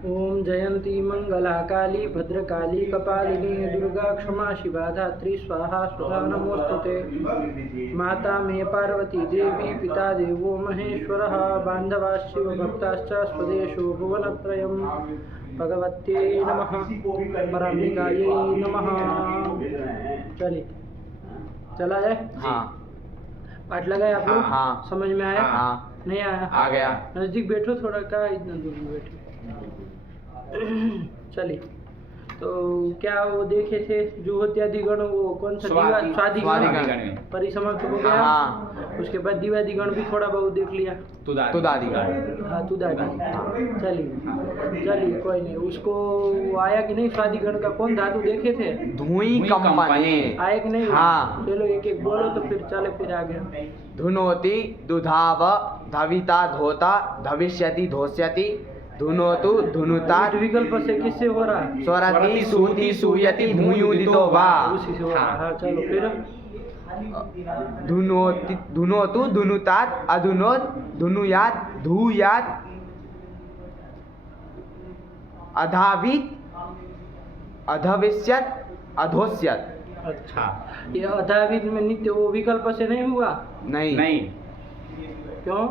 ओम जयंती मंगला काली भद्रकाली कपालिनी दुर्गा क्षमा शिवा धात्री स्वाहा स्वधा नमोस्तुते। माता मे पार्वती देवी पिता देवो महेश्वरः बान्धवाश्च भक्ताश्च स्वदेशो भुवनत्रयम्। भगवत्यै नमः परम्पिकायै नमः। चलिए चला जाए। हाँ पाठ लगाए आप लोग? हाँ। समझ में आया? हाँ नहीं आया? आ गया। नजदीक बैठो थोड़ा, क्या इतना दूर में बैठे। चलिए, तो क्या वो देखे थे जुहोत्यादिगण, वो कौन सा स्वादिगण परिसमाप्त हो गया। हाँ। उसके बाद दिवादिगण भी थोड़ा बहुत देख लिया। तुदादिगण। हाँ तुदादि। चलिए कोई नहीं, उसको आया कि नहीं? स्वादिगण का कौन धातु देखे थे? धुई कंपने आया कि नहीं? हाँ। चलो एक एक बोलो तो फिर चले, फिर आगे। धुनोति दुधाव धविता धोता धविष्यति धोष्यति धुनोतु धुनुता। विकल्प से किससे हो रहा है? स्वरति सूति सूयति धुयुदितो वा। उसी से हो रहा है। हाँ चलो फिर। धुनोति धुनोतु धुनुतात अधुनोत धुनुयात धूयात अधावित अधविष्यत अधोष्यत। अच्छा, ये अधावित में नित्य वो विकल्प से नहीं हुआ? नहीं। क्यों?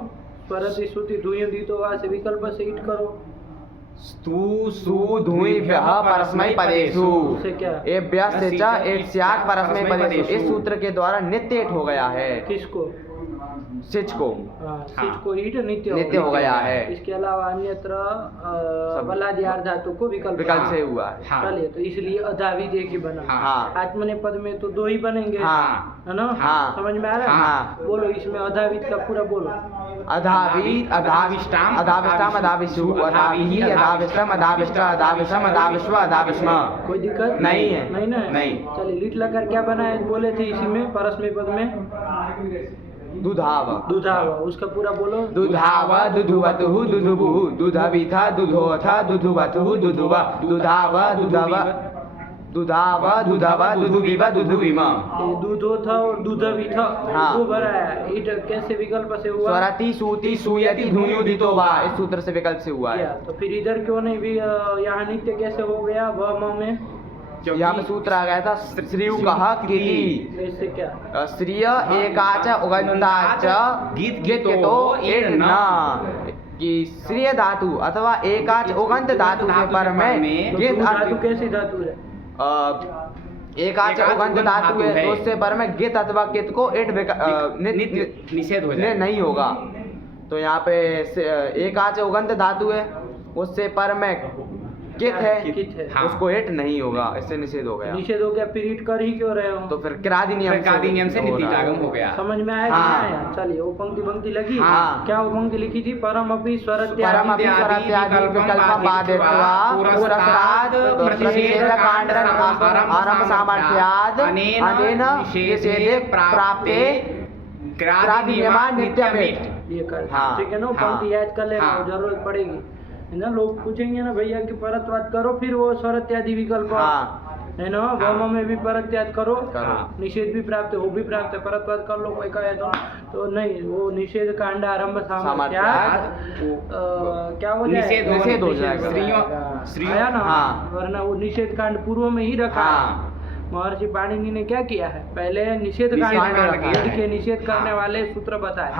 स्वरति श्रुति धुयुदितो वा से विकल्प से हिट करो। स्तु सु धुइभ्यः परस्मै पदेषु उसे क्या? एभ्यः च एट स्यात् परस्मै पदेषु। इस सूत्र के द्वारा नित्य एट हो गया है। किसको? सिच को। सिच को ईट नित्य हो गया है। इसके अलावा अन्यत्र बलाद्यार धातु को विकल्प से हुआ है। चलिए, तो इसलिए अधावित एक ही बना। आत्मने पद में तो दो ही बनेंगे, है ना? समझ में आ रहा है? बोलो इसमें अधावित का पूरा बोलो। अधावित अधाविष्टाम अधाविष्टाम अधाविषु अधाविहि अधाविष्टम अधाविष्ट अधाविषम अधाविश्व अधाविष्म। कोई दिक्कत नहीं है। नहीं। चलिए लिट लकार क्या बना है बोले थे इसी में परस्मै पद में? दुधाव। उसका पूरा बोलो। दुधाव दुधुवतुः दुधुभुः दुधविथा दुधोथा दुधुवतुः दुधुवा दुधाव दुधव दुधाव दुधव दुधुविव दुधुविम। दूधो था और दूधवी था। हाँ। दो भरा है। ईट कैसे विकल्प से हुआ? स्वरति सूति सूयति धुयुदितो वा। इस सूत्र से विकल्प से हुआ है। तो फिर इधर क्यों नहीं भी यहाँ नित्य कैसे हो गया? व में यहाँ पे सूत्र आ गया था श्रीयु कहा किति। इससे क्या? श्रिय एकाच उगंताच गीत तो एड न कि श्रिय धातु अथवा एकाच उगंत धातु से पर में गीत धातु कैसी धातु है? एकाच उगंत धातु है तो उससे पर में गित अथवा कित को एड निषेध हो जाए नहीं होगा। तो यहाँ पे एकाच उगंत धातु है, उससे पर में कित है। हाँ। उसको एट नहीं होगा, इससे निषेध हो गया। निषेध हो गया, फिर ईट कर ही क्यों रहे हो? तो फिर किरादी नियम से नीतिलागम हो गया। समझ में आया? हाँ। चलिए वो पंक्ति लगी। हाँ। क्या वो पंक्ति लिखी थी? परम अपि स्वरत्यादि विकल्पं बाधयित्वा पुरस्ताद् प्रतिषेधकाण्डं आरम्भ सामर्थ्याद् अनेन निषेधे प्राप्ते किरादी नियमा नित्यमेत्। ये कर ठीक है ना? पंक्ति याद कर लेना, जरूरत पड़ेगी है ना। लोग पूछेंगे ना भैया कि परत्वाद करो, फिर वो स्वरत्यादि विकल्प है ना। वम में भी परत्याद करो, निषेध भी प्राप्त हो भी प्राप्त है, परत्वाद कर लो कोई कहे तो नहीं। वो निषेध कांड आरंभ सामर्थ्याद क्या हो जाएगा? निषेध हो जाएगा आया ना। वरना वो निषेध कांड पूर्व में ही रखा। महर्षि पाणिनि ने क्या किया है? पहले निषेध कांड के निषेध करने वाले सूत्र बताए।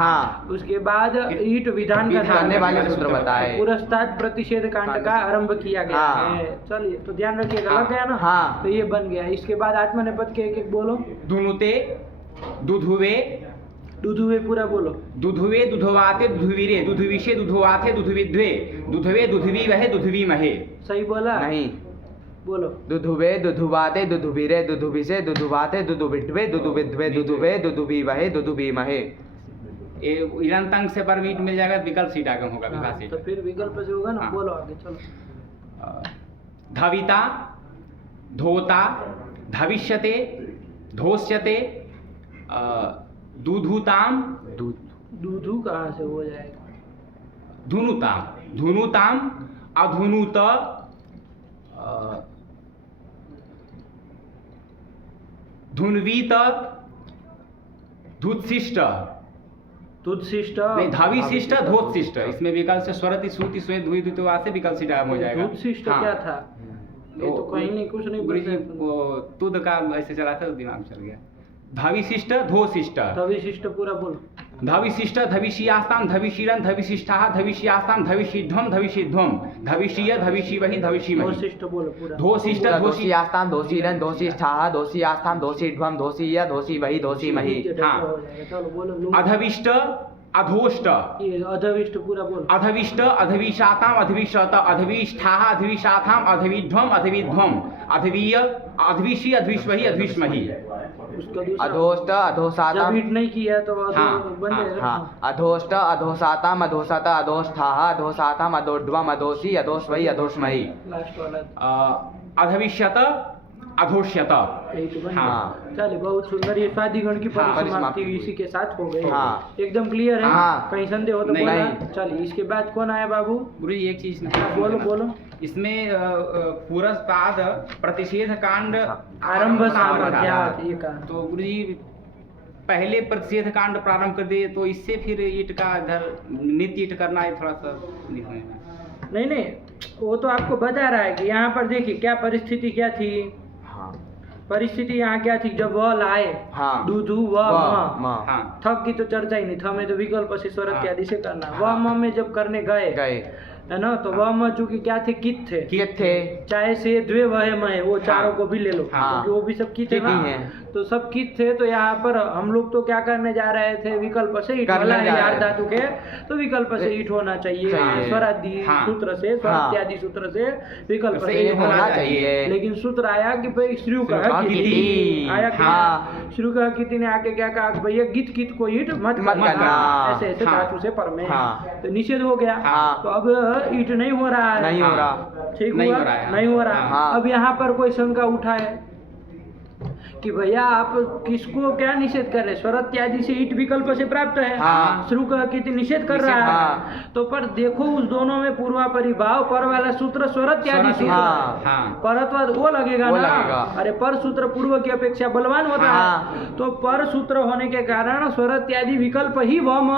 उसके बाद ईट विधान करने वाले सूत्र बताए। पुरस्ताद प्रतिषेध कांड का आरंभ किया गया है। चलिए तो ध्यान रखिएगा, लग गया ना? तो ये बन गया। इसके बाद आत्मनेपद के एक एक बोलो। दुनुते दुधुवे दुधुवे पूरा बोलो। दुधुवे दुधवाते दुधुवीरे दुधुविषे दुधवाते दुधुविद्वे दुधवे दुधुवी वहे दुधुवी महे। सही बोला? नहीं, बोलो। दुधुवे दुधुवाते दुधुवीरे दुधुविषे दुधुवाते दुधुविद्वे दुधुविद्वे दुधुवे दुधुवीवहे दुधुवीमहे। इलंतंग से पर मीट मिल जाएगा, विकल्प सीट आगम होगा विभाषित। तो फिर विकल्प से होगा ना। बोलो आगे चलो। धविता धोता धविष्यते धोष्यते दूधुताम दूधू कहाँ से हो जाएगा? धुनुताम अधुनुत धुन्वीत धुत्सिष्ट धुतशिष्ट नहीं, धाविशिष्ट धोतशिष्ट, इसमें विकल्प से स्वरति सुति स्वे धुई धुतो से विकल्प से टाइम हो जाएगा। धुतशिष्ट हाँ। क्या था? ये तो कहीं नहीं, कुछ नहीं गुरुजी बोलते। वो तुद का ऐसे चला था तो दिमाग चल गया। धाविशिष्ट धोशिष्ट, धविशिष्ट पूरा बोलो। धविशिष्ट धविशियास्ताम धविशीरन धविशिष्टाः धविशियास्ताम धविशीध्वम धविशीध्वम धविशीय धविशीवहि धविशीमहि। धोशिष्ट बोलो पूरा। धोशिष्ट धोषि दोषीयास्ताम दोषीरन दोषीष्ठाः दोषीयास्ताम दोषीध्वम दोषीय दोषीवहि दोषीमहि। हाँ। चलो बोलो। अधविष्ट अधोष्ट, ये अधविष्ट पूरा बोलो। अधविष्ट अधविषाताम अधविषत अधविष्ठाः अधविषाताम अधविध्वम अधविध्वम अधवीय अधविषी अधविष्वहि अधविष्महि। उसका दूसरा अधोष्ट जब अधोसाताम, हिट नहीं किया तो हाँ, बन हाँ, जाएगा। हाँ, अधोष्ट अधोसाताम अधोसत अधोष्ठाः अधोसाताम अधोड्वम अधोषि अधोष्वहि अधोष्महि। लास्ट वाला अधविष्यत अधोष्यत। यही तो बन हाँ। गया। चलिए, बहुत सुंदर। ये स्वादिगण की हाँ, परिसमाप्ति इसी के साथ हो गई। हाँ। एकदम क्लियर है। हाँ। कहीं संदेह हो तो नहीं। बोलना। चलिए, इसके बाद कौन आया बाबू? गुरुजी एक चीज बोलो बोलो। इसमें पुरस्ताद प्रतिषेध कांड आरंभ सामर्थ्यात्, ये कहा। तो गुरुजी पहले प्रतिषेध कांड प्रारंभ कर दिए, तो इससे फिर ईट का इधर नित्य ईट करना है, थोड़ा सा लिखने में। नहीं, वो तो आपको बता रहा है कि यहाँ पर देखिए क्या परिस्थिति क्या थी। हाँ, परिस्थिति यहाँ क्या थी? जब वह लाए हाँ, दूधू व व, म। म, हाँ थक की तो चर्चा ही नहीं, थमे तो विकल्प से स्वर हाँ। इत्यादि से करना। हाँ। वह म में जब करने गए, है ना, तो वह म चूंकि क्या थे? कित थे। कित थे, चाहे से द्वे वह मय, वो चारों हाँ। को भी ले लो, हाँ। क्योंकि वो भी सब कित है कित ही ना। हैं। तो सब कित थे। तो यहाँ पर हम लोग तो क्या करने जा रहे थे? विकल्प से ईट करने वाला जा रहे यार थे। धातु के, तो विकल्प से ईट होना चाहिए। चाहिए। स्वरादि हाँ। सूत्र से, स्वर हाँ। इत्यादि सूत्र से विकल्प से से ईट ईट होना होना चाहिए। चाहिए। लेकिन सूत्र आया कि भाई श्रीउ कहा कहा किति। किति। आया कि हाँ। श्रीउ कहा किति ने आके क्या कहा कि भैया गित कित को ईट मत करना। ऐसे ऐसे हाँ। धातु से पर में। हाँ। तो निषेध हो गया। हाँ। तो अब ईट नहीं हो रहा है। नहीं हो हाँ। रहा। ठीक नहीं हुआ? हो रहा है। नहीं हो रहा। हाँ। अब यहाँ पर कोई शंका उठाए कि भैया आप किसको क्या निषेध कर रहे? स्वर इत्यादि से ईट विकल्प से प्राप्त है। हाँ। श्रु कह किति निषेध कर रहा है। हाँ। तो पर देखो उस दोनों में पूर्वापरि भाव पर वाला सूत्र स्वर इत्यादि सूत्र हाँ। है। हाँ। परत्वाद वो लगेगा वो ना। लगेगा। अरे पर सूत्र पूर्व की अपेक्षा बलवान होता हाँ। है। तो पर सूत्र होने के कारण स्वर इत्यादि विकल्प ही वम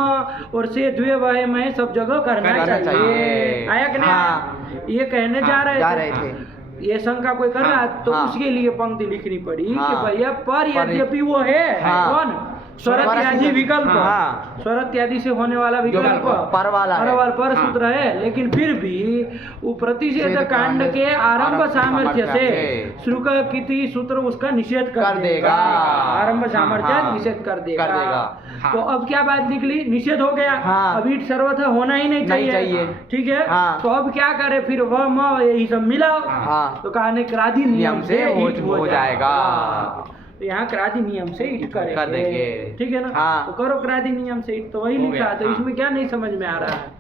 और से द्वे वह में सब जगह करना चाहिए। आया कि नहीं? हाँ। ये कहने जा रहे थे। ये शंका कोई कर रहा है तो हाँ। उसके लिए पंक्ति लिखनी पड़ी हाँ। कि भैया पर यद्यपि वो है। हाँ। कौन? स्वर इत्यादि विकल्प। हाँ। स्वर इत्यादि से होने वाला विकल्प पर वाला है। पर हाँ। सूत्र है। लेकिन फिर भी वो प्रतिषेध कांड के आरंभ सामर्थ्य से श्रुक किति सूत्र उसका निषेध कर देगा। आरंभ सामर्थ्य हाँ। निषेध कर देगा। हाँ। तो अब क्या बात निकली? निषेध हो गया। हाँ। अब ईट सर्वथा होना ही नहीं चाहिए। ठीक है। हाँ। तो अब क्या करे? फिर वह म यही सब मिला। हाँ। तो कहा क्रादि नियम से ईट हो जाएगा। तो यहाँ क्रादि नियम से ईट कर देंगे। ठीक है ना। हाँ। तो करो क्रादि नियम से ईट, तो वही हो लिखा। गया, तो हाँ। इसमें क्या नहीं समझ में आ रहा है?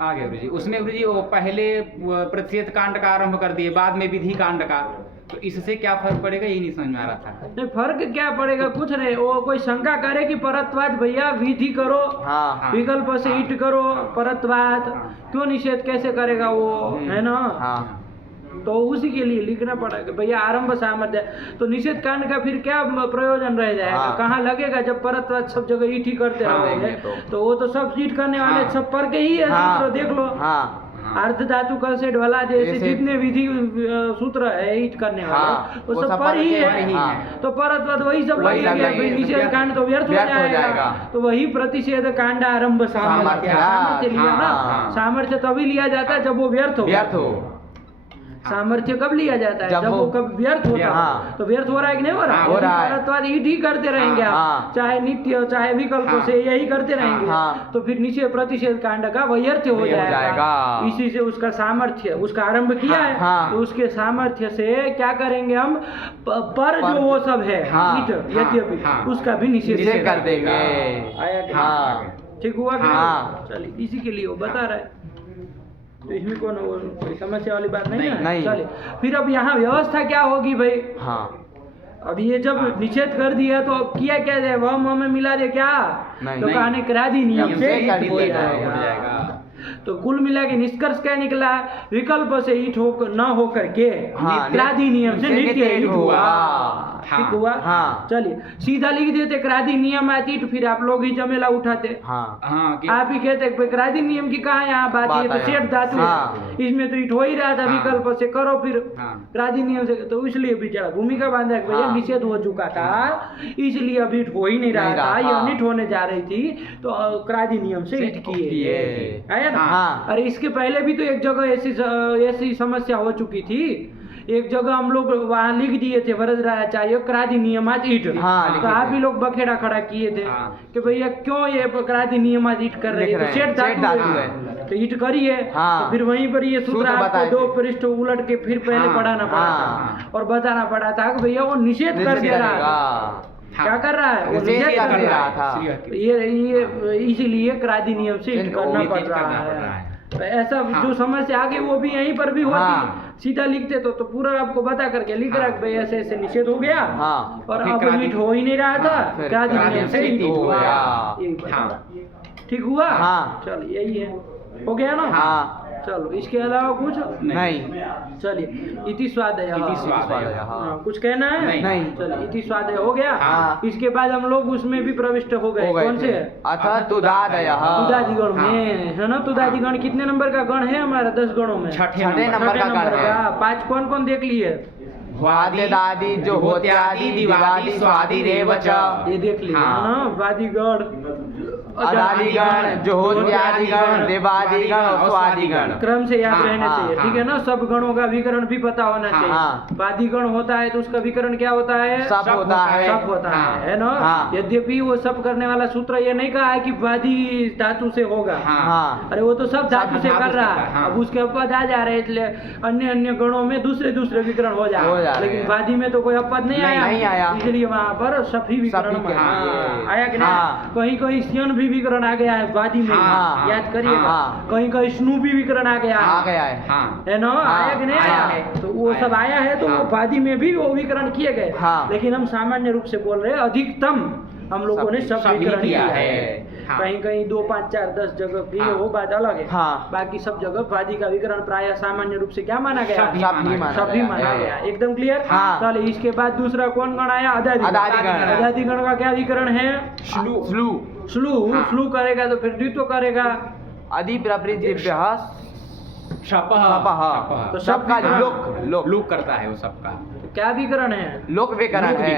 आगे गुरुजी उसमें गुरुजी वो पहले प्रतिषेध कांड का आरंभ कर दिए, बाद में विधि कांड का, तो इससे क्या फर्क पड़ेगा यही नहीं समझ में आ रहा था। नहीं, फर्क क्या पड़ेगा? कुछ नहीं। वो कोई शंका करे कि परत्वाद भैया विधि करो, हाँ। विकल्प से ईट करो, परत्वाद क्यों निषेध कैसे करेगा वो, है ना। हाँ। तो उसी के लिए लिखना पड़ेगा भैया आरंभ सामर्थ्य। तो निषेध कांड का फिर क्या प्रयोजन रह जाएगा? हाँ। कहाँ लगेगा जब परत्वाद सब जगह ईट ही करते हाँ, रहोगे। देंगे तो वो तो सब ईट करने वाले हाँ। सब पर के ही है हाँ। सूत्र, देख लो। हाँ। अर्ध धातु का से ढला जैसे जैसे- जितने विधि सूत्र है ईट करने वाले, हाँ। वो सब पर ही है। हाँ। तो परत्वाद वही सब वही लगेगा। सब भाई निषेध व्यर्थ- कांड तो व्यर्थ हो व्यर्थ हो जाएगा। जाएगा। तो वही प्रतिषेध कांड आरंभ सामर्थ्य। सामर्थ्य लिया ना। हाँ। सामर्थ्य तभी लिया जाता है जब वो व्यर्थ हो। व्यर्थ हो। सामर्थ्य कब लिया जाता है? जब जब वो कब व्यर्थ होता है। हाँ। तो व्यर्थ हो रहा है कि नहीं हो रहा? हाँ, हो रहा है। परत्वाद ईट ही करते रहेंगे आप, हाँ। चाहे नित्य हो चाहे विकल्प हाँ। से यही करते रहेंगे। हाँ। तो फिर निषेध प्रतिषेध कांड का व्यर्थ हो जाएगा। जाएगा। इसी से उसका सामर्थ्य, उसका आरंभ किया है। हाँ। तो उसके सामर्थ्य से क्या करेंगे हम? पर जो वो सब है हाँ। ईट, यद्यपि हाँ। उसका भी निषेध निषेध कर देंगे। आया कि हाँ। नहीं? ठीक हुआ कि नहीं? हाँ। चलिए, इसी के लिए वो बता रहा है। तो इसमें कोई समस्या वाली बात नहीं है। नहीं। चलिए, फिर अब यहाँ व्यवस्था क्या होगी भाई? हाँ। अब ये जब निषेध कर दिया तो अब किया क्या जाए? वह में मिला दे क्या? नहीं। तो कहने क्रादि नियम से कर ईट हो दिया जाएगा। तो कुल मिला के निष्कर्ष क्या निकला? विकल्प से ईट हो न हो करके क्रादी नियम से नित्य ईट हुआ। ठीक हुआ? हाँ। चलिए सीधा लिख देते क्रादी नियम ईट, फिर आप लोग ही जमेला उठाते। हाँ आप ही कहते क्रादी नियम की कहाँ यहाँ बात है, तो सेठ धातु है, इसमें तो ईट हो ही रहा था, विकल्प से करो फिर क्रादी नियम से। तो इसलिए बेचारा भूमिका बांधा कि भैया निषेध हो चुका था, इसलिए अभी ईट हो ही नहीं रहा था, ये अनिट होने जा रही थी, तो क्रादी नियम से ईट किए है ना। अरे इसके पहले भी तो एक जगह ऐसी समस्या हो चुकी थी। एक जगह हम लोग वहाँ लिख दिए थे वरदराचार्य क्रादी नियमात ईट, तो आप ही लोग बखेड़ा खड़ा किए थे कि भैया क्यों ये क्रादी नियमात ईट कर रहे हैं, सेठ धातु है तो ईट करिए। तो फिर वहीं पर ये सूत्र आपको 2 पृष्ठ उलट के फिर पहले पढ़ाना पड़ा था और बताना पड़ा था कि भैया वो निषेध कर दे रहा था। क्या कर रहा है? वो निषेध कर रहा था। ये इसीलिए क्रादी नियम से ईट करना पड़ रहा है। तो ऐसा जो समस्या आगे वो भी यहीं पर भी होती। सीधा लिखते तो पूरा आपको बता करके लिख रहा भाई ऐसे ऐसे निषेध हो गया और अब ईट हो ही नहीं रहा था, क्रादी नियम से ईट हो गया। ठीक हुआ? चलो यही है, हो गया ना। चलो इसके अलावा कुछ नहीं। चलिए इति स्वादय, कुछ कहना है? नहीं। चलिए इति स्वादय हो गया। इसके बाद हम लोग उसमें भी प्रविष्ट हो गए। कौन से? अथ तुदादयः, तुदादिगण में है ना। तुदादिगण कितने नंबर का गण है हमारा? 10 गणों में छठे नंबर का गण है। 5 कौन कौन देख लिए? वाद्यदादि जो होत्यादि दिवादि स्वादि रेव च, ये देख लिया ना। वादिगण, अदादिगण, जोहोत्यादिगण, देवादिगण और स्वादिगण क्रम से याद रहना चाहिए। ठीक है ना। सब गणों का विकरण भी पता होना चाहिए। वादिगण होता है तो उसका विकरण क्या होता है? सब होता है। सब होता है ना। यद्यपि वो सब करने वाला सूत्र ये नहीं कहा है कि वादी धातु से होगा। अरे वो तो सब धातु से कर रहा है। अब उसके अपद आ जा रहे हैं, इसलिए अन्य अन्य गणों में दूसरे दूसरे विकरण हो जा रहे हैं, लेकिन वादी में तो कोई अपद नहीं आया, इसलिए वहाँ पर सभी विकरण आया कि नहीं। कहीं कहीं स्यन भी विकरण आ गया है वादी में, याद करिएगा। कहीं कहीं स्नु भी विकरण आ गया है ना। आया कि नहीं आया? तो वो सब आया है, तो वो वादी में भी वो विकरण किए गए। लेकिन हम सामान्य रूप से बोल रहे हैं अधिकतम हम लोगों ने सब विकरण किया है। कहीं कहीं 2, 5, 4, 10 जगह की वो बात अलग है। बाकी सब जगह वादी का विकरण प्राय सामान्य रूप से क्या माना गया? सभी माना गया। एकदम क्लियर। चलिए इसके बाद दूसरा कौन गण आया? अदादिगण। अदादिगण का क्या विकरण है? स्लू करेगा तो फिर द्वित्व करेगा। अधि प्रवृत्तिभ्यः तो सबका लोक करता है वो सबका। क्या विकरण है? लोक विकरण है।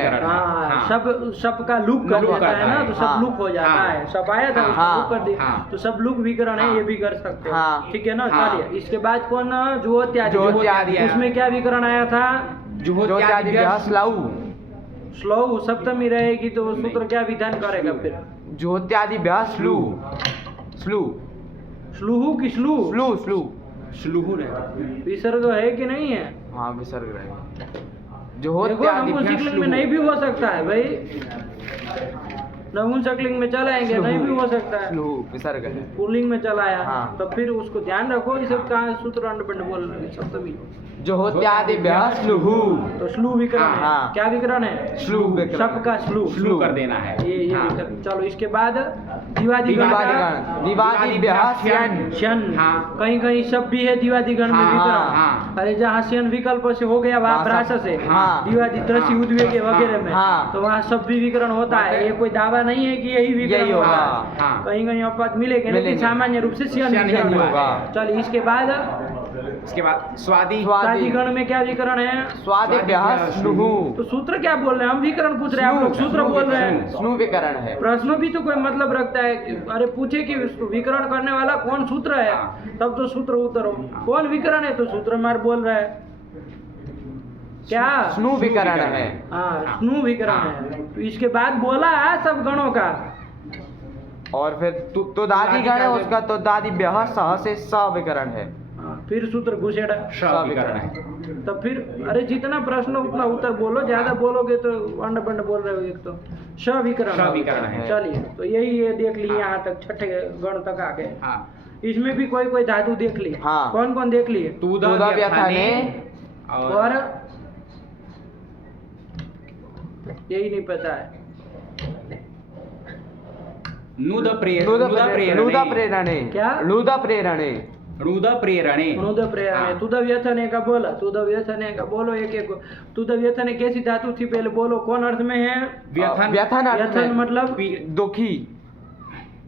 सब का लुक कर देता है ना, तो सब लुक हो जाता है। सब आया था उसको लुक कर दिया, तो सब लुक विकरण है, ये भी कर सकते हैं। ठीक है ना। चलिए इसके बाद कौन? जोहोत्यादि। उसमें क्या विकरण आया था? जोहोत्यादिभ्यः स्लौ सप्तमी रहेगी तो सूत्र क्या विधान करेगा फिर? जोहोत्यादिभ्यः स्लूहु की स्लू विसर्ग है कि नहीं है? हाँ विसर्ग रहेगा। नपुंसकलिंग में नहीं भी हो सकता है भाई, नपुंसकलिंग में चलाएंगे नहीं भी हो सकता है, विसर्ग है। पुल्लिंग में चलाया तो फिर उसको ध्यान रखो। ये सब कहाँ सूत्र अंडरपेंड बोल रहे हैं सप्तमी। जोहोत्यादिभ्यः स्लुहु, तो स्लू विकरण है। क्या विकरण है? सबका स्लू कर देना है ये विकरण। चलो इसके बाद दिवादिगण। शन। कहीं कहीं सब भी है दिवादिगण में विकरण। अरे जहाँ शन विकल्प से हो गया वहाँ भ्रास से दिवादि त्रसी उद्वेग वगैरह में, तो वहाँ सब भी विकरण होता है। ये कोई दावा नहीं है कि यही विकरण होगा। कहीं कहीं अपवाद मिलेंगे, लेकिन सामान्य रूप से शन विकरण होगा। चलिए इसके बाद स्वादिगण में क्या विकरण है? स्वादिभ्यः स्नुहु। तो सूत्र क्या बोल रहे हैं? हम विकरण पूछ रहे हैं, आप लोग सूत्र बोल रहे हैं। स्नु विकरण है। प्रश्न भी तो कोई मतलब रखता है कि अरे पूछे कि विकरण करने वाला कौन सूत्र है, तब तो सूत्र उत्तर हो। कौन विकरण है? तो सूत्र मार बोल रहा है क्या? स्नु विकरण है। स्नु विकरण है। तो इसके बाद बोला सब गणों का, और फिर तो दादिगण है उसका, तो दादिभ्यः सह से स विकरण है। फिर सूत्र घुसेड़ा विकरण है। तब फिर अरे जितना प्रश्न उतना उत्तर बोलो, ज्यादा बोलोगे तो अंड बोल रहे हो। एक तो श विकरण है। चलिए तो यही ये देख लिए यहाँ तक, छठे गण तक आ गए। इसमें भी कोई कोई धातु देख ली। कौन कौन देख लिए? और यही नहीं पता है नुद प्रेरणे क्या? नुद प्रेरणे रुद प्रेरणे नुद प्रेरणे तुद व्यथने का बोला, तुद व्यथने का बोलो एक एक। तुद व्यथने कैसी धातु थी पहले बोलो, कौन अर्थ में है? व्यथन व्यथन अर्थ व्यथन में मतलब दुखी,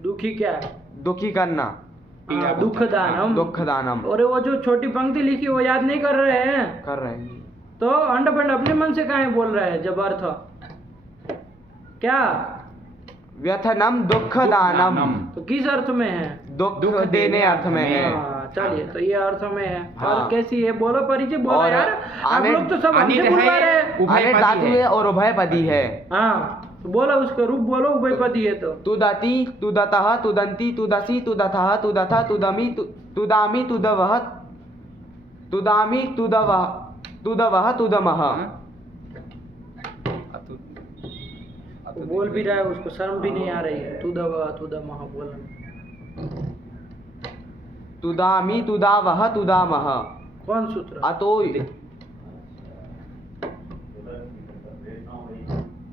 दुखी क्या है? दुखी करना, पीड़ा दुख दानम। दुख दानम। और वो जो छोटी पंक्ति लिखी वो याद नहीं कर रहे हैं कर रहे हैं तो अंड बंड अपने मन से काहे बोल रहे हैं जब अर्थ क्या? व्यथनम दुख दानम, तो किस अर्थ में है? दुख देने अर्थ में है। हाँ, चलिए तो ये अर्थ में है। हाँ। और कैसी है बोलो, परिचय बोलो और यार, आप अनेक- लोग तो सब हमसे अनेक बुलवा रहे है, हैं। उभयपदी अनेक धातु है। है और उभयपदी है। हाँ तो बोलो उसका रूप बोलो, उभयपदी है तो। तुदति तुदतः तुदंती तुदसी तुदथः तुदथ तुदमी तुदामी तुदवह तुदामी तुदवह तुदवह तुदमः। वो बोल भी रहा है, उसको शर्म भी नहीं आ रही है। तुदवा तुदमह बोलना। तुदामी तुदावह तुदामः। कौन सूत्र? अतो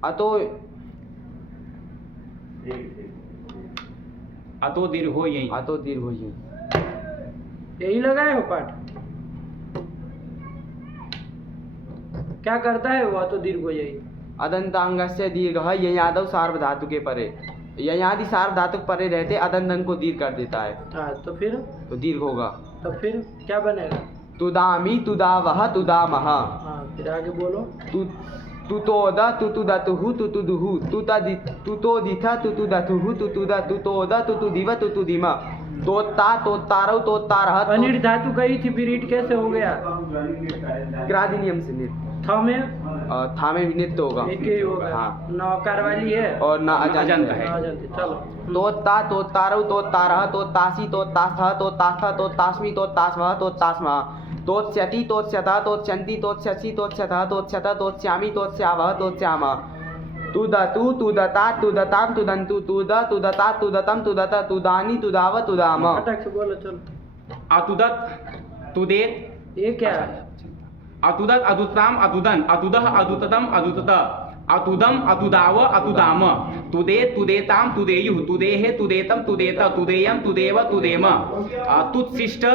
अतो अतो दीर्घो यही अतो दीर्घ हो। यही लगाए हो पाठ? क्या करता है वो? तो दीर्घ हो यही अदंतांगस्य दीर्घ ययादव सार्वधातु के परे, ययादि सार्वधातु परे रहते अदंतन को दीर्घ कर देता है। हाँ तो फिर? तो दीर्घ होगा। तो फिर क्या बनेगा? तुदामी तुदावह तुदामः। हाँ फिर आगे बोलो। तुतोद तुतुदतुहु तुतुदुहु तुतोदिथ तुतुदथुहु तुतुद तुतोद तुतुदिव तुतुदिम। तोता तोतारौ तोतारह। अनिट धातु कही थी, फिर ईट कैसे हो गया? ग्रादि नियम से नित। थ में था में नित्य होगा। एक ही होगा। हाँ। नौकार वाली है और ना अजंत है। अजंत। चलो तोता तोतारौ तोतारह तोतासी तोतास्थः तोतास्थ तोतास्मि तोतास्मः तोतास्मः। तोत्स्यति तोत्स्यतः तोत्स्यन्ति तोत्स्यसि तोत्स्यतः तोत्स्यतः तोत्स्यामि तोत्स्यावः तोत्स्यामः। तुदतु तुदता तुदतां तुदन्तु तुद तुदता तुदतं तुदत तुदानि तुदाव तुदाम। फटाक से बोलो चलो। अतुदत तुदेत ये क्या है? अतुदत अतुताम अतुदन अतुदह अतुततम अतुतत अतुदम अतुदाव अतुदाम। तुदेत तुदेताम तुदेयुः तुदेहे तुदेतम तुदेत तुदेयम तुदेव तुदेम। तुत्सिष्ट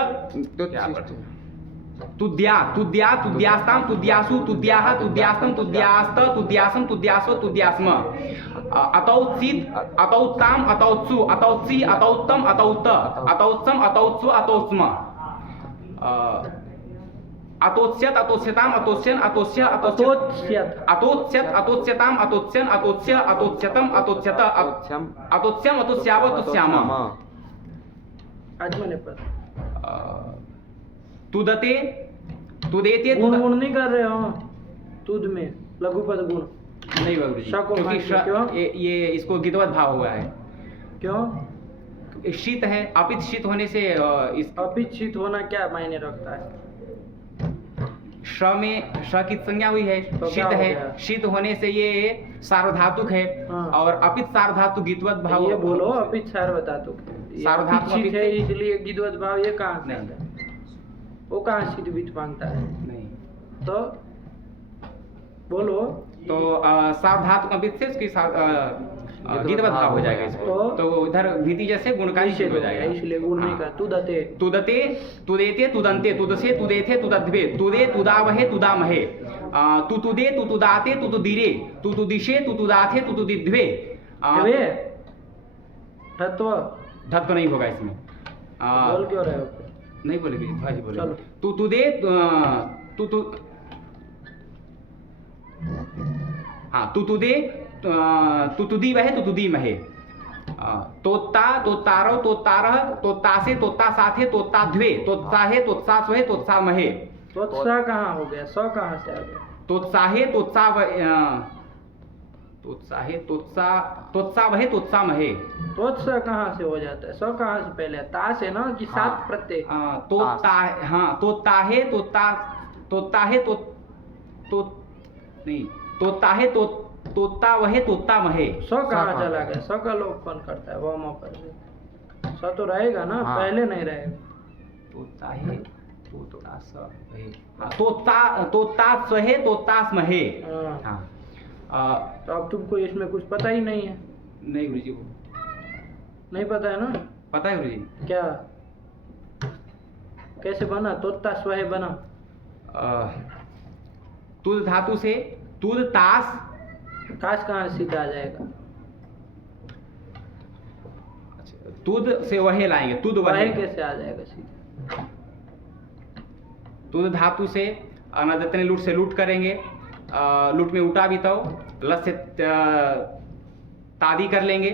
तुद्या तुद्या तुद्यास्ताम तुद्यासु तुद्याः तुद्यास्तम तुद्यास्त तुद्यासम तुद्यास्व तुद्यास्म। अतौत्सित अतौत्ताम अतौत्सु अतौत्सि अतौत्तम अतौत्त अतौत्सम अतौत्सु अतौत्स्म। अतोत्स्यत अतोत्स्यताम अतोत्स्यन अतोत्स्य अतोत्स्यत अतोत्स्यत अतोत्स्यताम अतोत्स्यन अतोत्स्य अतोत्स्यतम अतोत्स्यत अतोत्स्यम अतोत्स्याव अतोत्स्याम। आज मैंने पर तुदते तुदेते गुण गुण नहीं कर रहे हो तुद में, लघुपद गुण नहीं बाबू जी, शक को क्योंकि मानते क्यों? ये इसको गीतवत भाव हुआ है। क्यों? शीत है, अपित शीत होने से इस अपिच्छित होना क्या मायने रखता है? श में श की संज्ञा हुई है, तो शीत क्या हो है। गया? शीत होने से ये सार्वधातुक है। हाँ। और अपित सार्वधातु गीतवत भाव। ये बोलो अपित सार्वधातुक है। सार्वधातुक अपिच्छित है अपित- इसलिए गिद्वत भाव ये कहाँ से नहीं। आता है? वो कहाँ सिद्ध बीत मांगता है? नहीं तो बोलो। तो सार्वधातुक अपित से उसकी गीतवत भाव हो जाएगा इसको। तो इधर भीति जैसे गुणकारी निषेध हो जाएगा। इसलिए गुण नहीं कर। तुदते तुदते तुदेते तुदंते तुदसे तुदेथे तुदध्वे तुदे तुदावहे तुदामहे। तुतुदे तुतुदाते तुतुदिरे तुतुदिशे तुतुदाथे तुतुदिध्वे। वे तत्व धत्व नहीं होगा इसमें। बोल क्यों रहे हो? नहीं बोलेगी भाजी बोले। चलो। तुतुदे तुतु हाँ तुतुदे तुतुदी वहे तुतुदी महे। तोता तोतारो तोतारह तोतासे तोता साथे तोता ध्वे तोत्साहे तोत्सा स्वहे तोत्सा महे। तोत्सा कहाँ हो गया? सौ कहाँ से आ गया? तोत्साहे तोत्सा तोत्साहे तोत्सा तोत्सा वहे तोत्सा महे। तोत्सा कहाँ से हो जाता है? सौ कहाँ से पहले? ता से ना कि सात प्रत्यय? तोता हाँ तोताहे तोता तोताहे तो नहीं तोताहे तो तोता वहे तोता महे। सौ कहाँ चला गया? सौ का लोग कौन करता है? वो पर से सौ तो रहेगा ना। हाँ। पहले नहीं रहेगा। तोताहे तोता स वहे। हाँ, तोता स्वहे तोतास महे। हाँ। हाँ तो अब तुमको इसमें कुछ पता ही नहीं है। नहीं गुरुजी नहीं पता है ना? पता है गुरुजी? क्या कैसे बना? तोता स्वहे बना। तुद धातु से तुद तास। ताश कहाँ से सीधा आ जाएगा? तुद से वहे लाएंगे, तुद वहे वहे। कैसे आ जाएगा सीधा? तुद धातु से अनदतने लूट से लूट करेंगे, लूट में उठा भी तो लस से तादी कर लेंगे,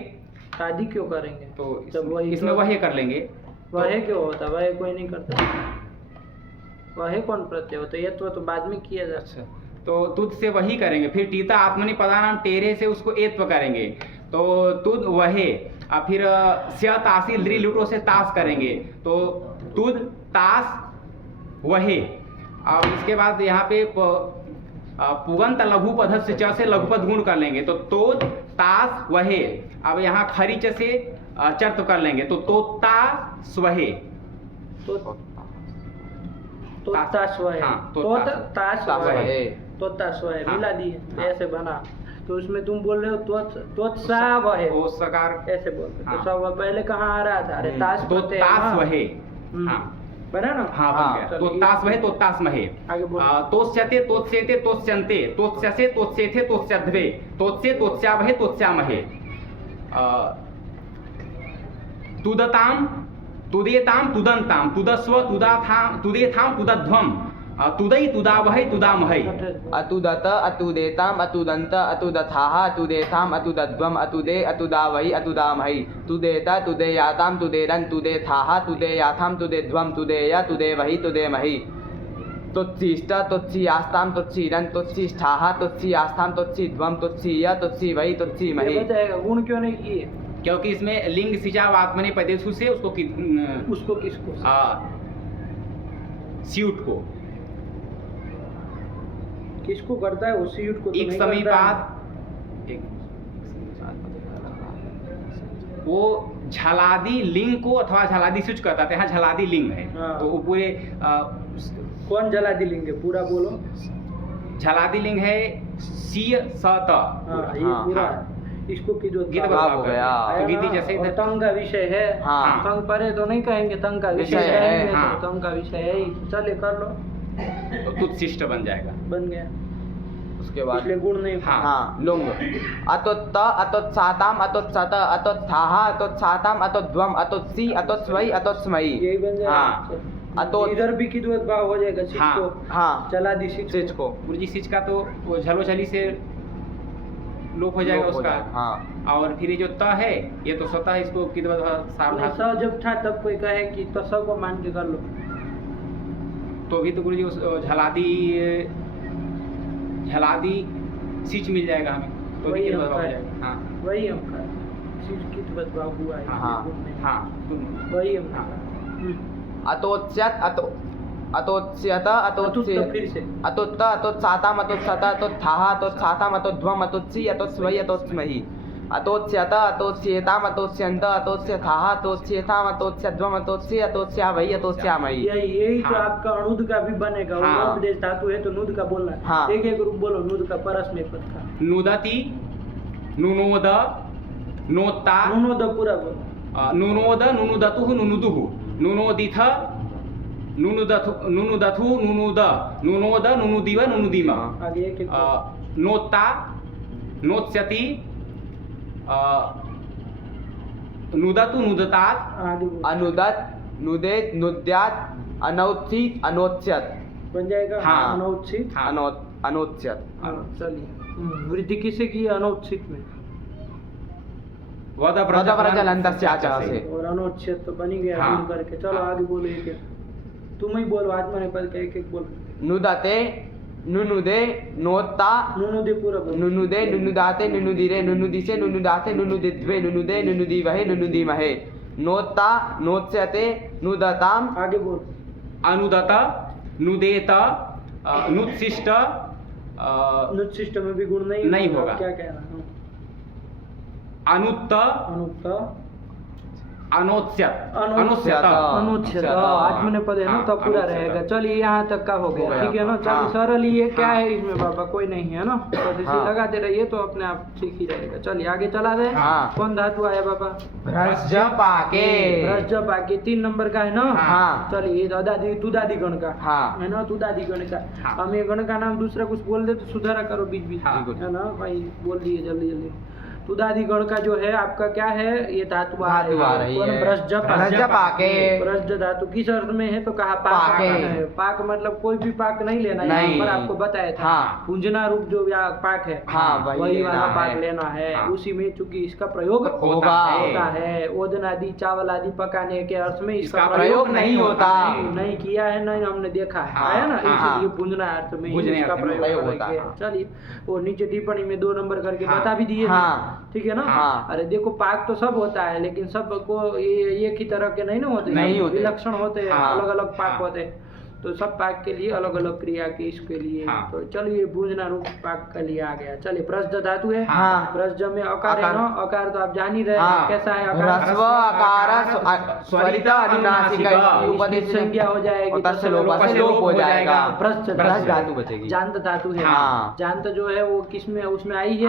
शादी क्यों करेंगे? तो जब वही इसमें वहे कर लेंगे। वहे क्यों होता? वहे कोई नहीं करता। वहे कौन प्रत्यय होता? ये तो बाद में किया जाता। अच्छा, तो तुद से वही करेंगे, फिर टीता आत्मनि पदानाम टेरे से उसको एत्व करेंगे, तो तुद वहे, और फिर स्या तासी लृ लुटो से तास करेंगे, तो तुद तास वहे। और इसके बाद यहाँ पे पुगंत लघु पद से च से लघुपद गुण कर लेंगे, तो तोद तास वहे। अब यहाँ खरी च से चर्त कर लेंगे, तो तोता स्वहे। तो तोता स्वहे। हाँ, तोता स्वहे। तोता स्वहे हाँ, मिला दिए, हाँ। ऐसे बना। तो उसमें तुम बोल रहे हो त्वत्सा वहे, ओ सकार ऐसे बोल रहे हो। हाँ। तो सब पहले कहाँ आ रहा था? अरे ताश तो प्रत्यय है तास ना। वहे। हाँ बना ना? हाँ बन गया। तो तास वहे, तो तास महे। आगे बोलो। तोस्यते तोत्स्यते तोत्स्यन्ते तोत्स्यसे तोत्स्येथे तोत्स्यध्वे तोत्स्ये तोत्स्यावहे तोत्स्यामहे। तुदताम तुदेताम तुदन्ताम तुदस्व तुदाथाम तुदेथाम तुदध्वम तुदई तुदावहे तुदामहे। अतुदत अतुदेताम अतुदंत अतुदथाः अतुदेथाम अतुदध्वम अतुदे अतुदावहि अतुदामहि। तुदेता तुदेयाताम तुदेरन तुदेथाः तुदेयाथाम तुदेध्वम तुदेया तुदेवहि तुदेमहि। तुच्छिष्ट तुच्छियास्ताम तुच्छीरन तुच्छिष्ठाः तुच्छियास्ताम तुच्छिध्वम तुच्छीय तुच्छीवहि तुच्छीमहि। ये बताएगा गुण क्यों नहीं किए? क्योंकि इसमें लिंग सिजाव आत्मने पदेशु से उसको उसको किसको? स्यूट को किसको करता है? उसी युट को तो एक नहीं समय करता है। बाद वो झलादी लिंग को अथवा झलादी सूच कहता है, यहाँ झलादी लिंग है। हाँ। तो वो पूरे कौन जला दिलेंगे? पूरा बोलो। झलादी लिंग है सीय सत। हाँ, ये हाँ, पूरा हाँ। इसको की जो गीत हो बदलाव गया। तो गीति जैसे और तंग का विषय है। हाँ। तंग परे तो नहीं कहेंगे, तंग का विषय विषय है, कहेंगे, हाँ। तो तंग का विषय है ही। चले कर लो, तो तुद शिष्ट बन जाएगा। बन गया। उसके बाद इसलिए गुण नहीं। हाँ। हाँ लुंग अतोत्त अतोत्साताम अतोत्सत अतोत्थाः अतोत्साताम अतोध्वम अतोत्सी अतोत्स्वै अतोत्स्मै। यही बन जाएगा। हाँ। अतो इधर भी किद्वत भाव हो जाएगा। सिच हाँ। को हाँ चला दी, सिच सिच को गुरुजी सिच का तो वो झलो झली से लोप हो जाएगा लोप हो उसका। जाएगा, हाँ। और फिर ये जो त है ये तो स्वतः इसको सावधान। स जब था तब कोई कहे कि तो सब को मान के कर लो। तो भी तो गुरुजी उस झलादी सिच मिल जाएगा हमें, तो भी वही कित हम बदलाव हो कहें। जाएगा। हाँ वही हम कर सिच किद्वत भाव हुआ है। हाँ। गुण नहीं। हाँ तुम वही हम हाँ। अतोत्स्यत अतोत्स्यत अतोत्स्य अतुत्त फिर से। अतोत्त अतोत्साताम अतोत्सत अतोत्थाः अतोत्साताम अतोध्वम अतोत्सी अतोत्स्वै अतोत्स्महि। अतोत्स्यत अतोत्स्येताम अतोत्स्यन्त अतोत्स्यथाः अतोत्स्येताम अतोत्स्यध्वम अतोत्स्य अतोत्स्यावै अतोत्स्यामहि। यही तो हाँ। आपका अणुद का भी बनेगा। वो हाँ। उपदेश धातु है तो नुद का बोलना है। हाँ। एक एक रूप बोलो नुद का, परस्मै पद का। नुदति नुनोद नोता नुनोद पूरा बोलो। नुनोद नुनुदतु नुनुदुः नुनोदिथ नुनुदथु नुनुदथु नुनुद नुनोद नुनुदिव नुनुदिम। आगे एक एक नोता नोत्स्यति नुदतु नुदतात आगे बोलो। अनुदत नुदेत नुद्यात अनौत्सित अनोत्स्यत बन जाएगा। हाँ। अनौत्सित। हाँ। अनोत्स्यत। हाँ, चलिए। वृद्धि किसे की? अनौत्सित में। वदव्रजलन्तस्याच से। और अनौत्सित तो बन ही गया। हाँ। गुण करके चलो हाँ। आगे बोलो। एक एक तुम ही बोलो। आत्मा ने पद का एक एक बोलो। नुदते नुनुदे नोत्ता नुनुदे पूरा बोलो। नुनुदे नुनुदाते नुनुदिरे नुनुदिसे नुनुदाते नुनुदिद्वे नुनुदे नुनुदीवहे नुनुदीमहे। नोत्ता नोत्स्यते नुदताम आगे बोलो। अनुदत नुदेत नुत्सिष्ट नुत्सिष्ट में भी गुण नहीं नहीं होगा। क्या कहना? अनुत्त अनुत्त अनोच्यत अनुच्यत। अनुच्छेद आत्मनेपद है ना तो पूरा रहेगा। चलिए यहाँ तक का हो गया, ठीक है ना। चलिए सरल ये क्या है इसमें बाबा, कोई नहीं है ना, तो इसे लगाते रहिए तो अपने आप ठीक ही रहेगा। चलिए आगे चला दे। कौन धातु आया बाबा? भ्रज पाके। भ्रज पाके 3 नंबर का है ना। हाँ। चलिए दादी तुदादी गण का हाँ। है ना, तुदादी गण का। हम ये गण का नाम दूसरा कुछ बोल दे तो सुधारा करो बीच बीच में, है ना भाई, बोल दिए जल्दी जल्दी। तुदादी गण का जो है आपका क्या है, ये धातु आ रही है। भ्रज पाके। भ्रज धातु किस अर्थ में है तो कहा पाक है। पाक मतलब कोई भी पाक नहीं लेना है, यहाँ पर आपको बताया था। पूंजना रूप जो पाक है वही वाला पाक लेना है। उसी में चूंकि इसका प्रयोग होता है। ओदन आदि चावल आदि पकाने के अर्थ में इसका प्रयोग नहीं होता। नहीं किया है, नहीं हमने देखा है ना, इसलिए पूंजना अर्थ में इसका प्रयोग होता है। चलिए वो नीचे टिप्पणी में 2 नंबर करके बता भी दिए, ठीक है ना। अरे देखो पाक तो सब होता है, लेकिन सबको ये एक ही तरह के नहीं ना होते, विलक्षण होते हैं, अलग अलग पाक होते हैं। तो सब पाक के लिए अलग अलग क्रिया के इसके लिए। तो चलिए भूजना रूप पाक के लिए आ गया। चलिए प्रस्थ धातु है। प्रस्थ में अकार है ना, अकार तो आप जान ही रहे हैं कैसा है अकार। ह्रस्व आकार स्वरित अनुनासिक उपदेश संज्ञा हो जाएगी, तस्य लोप से लोप हो जाएगा। प्रस्थ धातु बचेगी। जांत धातु है। जांत जो है वो किसमें उसमें आई है,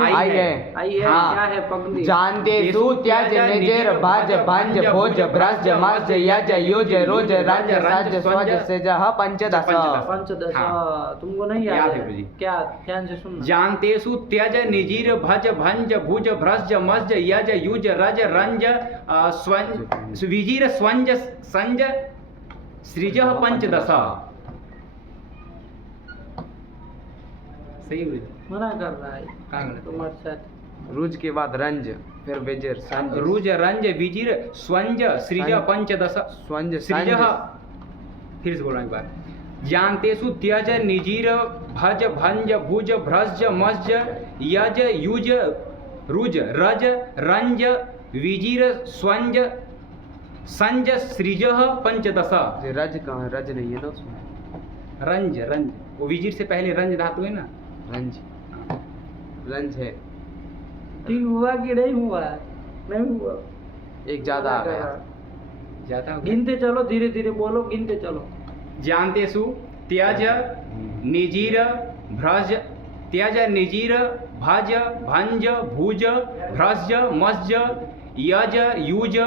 क्या है पंक्ति। जानतेषु त्यज निजेर भज भंज भोज भ्रज मज यज युज रोज रज सज स्वज सेजः पंचदश। तुमको नहीं याद है क्या? ध्यान से सुनना। जानतेषु त्यज निजीर भज भंज भुज भ्रज मज यज युज रज रंज स्वंज विजीर स्वंज संज सृजः पंचदश। सही मना कर रहा है तुम्हारे साथ। रुज के बाद रंज, फिर विजिर संज। रुज रंज विजिर स्वंज सृज पंचदश। स्वंज सृजः, फिर से बोल रहा हूं एक बार। जानतेषु त्यज निजीर भज भंज भुज भ्रज मज यज युज रुज रज रंज विजिर स्वंज संज सृजः पंचदश। रज कहाँ? रज नहीं है ना उसमें। रंज रंज वो विजिर से पहले रंज धातु है ना। रंज रंज है। 3 हुआ कि नहीं हुआ? नहीं हुआ, एक ज्यादा आ गया। ज्यादा गिनते चलो, धीरे धीरे बोलो, गिनते चलो। जानतेषु त्यज निजीर भ्रज त्यज निजीर भज भंज भुज भ्रज मज यज युज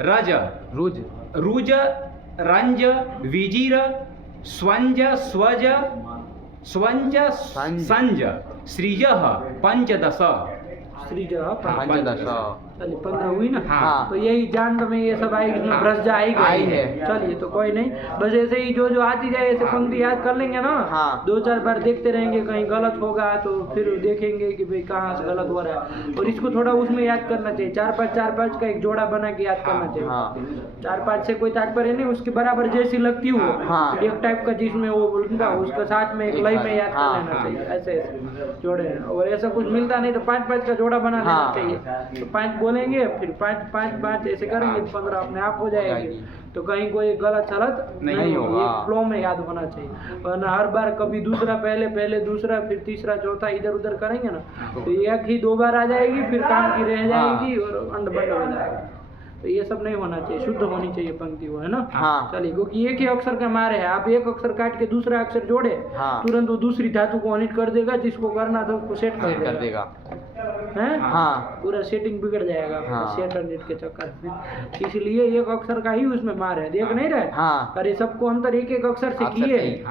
रज रुज रुज रंज विजीर स्वंज स्वज स्वंज संज सृजः पंचदश। सृजः पंचदश। चलिए 15 हुई ना। हाँ। तो यही जान में ये सब आई, इसमें भ्रष्ट आई है। चलिए तो कोई नहीं, बस ऐसे ही जो आती जाए ऐसे पंक्ति याद कर लेंगे ना। 2-4 बार देखते रहेंगे, कहीं गलत होगा तो फिर देखेंगे कि भाई कहाँ से गलत हो रहा है। और इसको थोड़ा उसमें याद करना चाहिए, 4-5 का एक जोड़ा बना के याद करना चाहिए। 4-5 से कोई तात्पर्य नहीं, उसके बराबर जैसी लगती हो एक टाइप का जिसमें वो उनका उसका साथ में एक लय में याद कर लेना चाहिए। ऐसे जोड़े, और ऐसा कुछ मिलता नहीं तो 5-5 का जोड़ा बना लेना चाहिए। तो 5 बोलेंगे, फिर 5-5 ऐसे करेंगे, 15 अपने आप हो जाएगी। तो कहीं कोई गलत सलत नहीं होगा, फ्लो में याद होना चाहिए। वरना हर बार कभी दूसरा पहले दूसरा फिर तीसरा चौथा इधर उधर करेंगे ना तो एक ही 2 बार आ जाएगी, फिर काम की रह जाएगी और अंड बंड हो जाएगा। तो ये सब नहीं होना चाहिए, शुद्ध होनी चाहिए पंक्ति वो, है ना। चलिए, क्योंकि एक ही अक्षर का मारे है, आप एक अक्षर काट के दूसरा अक्षर जोड़े तुरंत वो दूसरी धातु को अनिट कर देगा, जिसको करना था उसको सेट कर देगा है। पूरा सेटिंग बिगड़ जाएगा सेट अनिट के चक्कर में। इसलिए एक अक्षर का ही उसमें मार है, देख नहीं रहे। अरे सबको अंतर एक अक्षर से किए,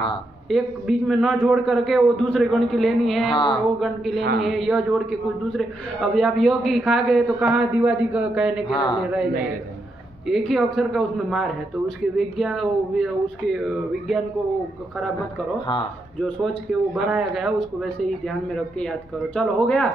एक बीच में न जोड़ करके वो दूसरे गण की लेनी है, वो गण की लेनी है, यह जोड़ के कुछ दूसरे। अब आप यह की खा गए तो कहाँ दिवादी का कहने के लिए रह जाएगा। एक ही अक्षर का उसमें मार है, तो उसके विज्ञान को खराब मत करो। जो सोच के वो बनाया गया उसको वैसे ही ध्यान में रख के याद करो। चलो हो गया।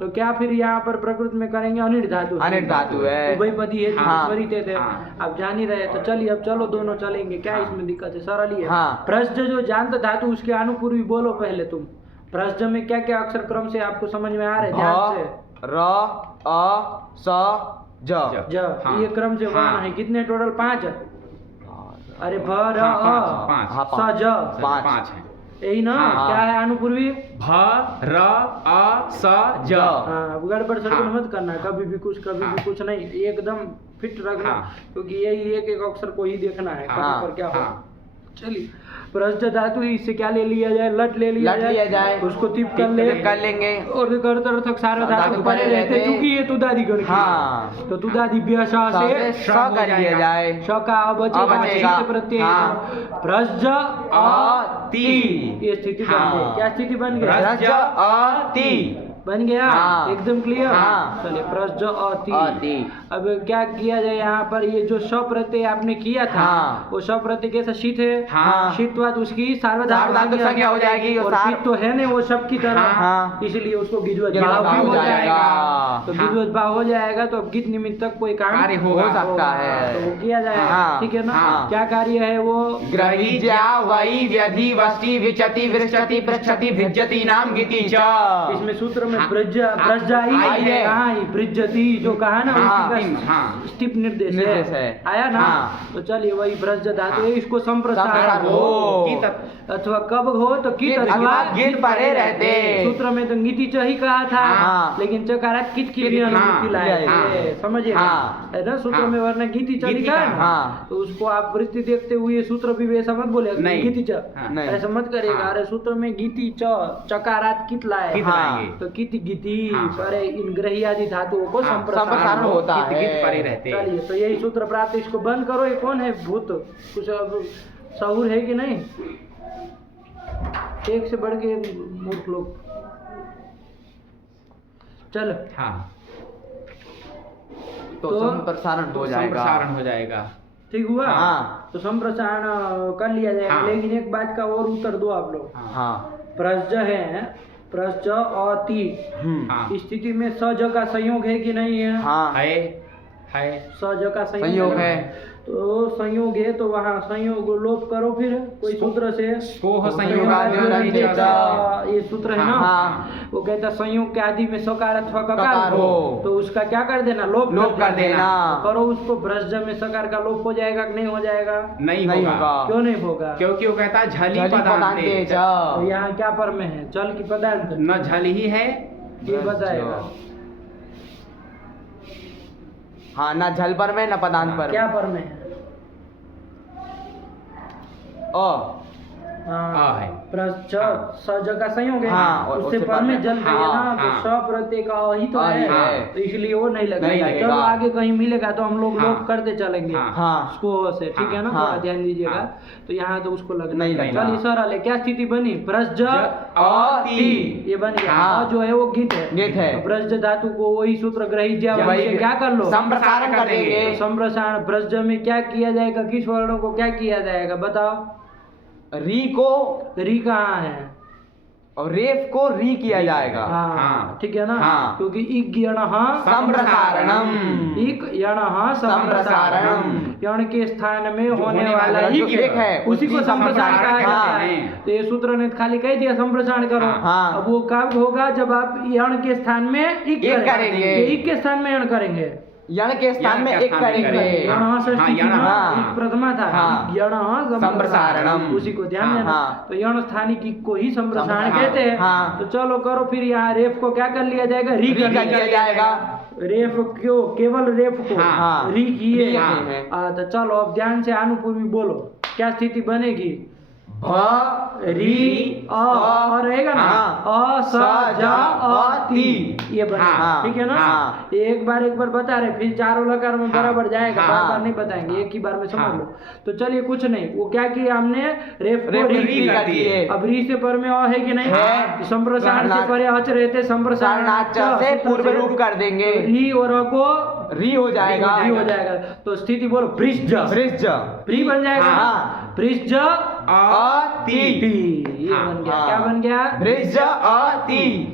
तो क्या फिर यहाँ पर प्रकृत में करेंगे अनिट धातु। अनिट धातु है, उभयपदी है, स्वरित थे, आप जान ही रहे। तो चलिए अब चलो दोनों चलेंगे, क्या इसमें दिक्कत है, सरल ही है। प्रश्न जो जांत धातु उसके अनुपूर्वी बोलो पहले तुम। प्रश्न में क्या क्या अक्षर क्रम से आपको समझ में आ रहे हैं ध्यान से। र अ स ज। ये क्रम से वर्ण है, कितने टोटल 5? अरे भ र अ स ज 5 है। यही ना? हाँ। क्या है अनुपूर्वी? भ र अ स ज। हाँ, गड़बड़ सड़बड़ हाँ। मत करना, कभी भी कुछ नहीं, एकदम फिट रखना। हाँ। क्योंकि यही एक एक अक्षर को ही देखना है, हाँ, कहाँ पर क्या हो। हाँ। चलिए, प्रश्च धातु इससे क्या ले लिया जाए? लट ले लिया जाए, उसको तिप कर लेंगे। और अर्थक सार्वधातुक धातु परे रहते, क्योंकि ये तुदादि गण की हाँ। है। तो तुदादि व्यसा से स कर लिया जाए। श का बचेगा, बचेगा। चित्त प्रत्यय। हाँ। प्रश्च अ ति। ये स्थिति बन हाँ। गई। क्या स्थिति बन गई? प्रश्च अ ति बन गया? हाँ। एकदम क्लियर। हाँ। चलिए, प्रश्च अति। अति। अब क्या किया जाए यहाँ पर? ये जो श प्रत्यय आपने किया था, हाँ। वो श प्रत्यय कैसा? शीत है। हाँ। शीतवाद उसकी सार्वधातुक संज्ञा हो जाएगी। और शीत तो है नहीं वो सब की तरह। हाँ। इसलिए उसको गिद्वत गिद्वत भाव भी भाव हो हो जाएगा। जाएगा। तो हाँ। गिद्वत भाव हो जाएगा तो अब गीत निमित्त तक कोई कार्य काम होगा। हो सकता है। तो वो किया जाएगा। हाँ। ठीक है ना? हाँ। क्या कार्य है वो? ग्रहीज्या वै व्यधि वष्टि विचति विरचति पृच्छति भिज्जति नाम गीति च। इसमें सूत्र में हाँ। ब्रजाई आई है। कहाँ ही ब्रजती जो कहा ना, हाँ। उसी का हाँ। स्टिप निर्देश निर्देश है। है। आया ना? हाँ। तो चलिए, वही ब्रज धातु है, इसको संप्रसारण संप्रसारण हो। हो अथवा कब हो तो कित कित अथवा गित परे रहते। सूत्र में तो नीति च ही कहा था। हाँ। लेकिन चकारात कित की कित, भी हाँ, अनुभूति लाए हाँ। थे। समझिए हाँ। है ना? सूत्र हाँ। में वरना गीति च गीति लिखा है का, ना? हाँ। तो उसको आप वृत्ति देखते हुए सूत्र भी वैसा मत बोले नहीं। गीति च, हाँ। नहीं। ऐसा मत करेगा। हाँ। अरे सूत्र में गीति च चकारात कित लाए। कित हाँ। लाएंगे। तो कित गीति हाँ। परे इन ग्रही आदि धातुओं को हाँ, संप्रसारण होता कित गित है। परे रहते। चलिए, तो यही सूत्र प्राप्त। इसको बंद करो। ये कौन है भूत? कुछ अब सहूर है कि नहीं? एक से बढ़ के मूर्ख लोग। चलो, हाँ। तो तो संप्रसारण हो जाएगा। संप्रसारण हो जाएगा। ठीक हुआ? हाँ। तो संप्रसारण कर लिया जाएगा। हाँ। लेकिन एक बात का और उत्तर दो आप लोग। हाँ। प्रश्च है, प्रश्च अति हाँ। स्थिति में सज का संयोग है कि नहीं है? हाँ। है। सज का संयोग है। तो संयोग है, तो वहाँ संयोग लोप करो फिर कोई सूत्र से। स्पोह संयोगाद्योरंत च। ये सूत्र है ना? हाँ। वो कहता है संयोग के आदि में सकार अथवा ककार ककार हो। तो उसका क्या कर देना? लोप कर देना। तो करो उसको। ब्रज में सकार का लोप हो जाएगा कि नहीं हो जाएगा? नहीं नहीं होगा। होगा। क्यों नहीं होगा? क्योंकि वो कहता है झली झलि पदान्ते पदान्ते च। तो यहाँ क्या पर में है? चल की पदार्थ न झली ही है। ये बताएगा। हाँ, ना झल पर में न पदांत पर क्या पर में है? आ है। प्रश्च सज का संयोग है। हाँ, और उससे उससे पर में जल हाँ, है ना? तो हाँ। स प्रत्यय का अ ही तो अ है। ही है। तो इसलिए वो नहीं नहीं लगेगा। लगेगा। चलो आगे कहीं मिलेगा तो हम लोग हाँ। लोप करते चलेंगे। हाँ। हाँ। उसको से, ठीक है ना? हाँ। थोड़ा ध्यान दीजिएगा। हाँ। तो यहाँ तो उसको लगना नहीं चाहिए। लगेगा। चलिए सरल है। क्या स्थिति बनी? प्रश्च अति। ये बन गया। हाँ। अ जो है वो गीत है। गीत है। तो ब्रज धातु को वही सूत्र ग्रही ज्या वही से क्या कर लो? संप्रसारण कर देंगे। तो संप्रसारण ब्रज में क्या किया जाएगा? किस वर्णों को क्या किया जाएगा बताओ? री को री कहाँ है? और रेफ को री किया जाएगा। हाँ, हाँ। ठीक है ना? हाँ। क्योंकि इक यणः संप्रसारणम। इक यणः संप्रसारणम। यण के स्थान में होने वाला जो इक एक है, उसी को उसकी संप्रसारण कहा संप्रसारण जाता है। है। तो ये सूत्र ने खाली कह दिया संप्रसारण करो। हाँ। अब वो कब होगा? जब आप यण के स्थान में इक करेंगे। ये इक के स्थान में यण करेंगे। यण के स्थान में यण के एक स्थान में करेंगे। करेंगे। यणः षष्ठी हाँ, थी यणः। ना? हाँ। इक प्रथमा था। हाँ। यणः संप्रसारणम। उसी को ध्यान हाँ, देना। हाँ। तो यण स्थानिक इक को ही संप्रसारण हाँ, कहते हैं। हाँ। तो चलो करो फिर। यहाँ रेफ को क्या कर लिया जाएगा? री री कर कर लिया दिया जाएगा। रेफ क्यों? केवल रेफ को हाँ। री किए। री हाँ। है। तो चलो अब ध्यान से अनुपूर्वी बोलो। क्या स्थिति बनेगी? भ री और रहेगा ना? हाँ। अ स ज अ ति ये बनेगा। हाँ। ठीक है ना? हाँ। एक बार बता रहे, फिर चारों लकार में बराबर जाएगा। हाँ। बार बार नहीं बताएंगे, एक ही बार में समझ हाँ। लो। तो चलिए कुछ नहीं। वो क्या किया हमने? रेफ को रेफ री री किया। कर दिए। अब री से पर में अ है कि नहीं? है। तो संप्रसारण से परे अच रहते संप्रसारणाच से पूर्व रूप कर देंगे। तो री और अ को री हो जाएगा। री हो जाएगा। तो स्थिति बोलो ब्रिज ब्रिज प्री बन जाएगा। हाँ। ब्रिज अति। ये हाँ। बन गया। हाँ। क्या बन गया? ब्रिज अति।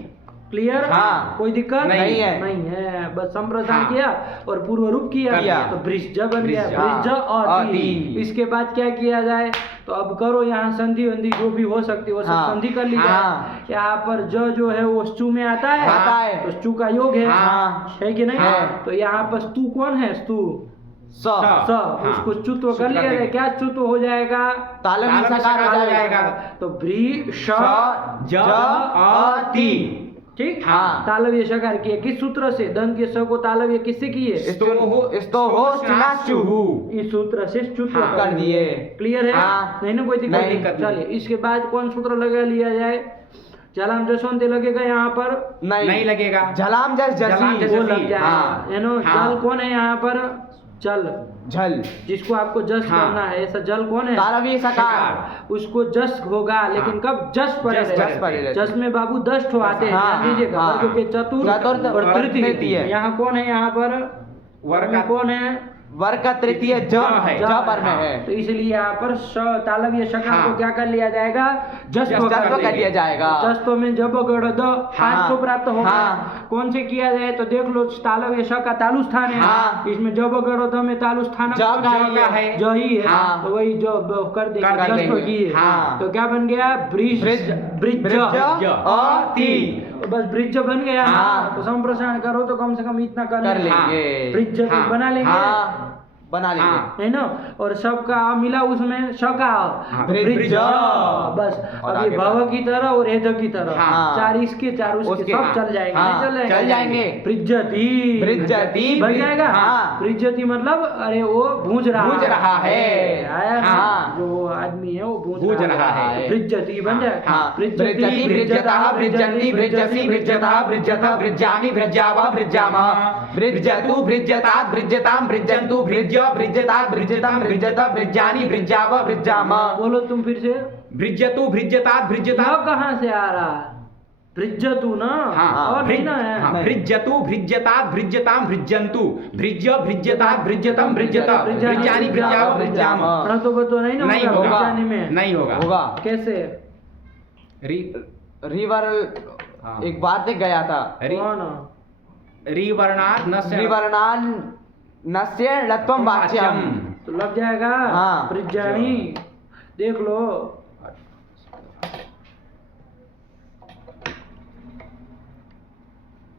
क्लियर? हाँ। कोई दिक्कत नहीं है। नहीं है। बस संप्रसारण हाँ। किया और पूर्व रूप किया। तो ब्रिज बन गया। ब्रिज, ब्रिज हाँ। अति। इसके बाद क्या किया जाए? तो अब करो यहाँ संधि वंधि जो भी हो सकती है वो सब हाँ। संधि कर ली जाए। हाँ। यहाँ पर जो है वो स्तु में आता है। आता है। तो स्तु का योग है। हाँ। है कि नहीं? हाँ। तो यहाँ पर स्तु कौन है? स्तु स स उसको चुत्व कर लिया जाए, क्या चुत्व हो जाएगा? तालव्य सकार हो जाएगा। तो ब्री श ज अ ति। ठीक। हाँ। तालव्य शकार किए किस सूत्र से? दंत के स को तालव्य किससे किए? स्तो हो स्नाचुहु। इस सूत्र से चुत्व हाँ, कर दिए। क्लियर है? हाँ। नहीं ना कोई नहीं। दिक्कत? चलिए इसके बाद कौन सूत्र लगा लिया जाए? जलाम जसवंती लगेगा यहाँ पर? नहीं लगेगा। झलाम जस जसी। वो लग जाएगा। हाँ। है ना? हाँ। जल कौन है यहाँ पर? जल। झल जिसको आपको जस हाँ। करना है, ऐसा जल कौन है? तालव्य सकार। उसको जस होगा, लेकिन कब? जस परे जस रहता परे है। रहता है। जस में बाबू 10 ठो आते हैं, हाँ, ध्यान दीजिएगा। हाँ। वर्ग के चतुर्थ और और तृतीय तृतीय। यहाँ कौन है? यहाँ पर वर्ग का- कौन है? वर्ग का तृतीय ज है। ज पर में है। तो इसलिए यहाँ पर तालव्य शकार हाँ। को क्या कर लिया जाएगा? जस्व जस्व कर कर दिया जाएगा। जस्व में जब गढ़ द 5 ठो प्राप्त होगा। हाँ। कौन से किया जाए? तो देख लो, तालव्य श का तालु स्थान है। हाँ। इसमें जब गढ़ द में तालु स्थान ज का है। ज ही है। हाँ। तो वही जो कर देंगे, कर जस्व देंगे। किए। हाँ। तो क्या बन गया? ब्रिज ब्रिज ब्रिज अ ति। बस ब्रिज बन गया। हाँ। तो संप्रसारण करो तो कम से कम इतना कर कर लेंगे। लेंगे। ब्रिज हाँ। बना लेंगे। हाँ, बना लेंगे। हाँ। है ना? और सबका आ मिला उसमें श का हाँ। ब्रिज। बस और अभी आगे भव की तरह और हेद की तरह हाँ। चार इसके चार उसके उसके, सब हाँ। चल जाएंगे। हाँ, नहीं चल जाएंगे? चल जाएंगे। ब्रिजती ब्रिजति बन जाएगा। हाँ। ब्रिजती मतलब अरे वो भूज रहा भूज रहा है। आया ना? हाँ। जो आदमी है वो भूज भूज रहा है। ब्रिजती बन जाएगा। हाँ। ब्रिजति ब्रिजतः ब्रिजन्ति ब्रिजसि ब्रिजतः ब्रिजतः ब्रिजामि ब्रिजावः ब्रिजामः ब्रिजतु ब्रिजतात् ब्रिजतां ब्रिजन्तु ब्रिज ब्रिजतात् ब्रिजतां ब्रिजतः ब्रिजानि ब्रिजावः ब्रिजामः। बोलो तुम फिर से। ब्रिजतु ब्रिजतात ब्रिजता। यह कहाँ से आ रहा है? ब्रिजतु ना? हाँ। और नहीं ना है? हाँ। ब्रिजतु ब्रिजतात ब्रिजताम ब्रिजन्तु ब्रिज ब्रिजतात ब्रिजतम ब्रिजत ब्रिजानि ब्रिजाव ब्रिजाम। तो नहीं ना नहीं होगा होगा। ब्रिजानी में? नहीं होगा। होगा। कैसे? रिवर हाँ। एक बार तक गया था। कौन? रिवर्णात् नस्य रिवर्णान् नस्य लत्वं वाच्यम। तो लग जाएगा। हाँ। ब्रिजानी देख लो।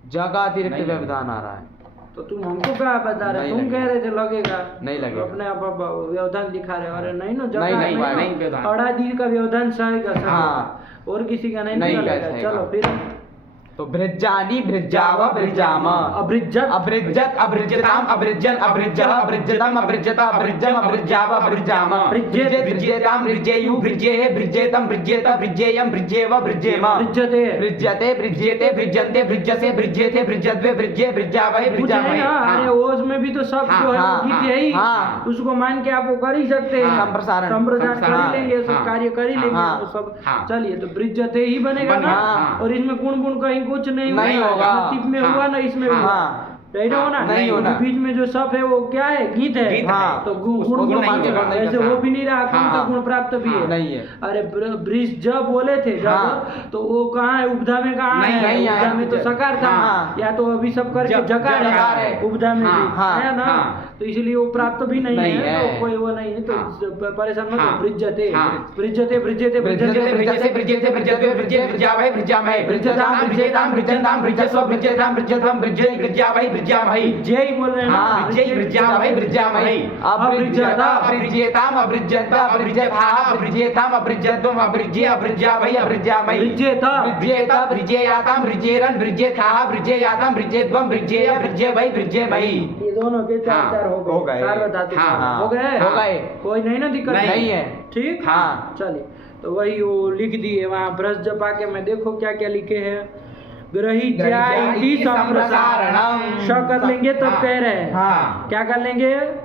जगह अतिरिक्त नहीं। व्यवधान आ रहा है। तो तुम हमको क्या बता रहे? नहीं तुम लगेगा। कह रहे थे लगेगा। नहीं लगेगा। अपने आप व्यवधान दिखा रहे हो। अरे नहीं ना, नहीं, जगह नहीं, ना। नहीं व्यवधान। अड़ादी का व्यवधान सही का सही। हाँ। और किसी का नहीं नहीं निकलेगा। कैसे चलो का। फिर तो ब्रिजानि ब्रिजाव ब्रिजाम। अब्रिजत अब्रिजत अब्रिजताम अब्रिजन अब्रिजः अब्रिजतम अब्रिजत अब्रिजम अब्रिजाव अब्रिजाम। ब्रिजेत ब्रिजेताम ब्रिजेयु ब्रिजेः ब्रिजेतम ब्रिजेत ब्रिजेयम ब्रिजेव ब्रिजेम। ब्रिजते ब्रिज्यते ब्रिज्येते ब्रिज्यन्ते ब्रिज्यसे ब्रिज्येते ब्रिज्यद्वे ब्रिज्ये ब्रिज्यावै कुछ है ब्रिज्यामहि। ना? अरे ओस में भी तो सब जो है हाँ, वो गीत है ही। हाँ। उसको मान के आप वो कर ही सकते हैं। हाँ, संप्रसारण। संप्रसारण कर हाँ, ही लेंगे, सब हाँ, कार्य कर ही लेंगे। हाँ, तो सब हाँ। चलिए, तो ब्रिजते ही बनेगा बनेगा, ना। हाँ। और इसमें गुण कहीं कुछ नहीं नहीं होगा। टिप में हाँ, हुआ ना, इसमें हाँ, हुआ। हाँ। नहीं ना होना? नहीं होना। बीच में जो सब है वो क्या है? गीत है। गीत है। तो गुण उसको गुण नहीं मान के होगा। करना। ऐसे वो भी नहीं रहा। कौन सा हाँ। गुण प्राप्त भी है? नहीं है। अरे ब्रिज जब बोले थे जब, हाँ। तो वो कहाँ है? उपधा में कहाँ नहीं, है? नहीं आया। उपधा में तो सकार था। हाँ। या तो अभी सब करके जब- जकार जकार है है। उपधा में हाँ, भी हाँ, है ना। हाँ। तो इसलिए वो प्राप्त भी नहीं नहीं है। है। तो कोई वो नहीं है। तो हाँ। परेशान मत हो। हाँ। ब्रिजते हाँ। ब्रिजते ब्रिजते ब्रिजते ब्रिजते ब्रिजसे ब्रिजते ब्रिजद्वे ब्रिजे ब्रिजावै ब्रिजामहि ब्रिजताम ब्रिजेताम ब्रिजन्ताम ब्रिजस्व ब्रिजेताम ब्रिजतम ब्रिजे ब्रिजावै ब्रिजामहि। जय बोल रहे हैं ना। हाँ। ब्रिजे ब्रिजावै ब्रिजामहि। अब्रिजता अब्रिजेताम अब्रिजन्त अब्रिजथाः अब्रिजेताम अब्रिजद्वम् अब्रिजे अब्रिजावै अब्रिजामहि। ब्रिजेता ब्रिजेत ब्रिजेयाताम ब्रिजेरन् ब्रिजेथाः ब्रिजेयाताम ब्रिजेद्वम् ब्रिजेय ब्रिजेवै ब्रिजेमहि। ये दोनों के चार हाँ, चार हो हो गए। गए। सार्वधातुक हाँ, हाँ, हो गए। हो गए। कोई नहीं ना दिक्कत? नहीं है। ठीक। हाँ। चलिए, तो वही वो लिख दिए वहाँ ब्रश जपा के। मैं देखो क्या क्या लिखे हैं। ग्रहित्याइति संप्रसारणम। श कर लेंगे तब कह रहे हैं। हाँ। क्या कर लेंगे?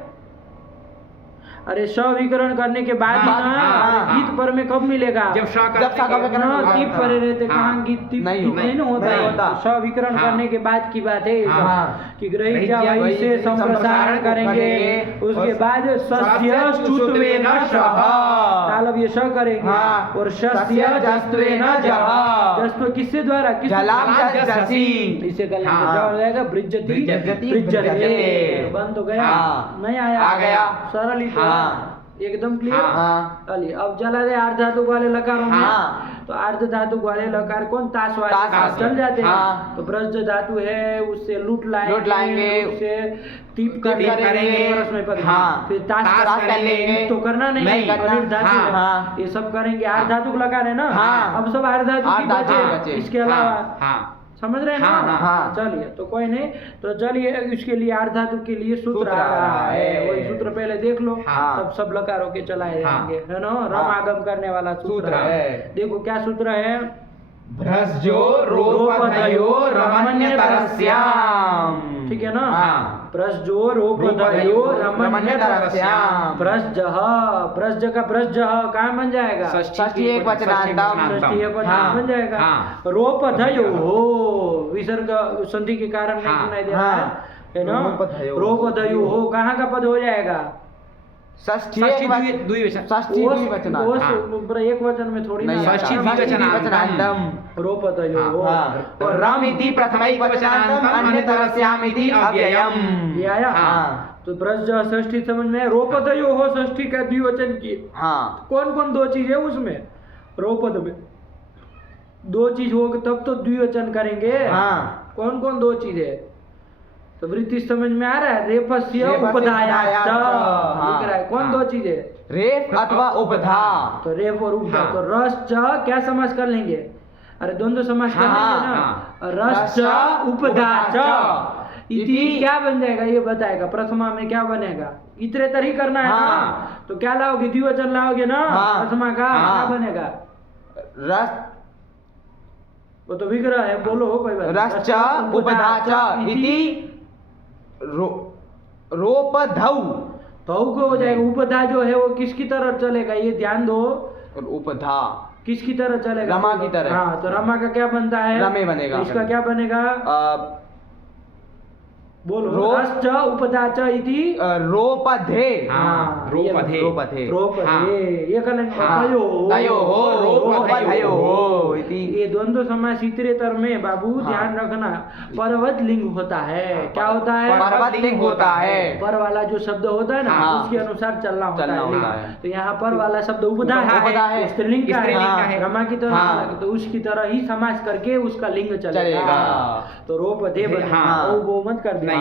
अरे स्विकरण करने के बाद ही हाँ, ना। हाँ, अरे हाँ। गीत पर में कब मिलेगा? जब श जब सा का करते विकरण हैं। ना, टिप परे रहते। हाँ। कहाँ गीत टिप नहीं टिप होगा। नहीं ना होता नहीं है। होता। स्विकरण हाँ। करने के बाद की बात है ये सब। हाँ। कि ग्रहित्या वही से संप्रसारण करेंगे। उसके बाद सस्य च्युत्वेन शः तालव्य श करेंगे। हाँ। और शस्य जस्त्वेन जः। जस्त्व किससे द्वारा? किस जलाम जसी। इसे कर लेंगे। हाँ। क्या हो जाएगा? ब्रिजति ब्रिजति, ब्रिजते। ब्रिजते। बंद हो गया। हाँ। नहीं आया? आ गया। सरल ही तो। हाँ। एकदम क्लियर। हाँ। चलिए अब चला जाए अर्ध धातुक वाले लकारों में। हाँ। तो अर्ध धातुक वाले लकार कौन ताश वाले ताश चल जाते हैं। हाँ। तो ब्रज जो धातु है उससे लूट लाएंगे, उससे टीप करेंगे। उसमें पद। हाँ। फिर ताश करेंगे। तो करना नहीं करना। और धातु है। हाँ। ये सब करेंगे अर्ध धातुक लकार है ना। हाँ। अब सब अर्ध धातु अर्ध धातु बचे। बचे। इसके अलावा हाँ समझ रहे हैं ना। हाँ, हाँ। चलिए तो कोई नहीं, तो चलिए इसके लिए अर्ध धातु के लिए सूत्र आ रहा है। वही सूत्र पहले देख लो। हाँ। तब सब लकारों के चलाए जाएंगे, है ना। रम आगम करने वाला सूत्र है। देखो क्या सूत्र है। भ्रजो रोपधयो रमण्यतरस्याम। ठीक है ना। हाँ। भ्रजो रोपधयो रमण्यतरस्याम। भ्रजः, भ्रज का भ्रज कहाँ बन जाएगा। षष्ठी एक वचनांतम। षष्ठी एक वचन हाँ। बन जाएगा। हाँ। रोपधयो हो, विसर्ग संधि के कारण नहीं सुनाई दे रहा है ना। रोपधयो। रोपधयो हो कहाँ का पद हो जाएगा। षष्ठी षष्ठी एक द्विवचन। षष्ठी द्विवचनांतम। एक वचन में थोड़ी नहीं, ना। षष्ठी द्विवचनांतम। रोपधयो हो। और रम इति प्रथमैकवचनांतम अन्यतरस्याम इति अव्ययम्। ये आया। हाँ। तो ब्रज षष्ठी समझ में। रोपधयो हो षष्ठी का द्विवचन की हाँ। कौन कौन दो चीज है उसमें। रोपद में दो चीज हो तब तो द्विवचन करेंगे। हाँ। कौन कौन दो चीज है। तो वृत्ति समझ में आ रहा है। रेफस्य उपधायाश्च लिख रहा है। कौन दो चीज है। रेफ अथवा उपधा। तो रेफ और उपधा। हाँ। तो रस च क्या समास कर लेंगे। अरे द्वंद्व समास कर लेंगे ना। रस च उपधा च इति क्या बन जाएगा ये बताएगा। प्रथमा में क्या बनेगा। इतरेतर ही करना है ना। तो क्या लाओगे द्विवचन लाओगे ना। प्रथमा का क्या बनेगा। रस वो तो विग्रह है, बोलो कोई बात। रस च उपधा च इति रोपधौ। धौ को हो जाएगा। उपधा जो है वो किसकी तरफ चलेगा ये ध्यान दो। और उपधा किसकी तरह चलेगा। रमा की तरह। हाँ तो रमा का क्या बनता है। रमे बनेगा। इसका क्या बनेगा। बोलो। रस च उपधा च इति रोपधे। हाँ, रोपधे। रोपधे। रोपधे ये कर लेंगे। हाँ। तयोः रोपधयोः इति। ये द्वंद्व समास इतरेतर में बाबू ध्यान रखना परवत लिंग होता है। क्या होता है। परवत लिंग होता है। पर वाला जो शब्द होता है ना हाँ। उसके अनुसार चलना होता होता है। है। तो यहाँ पर वाला शब्द उपधा उपधा है, है। स्त्रीलिंग का है। रमा की तरह हाँ। तो उसकी तरह ही समास करके उसका लिंग चलेगा। चलेगा। तो रोपधे बनेगा। हाँ। वो मत कर देना। नहीं।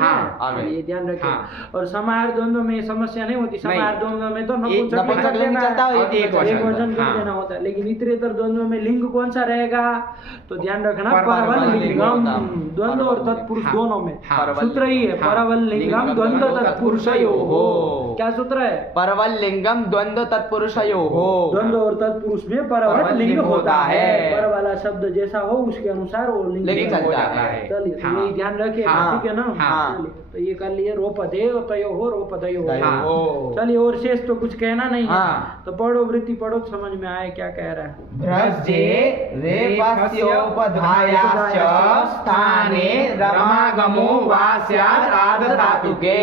हाँ। ये ध्यान रखिए। हाँ। और समाहार द्वंद्व में समस्या नहीं होती। समाहार द्वंद्व में तो नपुंसक लिंग चलता है। एक वचन। एक वचन कर हाँ। देना होता है। लेकिन इतरेतर द्वंद्व में लिंग कौन सा रहेगा। तो ध्यान रखना परवल परवल लिंगम। लिंगम। द्वंद्व और तत्पुरुष हाँ। दोनों में हाँ। सूत्र ही है। हाँ। परवल लिंगम द्वंद्व तत्पुरुषयोः। क्या सूत्र है। परवल लिंगम द्वंद्व तत्पुरुषयोः। द्वंद्व और तत्पुरुष में परवल लिंग होता है। पर वाला शब्द जैसा हो उसके अनुसार वो लिंग लिंग हो चलता जाता है। चलिए तो हाँ। यही ध्यान रखिए। हाँ। ठीक है ना। हाँ। चलिए, तो ये कर लिए रोपधे और तयोः रोपधयोः। तयोः। चलिए और शेष तो कुछ कहना नहीं है। हाँ। तो पढ़ो वृत्ति पढ़ो तो समझ में आए क्या कह रहा है। भ्रजे रेफस्योपधायाश्च स्थाने रमागमो वा स्यात् आर्धधातुके।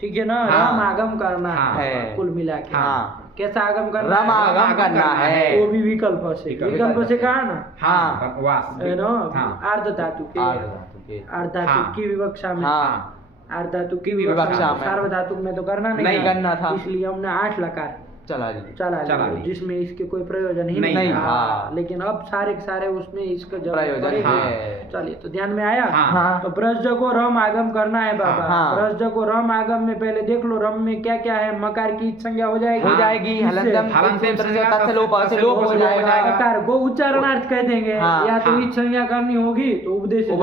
ठीक है ना। हाँ। रम आगम करना हाँ। है कुल मिला के। हाँ। कैसा आगम करना रम है? आगम करना है। वो भी विकल्प से। विकल्प से कहा ना हाँ। वास। है ना। हाँ। अर्ध धातु के। आर्धधातुके। अर्ध धातु हाँ। की विवक्षा में। हाँ। अर्ध धातु की विवक्षा विवक्षा में। सार्वधातुक में तो करना नहीं करना था। इसलिए हमने 8 लकार चला चला चला लिया, लिया। जिसमें इसके कोई प्रयोजन ही नहीं था। लेकिन अब सारे के सारे उसमें इसका जरूरत प्रयोजन पड़ेगा। है। चलिए तो ध्यान में आया। हाँ। तो ब्रज को रम आगम करना है बाबा। हाँ। ब्रज को रम आगम में पहले देख लो रम में क्या क्या है। मकार की इच संज्ञा हो जाएगी। हो जाएगी। हलंतम हलंतम से लोप हो जाएगा। मकार को उच्चारणार्थ कह देंगे। हाँ। या तो हाँ। इच संज्ञा करनी होगी तो उपदेश से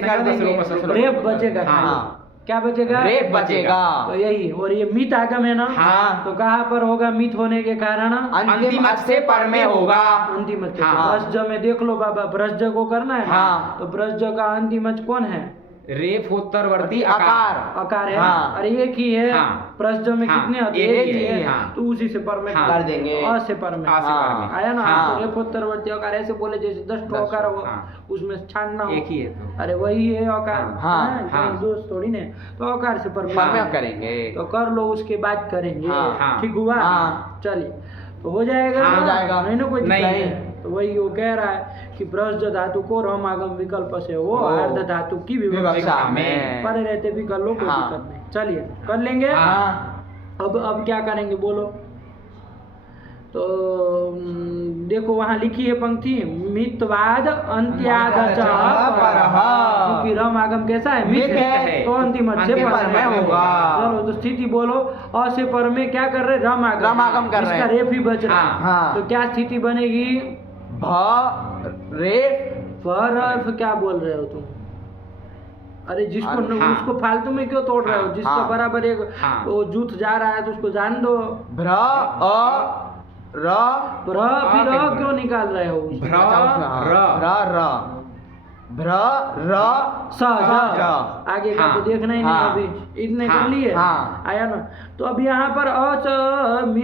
कर देंगे। रेप बचेगा। हाँ। क्या बचेगा। रेप बचेगा। तो यही। और ये मित आगम है ना। हाँ। तो कहाँ पर होगा मित होने के कारण। अंतिम अच से पर में होगा। अंतिम अच। हाँ। ब्रज में देख लो बाबा। ब्रज को करना है। हाँ। तो ब्रज का अंतिम अच कौन है। रेफोत्तरवर्ती आकार। आकार है। हाँ। अरे एक ही है। हाँ। प्रज में हाँ। कितने होते एक एक ही है। हाँ। तो उसी से पर में हाँ। कर देंगे। अ से पर में। आ से पर में। आया ना। हाँ। तो रेफोत्तरवर्ती आकार ऐसे बोले जैसे 10 ठो आकार हो। हाँ। उसमें छानना हो। एक ही है तो। अरे वही है आकार। हाँ। हैं? हाँ। कहीं दोस्त थोड़ी ने। तो आकार से पर में। पर में करेंगे। तो कर लो उसके बाद करेंगे। हाँ। ठीक हुआ। हाँ। चलिए तो हो जाएगा। हाँ, हो जाएगा। नहीं ना कोई दिक्कत नहीं। है। तो वही वो कह रहा है कि ब्रज धातु को रम आगम विकल्प से वो वो अर्ध धातु की विवक्षा विवक्षा में। परे रहते भी कर लो कोई हाँ। दिक्कत नहीं। चलिए कर लेंगे। हाँ। अब क्या करेंगे बोलो। तो देखो वहाँ लिखी है पंक्ति मितवाद अंत्याद च परः। क्योंकि रम आगम कैसा है, मित है, तो अंतिम से पर में होगा। चलो तो स्थिति बोलो। अ से पर में क्या कर रहे, रम आगम कर रहे हैं, इसका रेफ ही बच रहा है। हाँ। तो क्या स्थिति बनेगी, भ रेफ पर क्या बोल रहे हो तुम? अरे जिसको हाँ। उसको फालतू में क्यों तोड़ रहे हो, जिसका हाँ। बराबर एक हाँ। वो जूथ जा रहा है तो उसको जान दो। भ्र अ र फिर क्यों निकाल रहे हो? भ्र र स आगे का तो देखना ही नहीं। हाँ। अभी इतने हाँ। कर लिए। हाँ। आया ना। तो अब यहाँ पर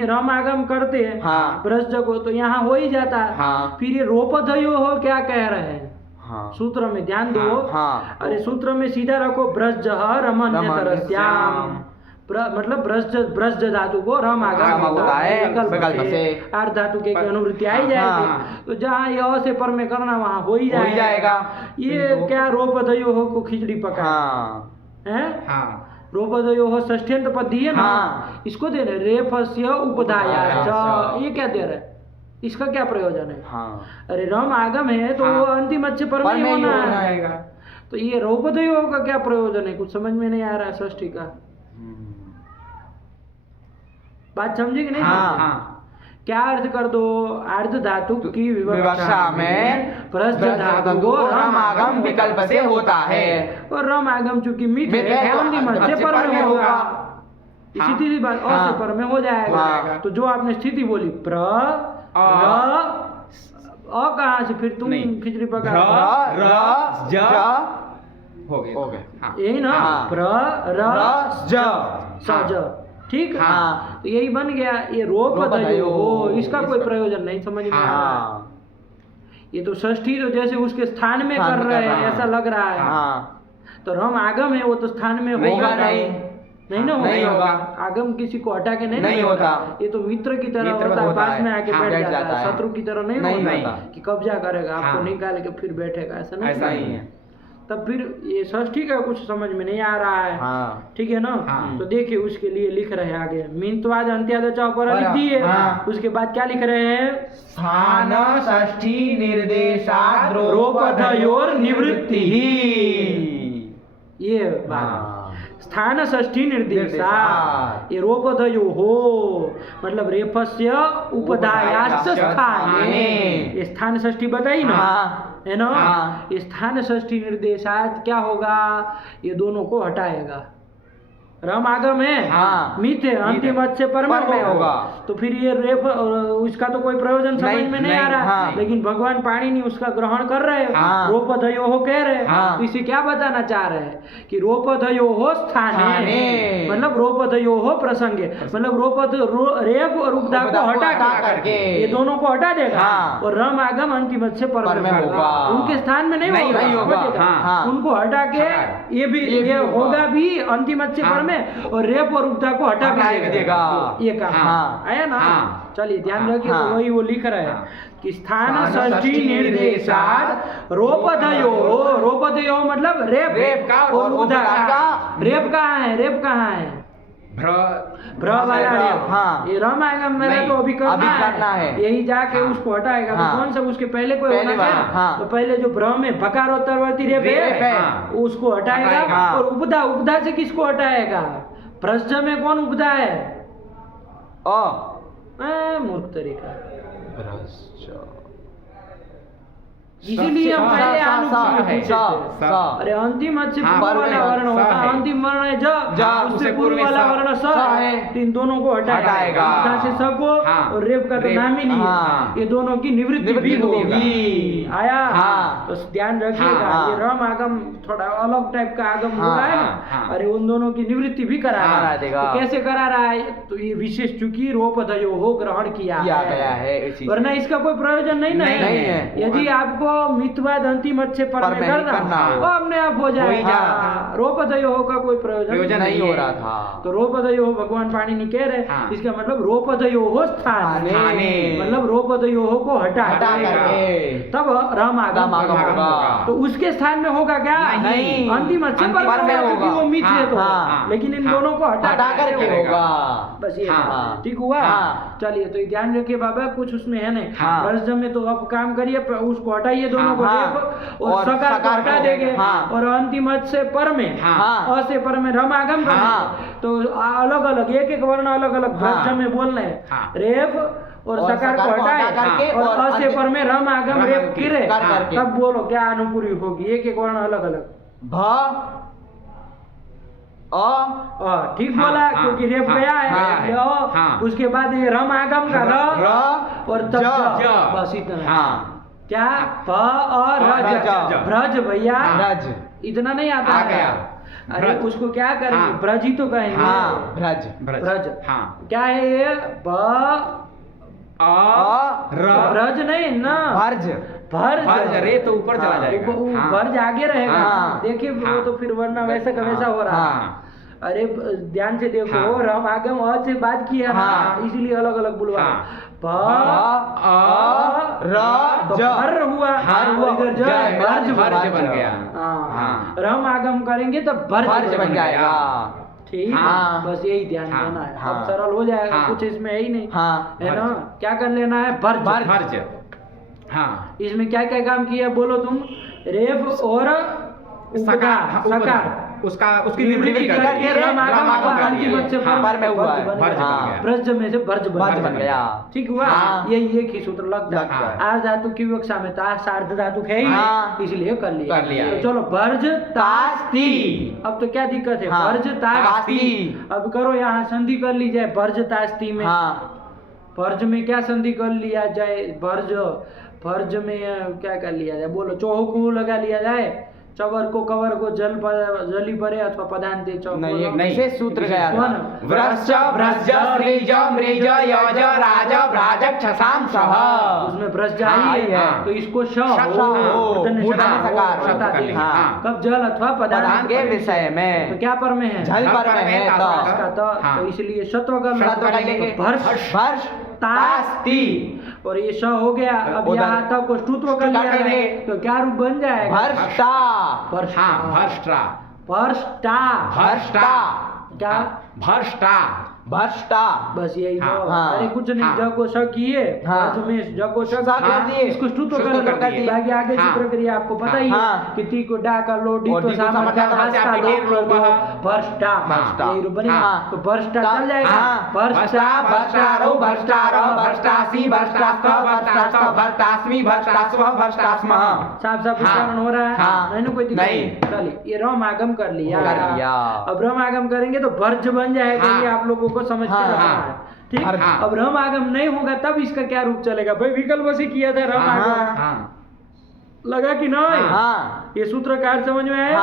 रम आगम करते हैं हाँ। ब्रज को, तो यहाँ हो ही जाता है। हाँ। फिर ये रोपधयो हो क्या कह रहे हैं हाँ। सूत्र में, ध्यान दो। हाँ। अरे सूत्र में सीधा रखो ब्रज रमन्यतरस्याम, मतलब ब्रज धातु को रम आगम होता है विकल्प से, अर्ध धातु के अनुवृत्ति आई जाएगी। हाँ। तो जहाँ य से पर में करना वहाँ हो ही जाएगा। ये क्या रोपधयो हो को खिचड़ी पका है। हाँ। रोपधयो हो षष्ठ्यंत पद दिए ना, हाँ। इसको दे रहे रेफस्य उपधाया। ये क्या दे रहे, इसका क्या प्रयोजन है? हाँ। अरे रम आगम है तो वो अंतिम अच्छे पर में ही होना है। तो ये रोपधयो का क्या प्रयोजन है, कुछ समझ में नहीं आ रहा है षष्ठी का। बात समझे कि नहीं? हाँ। क्या अर्थ कर दो, अर्ध धातु की विवक्षा में प्रस्थ धातु को रम आगम विकल्प से होता है। और रम आगम चूंकि मित है तो अंतिम अच्छे पर में होगा। सीधी बात, अ से पर में हो जाएगा। तो जो आपने स्थिति बोली प्र र अ कहाँ से, फिर तुम खिचड़ी पका र ज हो गया। हाँ। यही ना, प्र र ज स ठीक। हाँ। तो यही बन गया। ये रोपधयो हो, इसका कोई प्रयोजन नहीं समझ में आ रहा है। ये तो षष्ठी तो जैसे उसके स्थान में कर रहे हैं ऐसा लग रहा है। हाँ। तो रम आगम है वो तो स्थान में होगा नहीं ना होगा। आगम किसी को हटा के नहीं होता। ये तो मित्र की तरह होता है, पास में आके बैठ जाता है। शत्रु की तरह नहीं होता कि कब्जा करेगा आपको निकाल के फिर बैठेगा, ऐसा नहीं है। तब फिर ये षष्ठी का कुछ समझ में नहीं आ रहा है। हाँ। ठीक है ना। हाँ। तो देखिए उसके लिए लिख रहे हैं आगे मिंतवाद अंत्याद च लिख दिए। हाँ। उसके बाद क्या लिख रहे हैं, स्थान षष्ठी निर्देशाद रोपधयोर निवृत्ति। ये बात हाँ। स्थान षष्ठी निर्देशाद, ये रोपधयो हो मतलब रेफस्य उपधायाश्च स्थाने। ये स्थान षष्ठी बताई ना, है ना। हाँ। स्थान षष्ठी निर्देशात क्या होगा, ये दोनों को हटाएगा। रम आगम है, हाँ। मित है, अंतिम अच्छे पर में होगा। तो फिर ये रेफ उसका तो कोई प्रयोजन समझ में नहीं आ रहा। हाँ। लेकिन भगवान पाणिनि उसका ग्रहण कर रहे हैं। हाँ। रोपधयो हो कह रहे हैं। हाँ। तो इसे क्या बताना चाह रहे हैं कि रोपधयो हो स्थाने, स्थाने। मतलब रोपधयो हो प्रसंगे, मतलब रेप और उपधा को हटा करके ये दोनों को हटा देगा। हाँ। और रम आगम अंतिम अच्छे पर में होगा, उनके स्थान में नहीं होगा। हाँ। उनको हटा के ये भी ये होगा भी अंतिम अच्छे पर में, और रेप और उपधा को हटा भी देगा। ये कहा आया ना। चलिए ध्यान रखिए। तो वही वो लिख रहे हैं कि स्थान षष्ठी निर्देशाद रोपधयो मतलब रेप का और उपधा का। रेप कहाँ है, रेप कहाँ है, भ्र वाला रेप। हाँ। ये रम आएगा मेरा तो अभी करना है। यही जाके उसको हटाएगा। हाँ। तो कौन सा उसके पहले कोई होना चाहिए। हाँ। तो पहले जो भ्र में भकारोत्तरवर्ती रेप है उसको हटाएगा। और उपधा से किसको हटाएगा, प्रश्च में कौन उपधा है, मूर्ख तरीका। इसीलिए हम पहले अरे अंतिम अच्छे पूर्व वाला वर्ण होता है, अंतिम वर्ण है ज, उससे पूर्व वाला वर्ण स है। इन दोनों को हटाएगा। उपधा से स को, और रेप का तो नाम ही नहीं है। ये दोनों की निवृत्ति भी होगी। आया। तो ध्यान रखिएगा। ये रम आगम थोड़ा अलग टाइप का आगम हो रहा है ना। अरे उन दोनों की निवृत्ति भी करा देगा। तो कैसे करा रहा है, तो ये विशेष चूंकि रोपधयो हो ग्रहण किया गया है, वरना इसका कोई प्रयोजन नहीं है। यदि आपको मितवाद अंतिम अच्छे पर में करना वो अपने आप हो जाएगा। रोपदयो का कोई प्रयोजन नहीं हो रहा था। तो रोपदयो भगवान पाणिनि कह रहे, इसका मतलब रोपदयो स्थाने, मतलब रोपदयो को हटा करके तब रम आगम होगा। तो उसके स्थान में होगा क्या? नहीं, अंतिम अच्छे पर में होगा, वो मित है तो, लेकिन इन दोनों को हटा करके होगा। बस ये ठीक हुआ। चलिए, तो ध्यान रखिए बाबा, कुछ उसमें है नहीं। ब्रज में तो अब काम करिए, उसको हटाइए दोनों को, और सकार को हटा देंगे, और अंतिम से पर में अ से पर में रम आगम करेंगे। तो अलग अलग एक एक वर्ण अलग अलग ब्रज में बोलना है। रेफ और सकार को हटाए और अ से पर में रम आगम रेप गिरे, तब बोलो क्या अनुपूरी होगी। एक एक वर्ण अलग अलग। भ ठीक बोला, क्योंकि रेप गया है। उसके बाद ये रम आगम का र और तब ज, बस इतना। क्या प और रज, ब्रज भैया, इतना नहीं आता है। अरे उसको क्या करेंगे, ब्रज ही तो कहेंगे। ब्रज क्या है ये? ब्रज नहीं ना, भर्ज। रे तो ऊपर चला जाएगा, भर्ज आगे रहेगा। देखिए वो तो फिर वरना वैसा का वैसा हो रहा है। अरे ध्यान से देखो, रम आगम अ से बात किया, इसीलिए अलग अलग बुलवा। भर हुआ, भर्ज बन गया। रम आगम करेंगे तो भर्ज बन जाएगा। ठीक, बस यही ध्यान देना है। अब सरल हो जाएगा, कुछ इसमें है ही नहीं, है ना। क्या कर लेना है? भर्ज। इसमें क्या क्या काम किया बोलो तुम? रेफ और सकार, उसकी निवृत्ति करके रम आगम अंतिम से पर में हुआ है, ब्रज में से भर्ज बन गया। ठीक हुआ। यही एक ही सूत्र लग जाता है। आर्ध धातु की विवक्षा में सार्ध धातु है ही, इसलिए कर लिया। तो चलो, भर्ज तास्ति। अब तो क्या दिक्कत है? भर्ज तास्ति। अब करो यहाँ संधि कर ली जाए भर्ज तास्ति में। भर्ज में क्या संधि कर लिया जाए? भर्ज में क्या कर लिया जाए बोलो? चौहु लगा लिया जाए, चवर को कवर को जली परे अथवा पदांते नहीं, सूत्र गया था। व्रश्च ब्रज श्रीज मृज यज राज भ्राजक छसाम सह। उसमें ब्रज आई है, तो इसको श कब जल अथवा पदांत के विषय में, तो क्या पर में है? जल पर में है, तो इसलिए शत्व कर लेंगे। भर्ष तास्ति, और ये श हो गया। अब यहाँ तक को स्तुत्व कर लिया, तो क्या रूप बन जाएगा? भ्रष्टा। बस यही तो। अरे कुछ नहीं, ज को श किए, ज को श कर दिए, इसको स्तुत्व कर दिए। बाकी आगे की प्रक्रिया आपको पता ही है कि ती को डा कर लो, डी तो सामर्थ्य भाषा लोग भ्रष्टा, यही रूप बनेगा। तो भ्रष्टा चल जाएगा। भ्रष्टा, भ्रष्टारो, भ्रष्टारो, भ्रष्टासी, भ्रष्टास्व, भ्रष्टास्व, भ्रष्टास्मि, भ्रष्टास्व, भ्रष्टास्म। साफ उच्चारण हो रहा है, नहीं कोई दिक्कत नहीं। चलिए, ये रम आगम कर लिया। अब रम आगम करेंगे तो भर्ज बन जाएगा। ये आप लोगों को समझ के रखना है, ठीक। अब रम आगम नहीं होगा तब इसका क्या रूप चलेगा? भाई विकल्प से किया था रम आगम, लगा कि नहीं? ये सूत्र कार्य समझ में आया?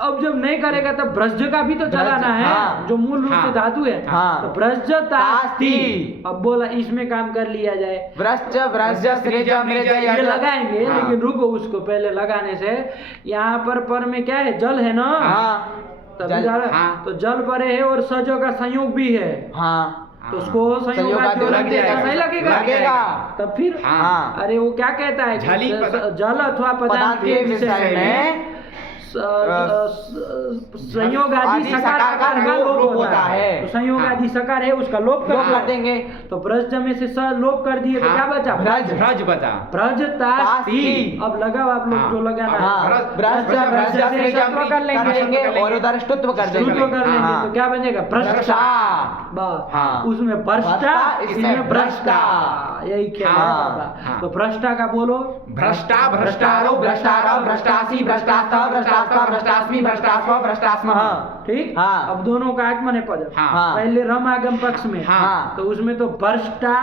अब जब नहीं करेगा तब ब्रज का भी तो चलाना है, जो मूल रूप से धातु है। तो ब्रज तास्ति। अब बोला इसमें काम कर लिया जाए। ये लगाएंगे, लेकिन रुको, उसको पहले लगाने से यहाँ पर में क्या है? जल है ना, तो जल परे है और सजो का संयोग भी है। तो उसको संयोग सही लगेगा। तब फिर अरे वो क्या कहता है? जल अथवा पदार्थ के विषय में संयोग आदि सकार का लोप होता है। तो संयोग आदि सकार है, उसका लोप कर देंगे। तो ब्रज में से स लोप कर दिए, तो क्या बचा? ब्रज बचा। ब्रज तास्ति। अब लगाओ आप लोग जो लगाना है। ब्रज से शत्व कर लेंगे और उधर स्तुत्व कर देंगे। तो क्या बनेगा? भ्रष्टा। उसमें भ्रष्टा, इसमें भ्रष्टा, यही क्या है? तो भ्रष्टा का बोलो। भ्रष्टा, भ्रष्टारो, भ्रष्टारो, भ्रष्टासी, भ्रष्टास्व, भ्रष्टास्मि, भ्रष्टास्व, भ्रष्टास्म। ठीक। अब दोनों का आत्मनेपद। पहले रम आगम पक्ष में, तो उसमें तो भ्रष्टा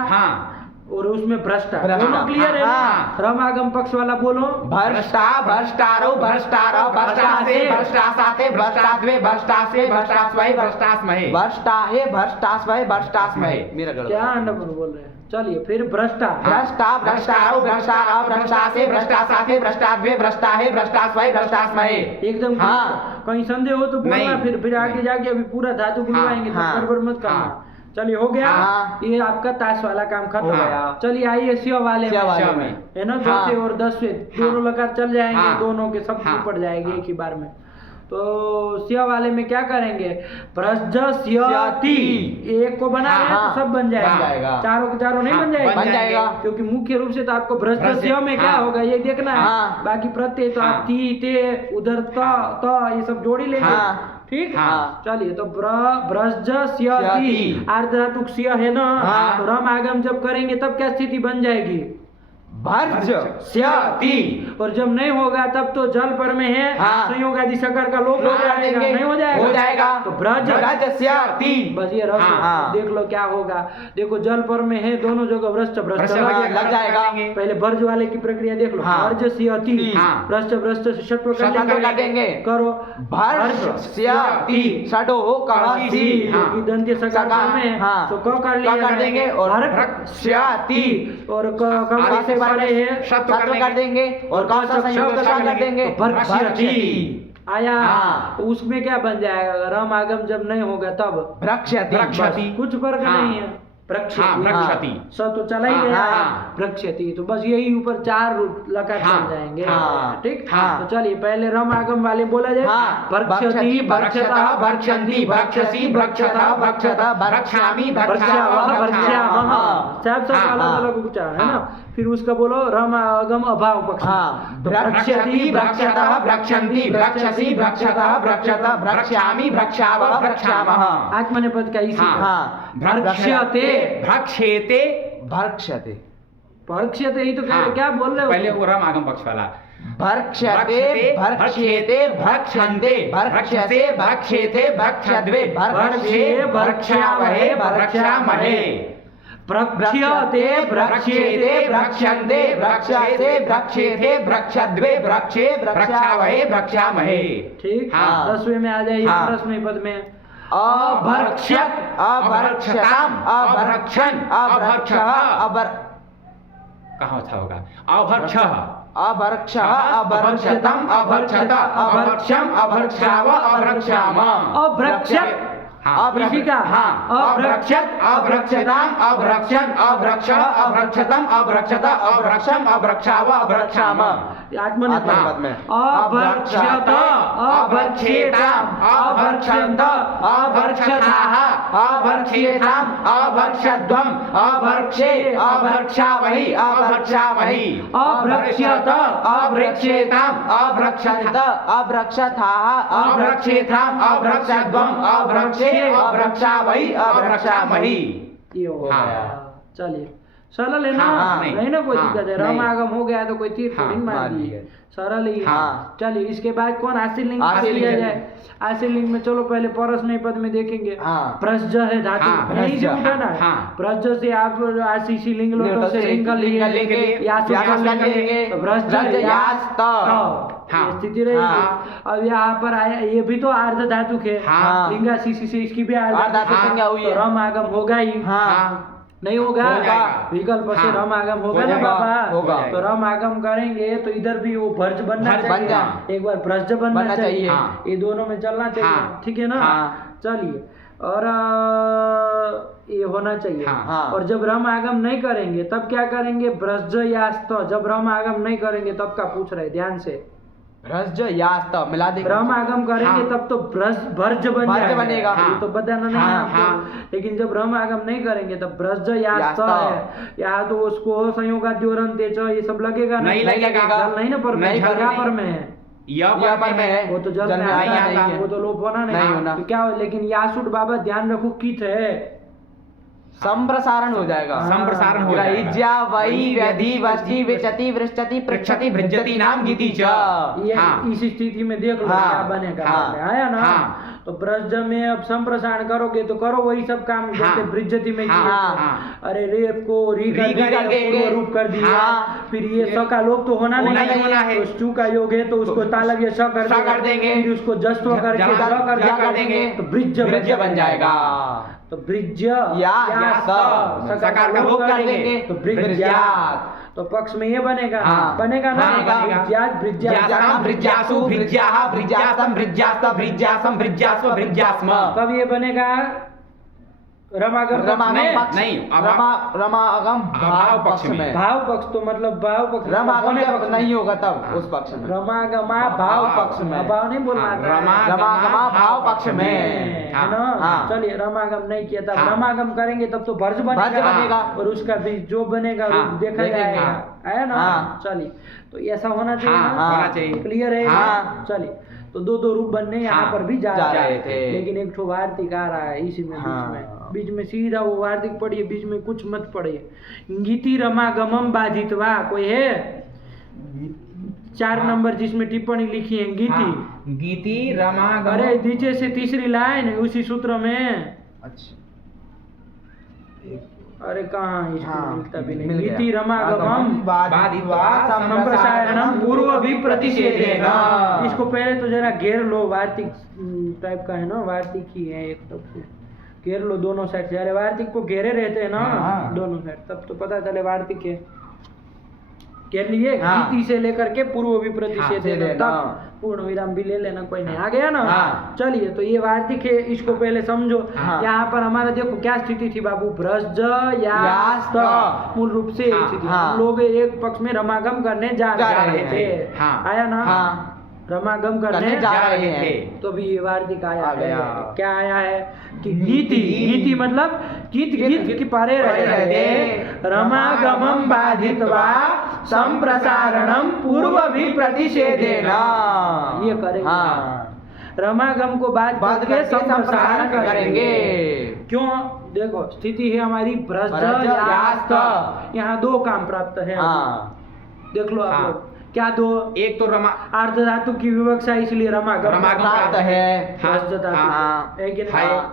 और उसमें भ्रष्टा, भ्रष्टा। दोनों क्लियर है ना? हाँ। रम आगम पक्ष वाला बोलो। भ्रष्टा भ्रष्टारो भ्रष्टार भ्रष्टासे भ्रष्टासाते भ्रष्टाद्वे भ्रष्टासे भ्रष्टास्वै भ्रष्टास्महे भ्रष्टाहे भ्रष्टास्वै भ्रष्टास्महे। मेरा गलत। क्या अंडरपुर बोल रहे हैं? चलिए फिर भ्रष्टा। भ्रष्टा भ्रष्टारो भ्रष्टार भ्रष्टासे भ्रष्टासाते भ्रष्टाद्वे भ्रष्टाहे भ्रष्टास्वै भ्रष्टास्महे। एकदम हाँ। कहीं संदेह हो तो बोलना, नहीं। फिर आगे जाके अभी पूरा धातु बुलवाएंगे तो हाँ। गड़बड़ मत करना। हाँ। चलिए हो गया। हाँ। ये आपका ताश वाला काम खत्म हो हो गया। गया। चलिए आइए स्व वाले स्व वाले में, में। है ना? हाँ। 10 और 10 दोनों लगातार चल जाएंगे, हाँ। दोनों के सब हाँ। पड़ जाएंगे हाँ। एक ही बार में। तो स्व वाले में क्या करेंगे? भ्रज स्यति, एक को बना रहे हैं हाँ। तो सब बन बन जाएगा। चारों के चारों नहीं हाँ, बन जाएगा? बन जाएगा। क्योंकि मुख्य रूप से तो आपको भ्रज भ्रज, स्व में क्या हाँ। होगा ये देखना है। हाँ। बाकी प्रत्यय तो आप हाँ। ती ते उधर त ये सब जोड़ी लेंगे। हाँ। ठीक। हाँ। चलिए तो भ्रज स्यति, स्यति। आर्धधातुक स्य है ना? हाँ। तो रम आगम जब करेंगे तब क्या स्थिति बन जाएगी? भर्ज स्यति। और जब नहीं होगा तब तो जल पर में है, हाँ। संयोग आदि सकर का लोप लोप हो कर जाएगा, देंगे। नहीं हो जाएगा? हो जाएगा। तो भ्रज स्यति। बस ये रम। हाँ। देख लो क्या होगा। देखो जल पर में है, दोनों जगह भ्रष्ट भ्रष्ट लग जाएगा। पहले भर्ज वाले की प्रक्रिया देख लो। हाँ। भर्ज स्यति, हाँ। भ्रष्ट भ्रष्ट से षत्व कर षत्व कर देंगे। करो। भर्ज स्यति षडो कहसी। हाँ। क्योंकि दंत्य सकार में हाँ। तो क कर लिया क कर देंगे और भर्ग स्यति और क से परे है शत्व कर देंगे और कौन सा संयोग के साथ कर देंगे? भर्क्ष्यति। आया। हाँ। तो उसमें क्या बन जाएगा? रम आगम जब नहीं होगा तब भ्रक्ष्यति। भ्रक्ष्यति। कुछ फर्क हाँ। नहीं है। भ्रक्ष्यति। हाँ, भ्रक्ष्यति। स तो चला ही हाँ, गया। हाँ। भ्रक्ष्यति। तो बस यही ऊपर 4 लकार हाँ, चल जाएंगे। हाँ, ठीक। हाँ। तो चलिए पहले रम आगम वाले बोला जाए। हाँ। भर्क्ष्यति, भर्क्षता भर्क्षन्ति भर्क्षसि भर्क्षता भर्क्षता भर्क्षामि भर्क्षावः भर्क्षामः। सब हाँ, अलग हाँ। अलग उच्चारण है ना? हाँ। फिर उसका बोलो रम आगम अभाव पक्ष। हाँ। तो भ्रक्ष्यति भ्रक्षतः भ्रक्षन्ति भ्रक्षसि भ्रक्षतः भ्रक्षता भ्रक्ष्यामि भ्रक्षावः भ्रक्षामः। आत्मनेपद का इसी। हाँ। भर्क्ष्यते। भक्षेते। भर्क्ष्यते। भर्क्ष्यते ही तो हाँ। क्या बोल रहे हो? पहले वो रम आगम पक्ष वाला। भर्क्ष्यते भर्क्ष्येते भर्क्षन्ते भर्क्ष्यसे भर्क्ष्येते भर्क्ष्यद्वे भर्क्ष्ये भर्क्ष्यावहे भर्क्ष्यामहे। भर्क्ष्यते भर्क्ष्येते भर्क्ष्यन्ते भर्क्ष्यसे भर्क्ष्येते भर्क्ष्यद्वे भर्क्ष्ये भर्क्ष्यावहे भर्क्ष्यामहे। ठीक। हाँ। 10वें में आ जाइए हाँ। प्रश्न पद में। अभर्क्ष्यत अभर्क्षताम अभर्क्षन् अभर्क्षः कहाँ अच्छा होगा? अभक्षः अभर्क्षः अभर्क्षतम् अभर्क्षत अभर्क्षम् अभर्क्षाव अभर्क्षाम। अभ्रक्षत। हाँ। इसी का। हाँ। अभ्रक्षत अभ्रक्षताम अभ्रक्षन् अभ्रक्षः अभ्रक्षतम् अभ्रक्षत अभ्रक्षम् अभ्रक्षाव अभ्रक्षाम। आत्मनेपद में अभर्क्षत अभर्क्षेताम अभर्क्षन्त अभर्क्षताः अभर्क्षेताम अभर्क्षध्वम् अभर्क्षे अभर्क्षावहि अभर्क्षामहि। अभ्रक्ष्यत अभ्रक्षेताम अभ्रक्षन्त अभ्रक्षथाः अभ्रक्षेताम अभ्रक्षध्वम् अभ्रक्षे अभ्रक्षावहि अभ्रक्षामहि। ये हो हाँ। गया। चलिए सरल है ना? हाँ, नहीं ना कोई हाँ, दिक्कत है। रम नहीं। आगम हो गया तो कोई तीर हाँ, थोड़ी मार मार दी दिए। सरल ही। हाँ। चलिए इसके बाद कौन आशील लिंग आशील लिया लिंग। जाए? आशील लिंग में चलो पहले परस्मय पद में देखेंगे। हाँ। प्रज है धातु। हाँ, यहीं से प्रज, उठाना है। हाँ। प्रज से आप आशीषी लिंग लोटो से लिंग लिंग लेंगे। यास यास का लेंगे। लेंगे। तो भ्रज भ्रज यास त। हाँ। ये स्थिति रहेगी। हाँ। अब यहाँ पर आया ये भी तो आर्ध धातुक है। हाँ। लिंगा सीसी से इसकी भी आर्ध आर्ध धातुक धातुक संज्ञा हुई है। तो रम आगम होगा ही। हाँ। नहीं होगा? हो जाएगा। विकल्प से हाँ। रम आगम होगा हो ना जाएगा, बाबा? होगा। तो रम आगम करेंगे तो इधर भी वो भर्ज बनना भर्ज चाहिए। बन जाए। एक बार भ्रज बनना बनना चाहिए। चाहिए। हाँ। ये दोनों में चलना चाहिए। हाँ। ठीक है ना? हाँ। चलिए और ये होना चाहिए। हाँ। हाँ। और जब रम आगम नहीं करेंगे तब क्या करेंगे? भ्रज यास्त। जब रम आगम नहीं करेंगे तब का पूछ रहे ध्यान से। भ्रज यास्त मिला देंगे। रम आगम करेंगे हाँ। तब तो भ्रज भर्ज बन भर्ज जाएगा। बनेगा। ये तो बताना नहीं हाँ, है आपको। हाँ। लेकिन जब रम आगम नहीं करेंगे तब भ्रज यास्त यास्त। है। या तो उसको संयोगाद्योरंत ये सब लगेगा नहीं लगेगा। जल नहीं ना पर में नहीं, क्या नहीं। पर में है? यह पर में है। वो तो जल जल में में आता नहीं है। आता। वो तो लोप होना नहीं होना। तो क्या हो? लेकिन यासुट बाबा ध्यान रखो कित है। संप्रसारण हो जाएगा। संप्रसारण हो जाएगा। ग्रहिज्या वही व्यधि वस्ति विचति वृष्टति पृच्छति भृजति नाम गीति च। ये हाँ। इस स्थिति में देख लो हाँ। क्या बनेगा। हाँ। आया ना? हाँ। तो ब्रज में अब संप्रसारण करोगे तो करो वही सब काम जैसे बृहज्जति में किया था। अरे रेप को री करके पूर्व रूप कर दिया। फिर ये स का लोप तो होना नहीं है, तो ष्टु का योग है तो उसको तालग ये स कर देंगे, फिर उसको जस्व करके ज कर देंगे तो बृहज्ज बन जाएगा। तो बृहज्ज या सकार का लोप कर देंगे तो बृहज्यात्। तो पक्ष में ये बनेगा, बनेगा ना, बृहज्यात् बृहज्यासम बृहज्यासु बृहज्याः बृहज्यासम बृहज्यास्त बृहज्यासम बृहज्यास्व बृहज्यास्म। कब ये बनेगा? रमागम नहीं, रमागम भाव पक्ष में। भाव पक्ष तो मतलब भाव पक्ष रमागम जब नहीं होगा तब उस पक्ष में। रमागमा भाव पक्ष में, भाव नहीं बोलना, रमागमा भाव पक्ष में है ना। चलिए रमागम नहीं किया तब रमागम करेंगे तब तो भर्ज बनेगा और उसका भी जो बनेगा देखा जाएगा, है ना। चलिए तो ऐसा होना चाहिए, क्लियर है। चलिए तो दो रूप बनने यहाँ पर भी जा रहे थे, लेकिन एक ठो वार्तिक आ रहा है इसी में, बीच में सीधा वो वार्तिक पढ़िए, बीच में कुछ मत पढ़िए। गीति रमागमम बाधितवा, कोई है 4 नंबर जिसमें टिप्पणी लिखी है गीति रमागम। अरे नीचे से तीसरी लाइन उसी सूत्र में। अच्छा अरे कहाँ इसको भी नहीं। गीति रमागमम बाधित्वा संप्रसारणम पूर्व भी प्रतिषेधेन। इसको पहले तो जरा घेर लो, वार्तिक टाइप का है ना, वार्तिक ही है एक, तब घेर लो दोनों साइड से। अरे वार्तिक को घेरे रहते हैं ना दोनों साइड, तब तो पता चले वार्तिक है। घेर लिए गीति से लेकर के पूर्व भी प्रतिषेधेन तक पूर्ण विराम भी ले लेना, कोई नहीं। आ गया ना। चलिए तो ये वार्तिक है, इसको पहले समझो। यहाँ पर हमारा देखो क्या स्थिति थी बाबू, भ्रज यास्त मूल रूप से स्थिति। हम लोग एक पक्ष में रमागम करने जा रहे थे, आया ना, रमागम करने जा रहे थे, तो भी ये वार्तिक आया है। क्या आया है कि गीति मतलब गीत की पारे रहते, रमागमम बाधित्वा संप्रसारणम पूर्व भी प्रतिषेधेन। ये करेंगे, रमागम को बाध करके संप्रसारण करेंगे। क्यों? देखो स्थिति है हमारी भ्रज यास्त, यहाँ 2 काम प्राप्त है। देख लो आप लोग, क्या 2? एक तो अर्ध धातु की विवक्षा, इसलिए रमागम प्राप्त है,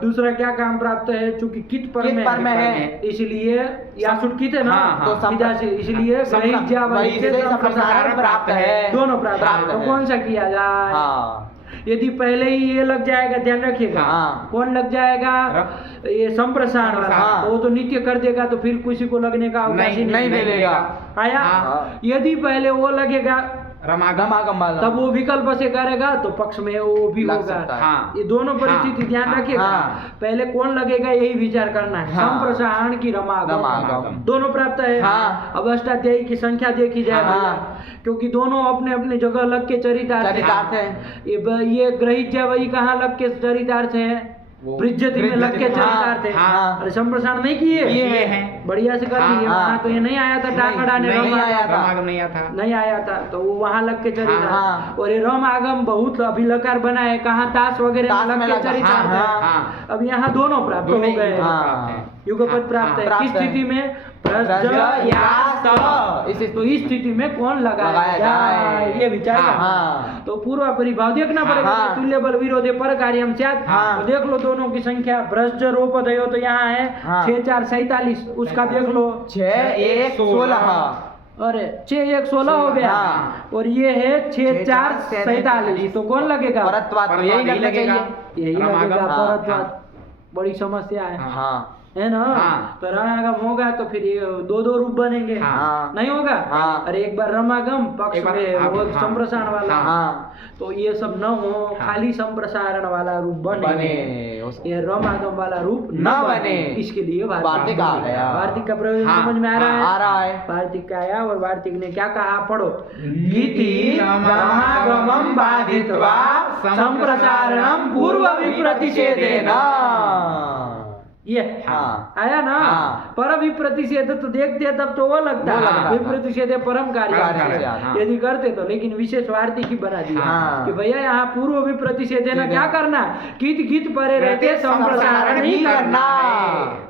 दूसरा क्या काम प्राप्त है, चूंकि कित पर में है इसलिए या कित है ना, तो इसलिए संप्रसारण प्राप्त है, दोनों प्राप्त है। तो कौन सा किया जाए? यदि पहले ही ये लग जाएगा, ध्यान रखिएगा, कौन लग जाएगा, ये संप्रसारण वाला, तो वो तो नित्य कर देगा, तो फिर किसी को लगने का अवकाश नहीं मिलेगा। आया? यदि पहले वो लगेगा रमागम वाला, तब वो विकल्प से करेगा तो पक्ष में वो भी होगा। ये दोनों परिस्थिति ध्यान रखिएगा। पहले कौन लगेगा यही विचार करना है। संप्रसारण की रमागम दोनों प्राप्त है। अब अष्टाध्यायी की संख्या देखी जाए, क्योंकि दोनों अपने अपने जगह लग के चरितार्थ है। ये ग्रहित वही कहाँ लग के चरितार्थ है, बृहज्जति में लग के चरितार्थ है। अरे संप्रसारण नहीं किए, ये है बढ़िया से कर दिए। वहाँ तो ये नहीं आया था, टाकड़ाने नहीं आया था, तो वो वहाँ लग के चरितार्थ। और ये रमागम बहुत अभिलकार बना है, कहाँ ताश वगैरह लग के चरितार्थ है। अब यहाँ दोनों प्राप्त हो गए, युगपद प्राप्त है। किस स्थिति में? तो इस स्थिति में कौन लगाया जाए, ये विचार करना। तो पूर्व परिभाव देखना पड़ेगा। तुल्य बल विरोधे पर कार्यम स्यात्। तो देख लो दोनों की संख्या, भ्रज रोपदयो तो यहाँ है 6 4 47, उसका देख लो 6 1 16। अरे 6 1 16 हो गया, और ये है 6 4 47, तो कौन लगेगा? परत्वात्, यही लगना चाहिए, यही लगेगा परत्वात्। बड़ी समस्या है ना। तो रमागम होगा तो फिर ये 2 रूप बनेंगे, नहीं होगा। अरे एक बार रमागम पक्ष में वो संप्रसारण वाला, तो ये सब न हो, खाली संप्रसारण वाला रूप बने, ये रमागम वाला रूप न बने। इसके लिए वार्तिक आ गया। वार्तिक का प्रयोजन समझ में आ रहा है। वार्तिक का आया, और वार्तिक ने क्या कहा, पढ़ो। गीति रमागमम बाधित्वा संप्रसारणम पूर्व भी प्रतिषेधेन। ये हाँ। आया ना। हाँ। पर विप्रतिषेध तो देखते तब तो वो लगता वो है लगता है। विप्रतिषेध परम कार्य कार्य, हाँ। यदि करते तो, लेकिन विशेष वार्तिक ही बना दिया हाँ। कि भैया यहाँ पूर्व विप्रतिषेध है ना, क्या करना, कित कित परे रहते संप्रसारण नहीं करना।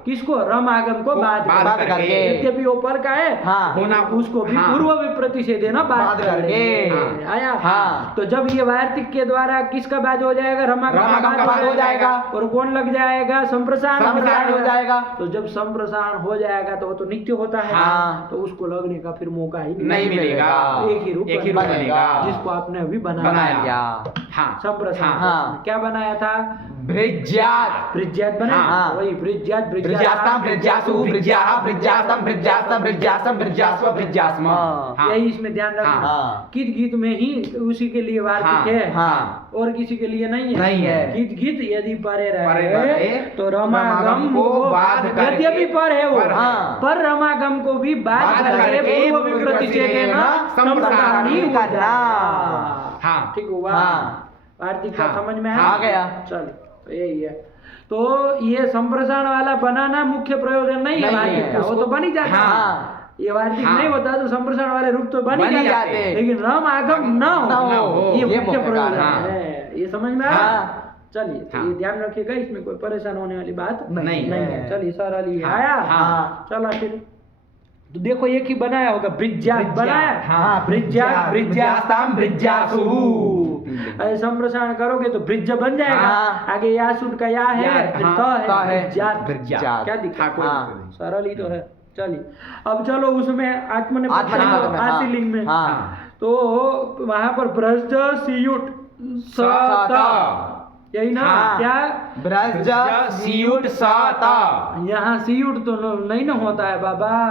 किसको, रमागम को बाद करके। यद्यपि वो पर का है हाँ। लेकिन उसको भी हाँ। पूर्व विप्रतिषेध है ना बाद करके। हाँ। आया। हाँ। तो जब ये वार्तिक के द्वारा किसका बाद हो जाएगा, रमागम का बाद हो जाएगा। और कौन लग जाएगा, संप्रसारण हो जाएगा। तो जब संप्रसारण हो जाएगा तो वो तो नित्य होता है। हाँ। तो उसको लगने का फिर मौका ही नहीं मिलेगा। एक ही रूप बनेगा। जिसको आपने अभी बनाया। बनाया। हाँ। संप्रसारण। हाँ। क्या बनाया था, भृज्यात। ब्रिज्यात बनाया। हाँ। वही ब्रिज्यात भृज्यास्ताम भृज्यासु भृज्याः भृज्यास्तम भृज्यास्तम भृज्यासम भृज्यास्व भृज्यास्म। हाँ। यही इसमें ध्यान रखना। हाँ। गीत गीत में ही उसी के लिए वार्तिक है। हाँ। और किसी के लिए नहीं है। नहीं है। गीत गीत यदि परे परे रहे रहे तो रमागम को बाध करके। यद्यपि पर है वो, हाँ। पर रमागम को भी बाध बाध करके करके पूर्व विप्रतिषेध है ना संप्रसारण नहीं करना। हाँ ठीक हुआ। हाँ। वार्तिक का हाँ। समझ में आ गया। चलो तो यही है। तो ये संप्रसारण वाला बनाना मुख्य प्रयोजन नहीं है नहीं वार्तिक है। का, वो तो बन ही जाता। हाँ। ये वार्तिक हाँ। नहीं होता तो संप्रसारण वाले रूप तो बन ही जाते। लेकिन राम आगम न हो, ये मुख्य मुख्य प्रयोजन कारण है। ये समझ में आया। हाँ। चलिए तो हाँ। ये ध्यान रखिएगा, इसमें कोई परेशान होने वाली बात नहीं है। है। चलिए सारा लिए हाँ। आया। हाँ। चला फिर तो देखो एक ही बनाया होगा, ब्रिज्यात बनाया। हाँ। ब्रिज्यात भृज्यास्ताम भृज्यासु। ऐसे संप्रसारण करोगे तो ब्रिज बन जाएगा। हाँ। आगे यासुट का या है, या, फिर हाँ, त त है। है, ब्रिज्यात। ब्रिज्यात। क्या दिक्कत, हाँ, हाँ। सरल ही तो है। चलिए अब चलो उसमें आत्मनेपद आत्मनेपद में, हाँ। आशीलिंग में। हाँ। तो वहां पर भ्रष्ट सियुट सत, यही ना। हाँ। क्या भ्रज सियुट सत। यहाँ सियुट तो नहीं ना होता है बाबा,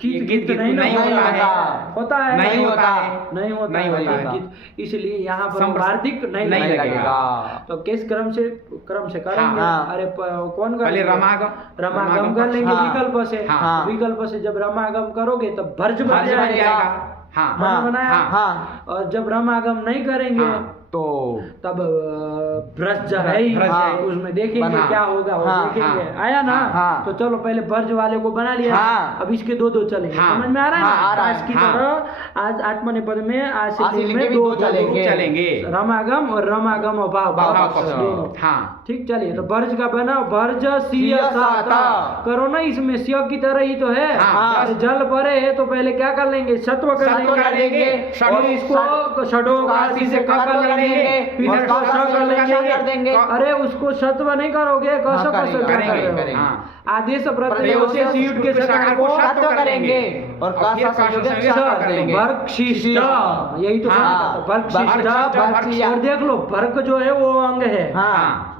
कित गित नहीं ना नहीं होता होता है। है। होता है नहीं होता है। नहीं होता नहीं है होता है। कित, इसलिए यहाँ पर संप्रसारण वार्तिक नहीं नहीं लगेगा। लगेगा। तो किस क्रम से करेंगे। हाँ। अरे कौन पहले करेंगे? रमागम रमागम कर लेंगे हाँ। विकल्प से। हाँ। विकल्प से जब रमागम करोगे तब भर्ज बन भर्ज बन जाएगा। जाएगा। हाँ। बना बनाया। हाँ। हाँ। और जब रमागम नहीं करेंगे हाँ। तो तब ब्रज है ही। ब्रज है। उसमें देखेंगे बना। क्या होगा, वो हाँ, देखेंगे। हाँ, आया ना। हाँ। तो चलो पहले ब्रज वाले को बना लिया। हाँ। अब इसके दो चलेंगे। हाँ, समझ में आ रहा है हाँ, ना। आ रहा है। आज की हाँ। तरह आज आत्मनेपद में आशीलिंग आशीलिंग में में भी दो दो चलेंगे। चलेंगे। रमागम और रमागम अभाव भाव पक्ष। दोनों। हाँ। ठीक चलिए तो बर्ज का बना, बर्ज सिय सिय साता साता। करो ना, इसमें सिय की तरह ही तो है। हाँ। अरे जल परे है तो पहले क्या कर लेंगे, सत्व कर सत्व कर लेंगे। और इसको षडो काशी से क कर लेंगे, फिर और इसको स कर कर देंगे। लेंगे। अरे उसको सत्व नहीं करोगे, कसो कसो क्या करेंगे, कर रहे हो? करेंगे। हाँ। आदेश प्रत्यय प्रत्यय से सीट के सकार को सत्व करेंगे और फिर का संयोजन कर देंगे। वर्कशिष्ट, यही तो हाँ। वर्कशिष्ट। और देख लो वर्क जो है वो अंग है। हाँ।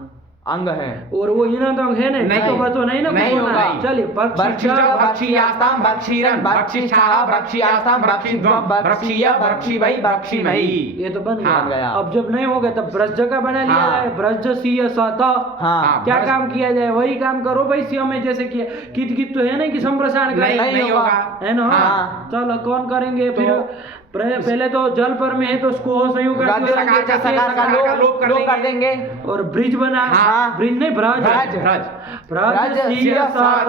अंग है। और वो इनंत अंग है नहीं। तो बतो नहीं ना नहीं बोलना। होगा। चलिए भक्षिष्ठ भक्षियास्ताम भक्षीरन भक्षिष्ठाः भक्षियास्ताम भक्षिध्वं भक्षीय भक्षिवै भक्षिमहि। ये तो बन हाँ, गया। गया। अब जब नहीं होगा तब ब्रज का बना लिया हाँ। जाए, ब्रज सिय सत। हाँ। क्या ब्रज- काम किया जाए, वही काम करो भाई सिय में जैसे किया। कित कित तो है नहीं कि संप्रसारण नहीं, करें। नहीं होगा। है ना। हाँ। चलो कौन करेंगे फिर। पहले तो जल पर में है तो उसको संयोग गाद्य सकार का सकार का लोप कर देंगे। और ब्रिज बना। हाँ। ब्रिज नहीं ब्रज। ब्रज। ब्रज। ब्रज सिय सत।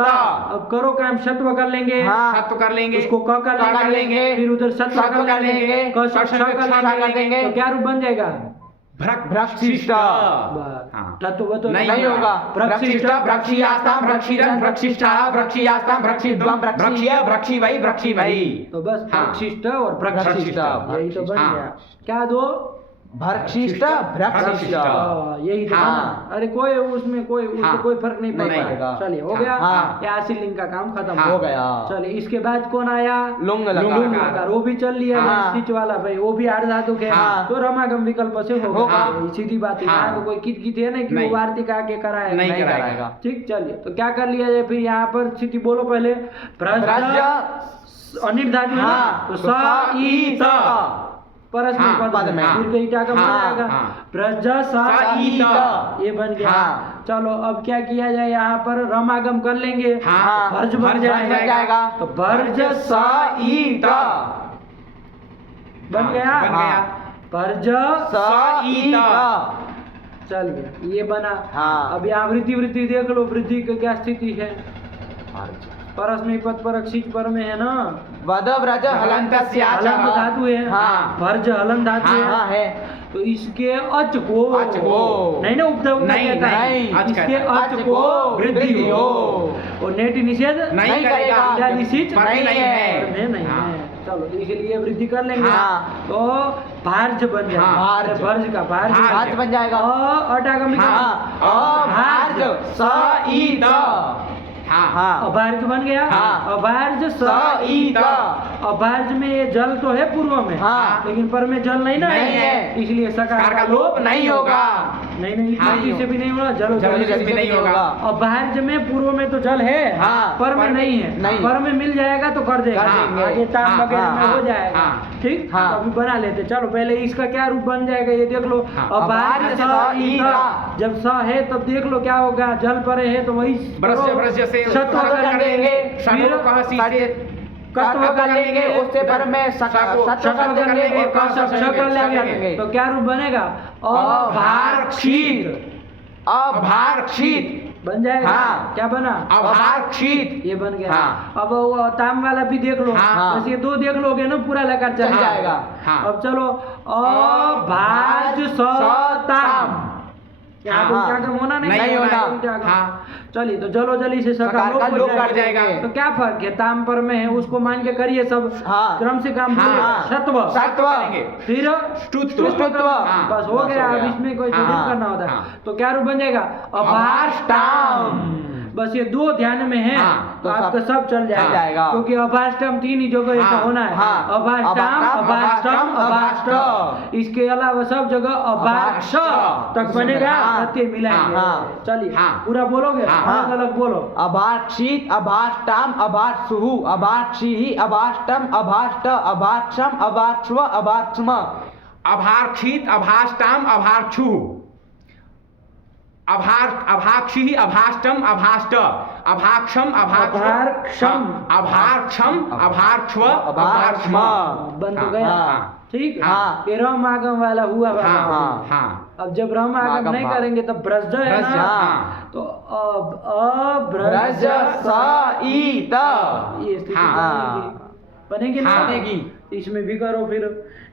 अब करो काम, सत्व कर लेंगे। हाँ। सत्व कर लेंगे। उसको क कर लेंगे, फिर उधर सत्व कर लेंगे, क श कर लेंगे। तो क्या रूप बन जाएगा, भक्षिष्ठ। हाँ। तत्व तो नहीं होगा। भक्षिष्ठ भक्षियास्ताम भक्षीरन भक्षिष्ठाः भक्षियास्ताम भक्षिध्वं भक्षीय भक्षिवै भक्षिमहि। तो बस हाँ। भक्षिष्ट और भक्षिष्ट भक्षिष्ट। यही तो बन हाँ। गया। क्या दो भक्षिष्ठ भक्षिष्ठ। यही तो हाँ। बना। अरे कोई उसमें कोई हाँ। कोई फर्क नहीं नहीं पड़ेगा। पड़ेगा। चलिए हो हाँ। गया। हाँ। या आशीलिंग का काम खत्म हाँ। हो गया। चलिए इसके बाद कौन आया, लुंग लुंग लगा। लगा। वो भी चल लिया। हाँ। सिच वाला भाई वो भी आर्धातुक है। हाँ। तो रमागम विकल्प से होगा। होगा। सीधी बात है। हाँ। यहाँ तो कोई कित कित है ना कि वो नहीं। वार्तिक आके कराएगा। नहीं नहीं कराएगा। कराएगा। ठीक चलिए तो क्या कर लिया जाए फिर यहाँ पर स्थिति बोलो पहले। भ्रज अनिट धातु है ना, हाँ। तो तो सा ई सा। परस्मै हाँ, पद में हाँ। दीर्घ ईटा का बन हाँ, जाएगा। हाँ। प्रज सा ई ता, ये बन गया। हाँ। चलो अब क्या किया जाए, यहाँ पर रमागम कर लेंगे। हाँ। भर्ज बन भर्ज बन जाएगा। जाएगा। तो भर्ज सा ई ता बन हाँ, गया। बन गया। भर्ज सा ई ता। चलिए ये बना। हाँ। अब यहाँ वृद्धि वृद्धि देख लो, वृद्धि की क्या स्थिति है। परस्मै पद पर अक्षिच पर में है ना, वद व्रज हलन्तस्य हलन धातु है। हाँ। भर्ज हलन धातु है। हाँ है। तो इसके अच को नहीं ना उपधा नहीं, कहता है। नहीं, इसके अच को वृद्धि हो और नेट निषेध नहीं करेगा। इला निषिद्ध नहीं है। नहीं हाँ। है। चलो तो इसलिए वृद्धि कर लेंगे। हाँ। तो भार्ज बन जाएगा। हाँ। भर्ज का भार्ज भार्ज बन जाएगा। अटागम भार्ज स ई त हाँ हाँ अभार्ज बन गया। हाँ। अभार्ज स स ई त अभार्ज में ये जल तो है पूर्व में, हाँ। लेकिन पर में जल नहीं ना नहीं है। इसलिए सकार का लोप नहीं होगा। नहीं हाँ। इसे भी नहीं होगा। जल जल भी नहीं होगा। अभार्ज में पूर्व में तो जल है, हाँ। पर में नहीं है। नहीं। पर में मिल जाएगा तो कर देगा, कर देंगे। आगे ताम हाँ, वगैरह में हाँ, हो जाएगा। हाँ। ठीक। हाँ। तो अभी बना लेते। चलो पहले इसका क्या रूप बन जाएगा ये देख लो। हाँ। अभार्ज अभार्ज स स ई ई त। त। जब स है तब देख लो क्या होगा, जल परे है तो वही ब्रज से सत्व कर देंगे। फिर कत्व कर लेंगे, उससे पर में सत्व कर लेंगे, कर लेंगे। तो क्या रूप बनेगा? अभार्क्षित। अभार्क्षित बन जाएगा। हाँ। क्या बना? अभार्क्षित ये बन गया। हाँ। अब वो ताम वाला भी देख लो। हाँ। बस ये दो देख लोगे ना पूरा लकार चल चल जाएगा। हाँ। अब चलो अभाज सताम। यहाँ पे हाँ। क्या कम होना नहीं होना। क्या कम? हाँ। चलिए तो जलो जल्दी से सकार सकार का लोप हो कर जाएगा। तो क्या फर्क है? ताम पर में है उसको मान के करिए सब। हाँ। क्रम से काम हाँ। बोलिए। सत्व सत्व फिर स्तुत्व। हाँ। बस हो गया। हो अब गया। इसमें कोई हाँ। थोड़ी करना होता है। हाँ। तो क्या रूप बन जाएगा? अभाष्टाम। बस ये दो ध्यान में है हाँ। तो तो आपका सब चल जाएगा। जाएगा। क्योंकि अभाष्टम तीन ही जगह ऐसा हाँ। होना है। हाँ। अभाष्टाम अभाष्टम अभाष्टम, अभाष्ट। इसके अलावा सब जगह अभाक्ष तक बनेगा। हाँ। प्रत्यय मिलाएंगे। हाँ। चलिए हाँ। पूरा बोलोगे? हाँ। अलग अलग बोलो। अभाक्षित अभाष्टाम अभाक्षुः अभाक्षिः अभाष्टम अभाष्ट अभाक्षम अभाक्ष्व अभाक्ष्म अभार्क्षित अभाष्टाम अभार्क्षु अभाक्षि अभाष्टम अभाष्ट अभाक्षम अभार्क्षम। अभाक्षम अभार्क्ष्व अभाक्ष्म। बन तो हाँ। गया। हाँ। ठीक। हाँ। ये रम आगम वाला हुआ वाला। हाँ हाँ अब जब रम आगम आगम नहीं भाव। करेंगे तब ब्रज है ब्रज, ना। हाँ। तो अब ब्रज स ई त ये स्थिति हाँ। बनेगी ना? हाँ। बनेगी। इसमें भी करो। फिर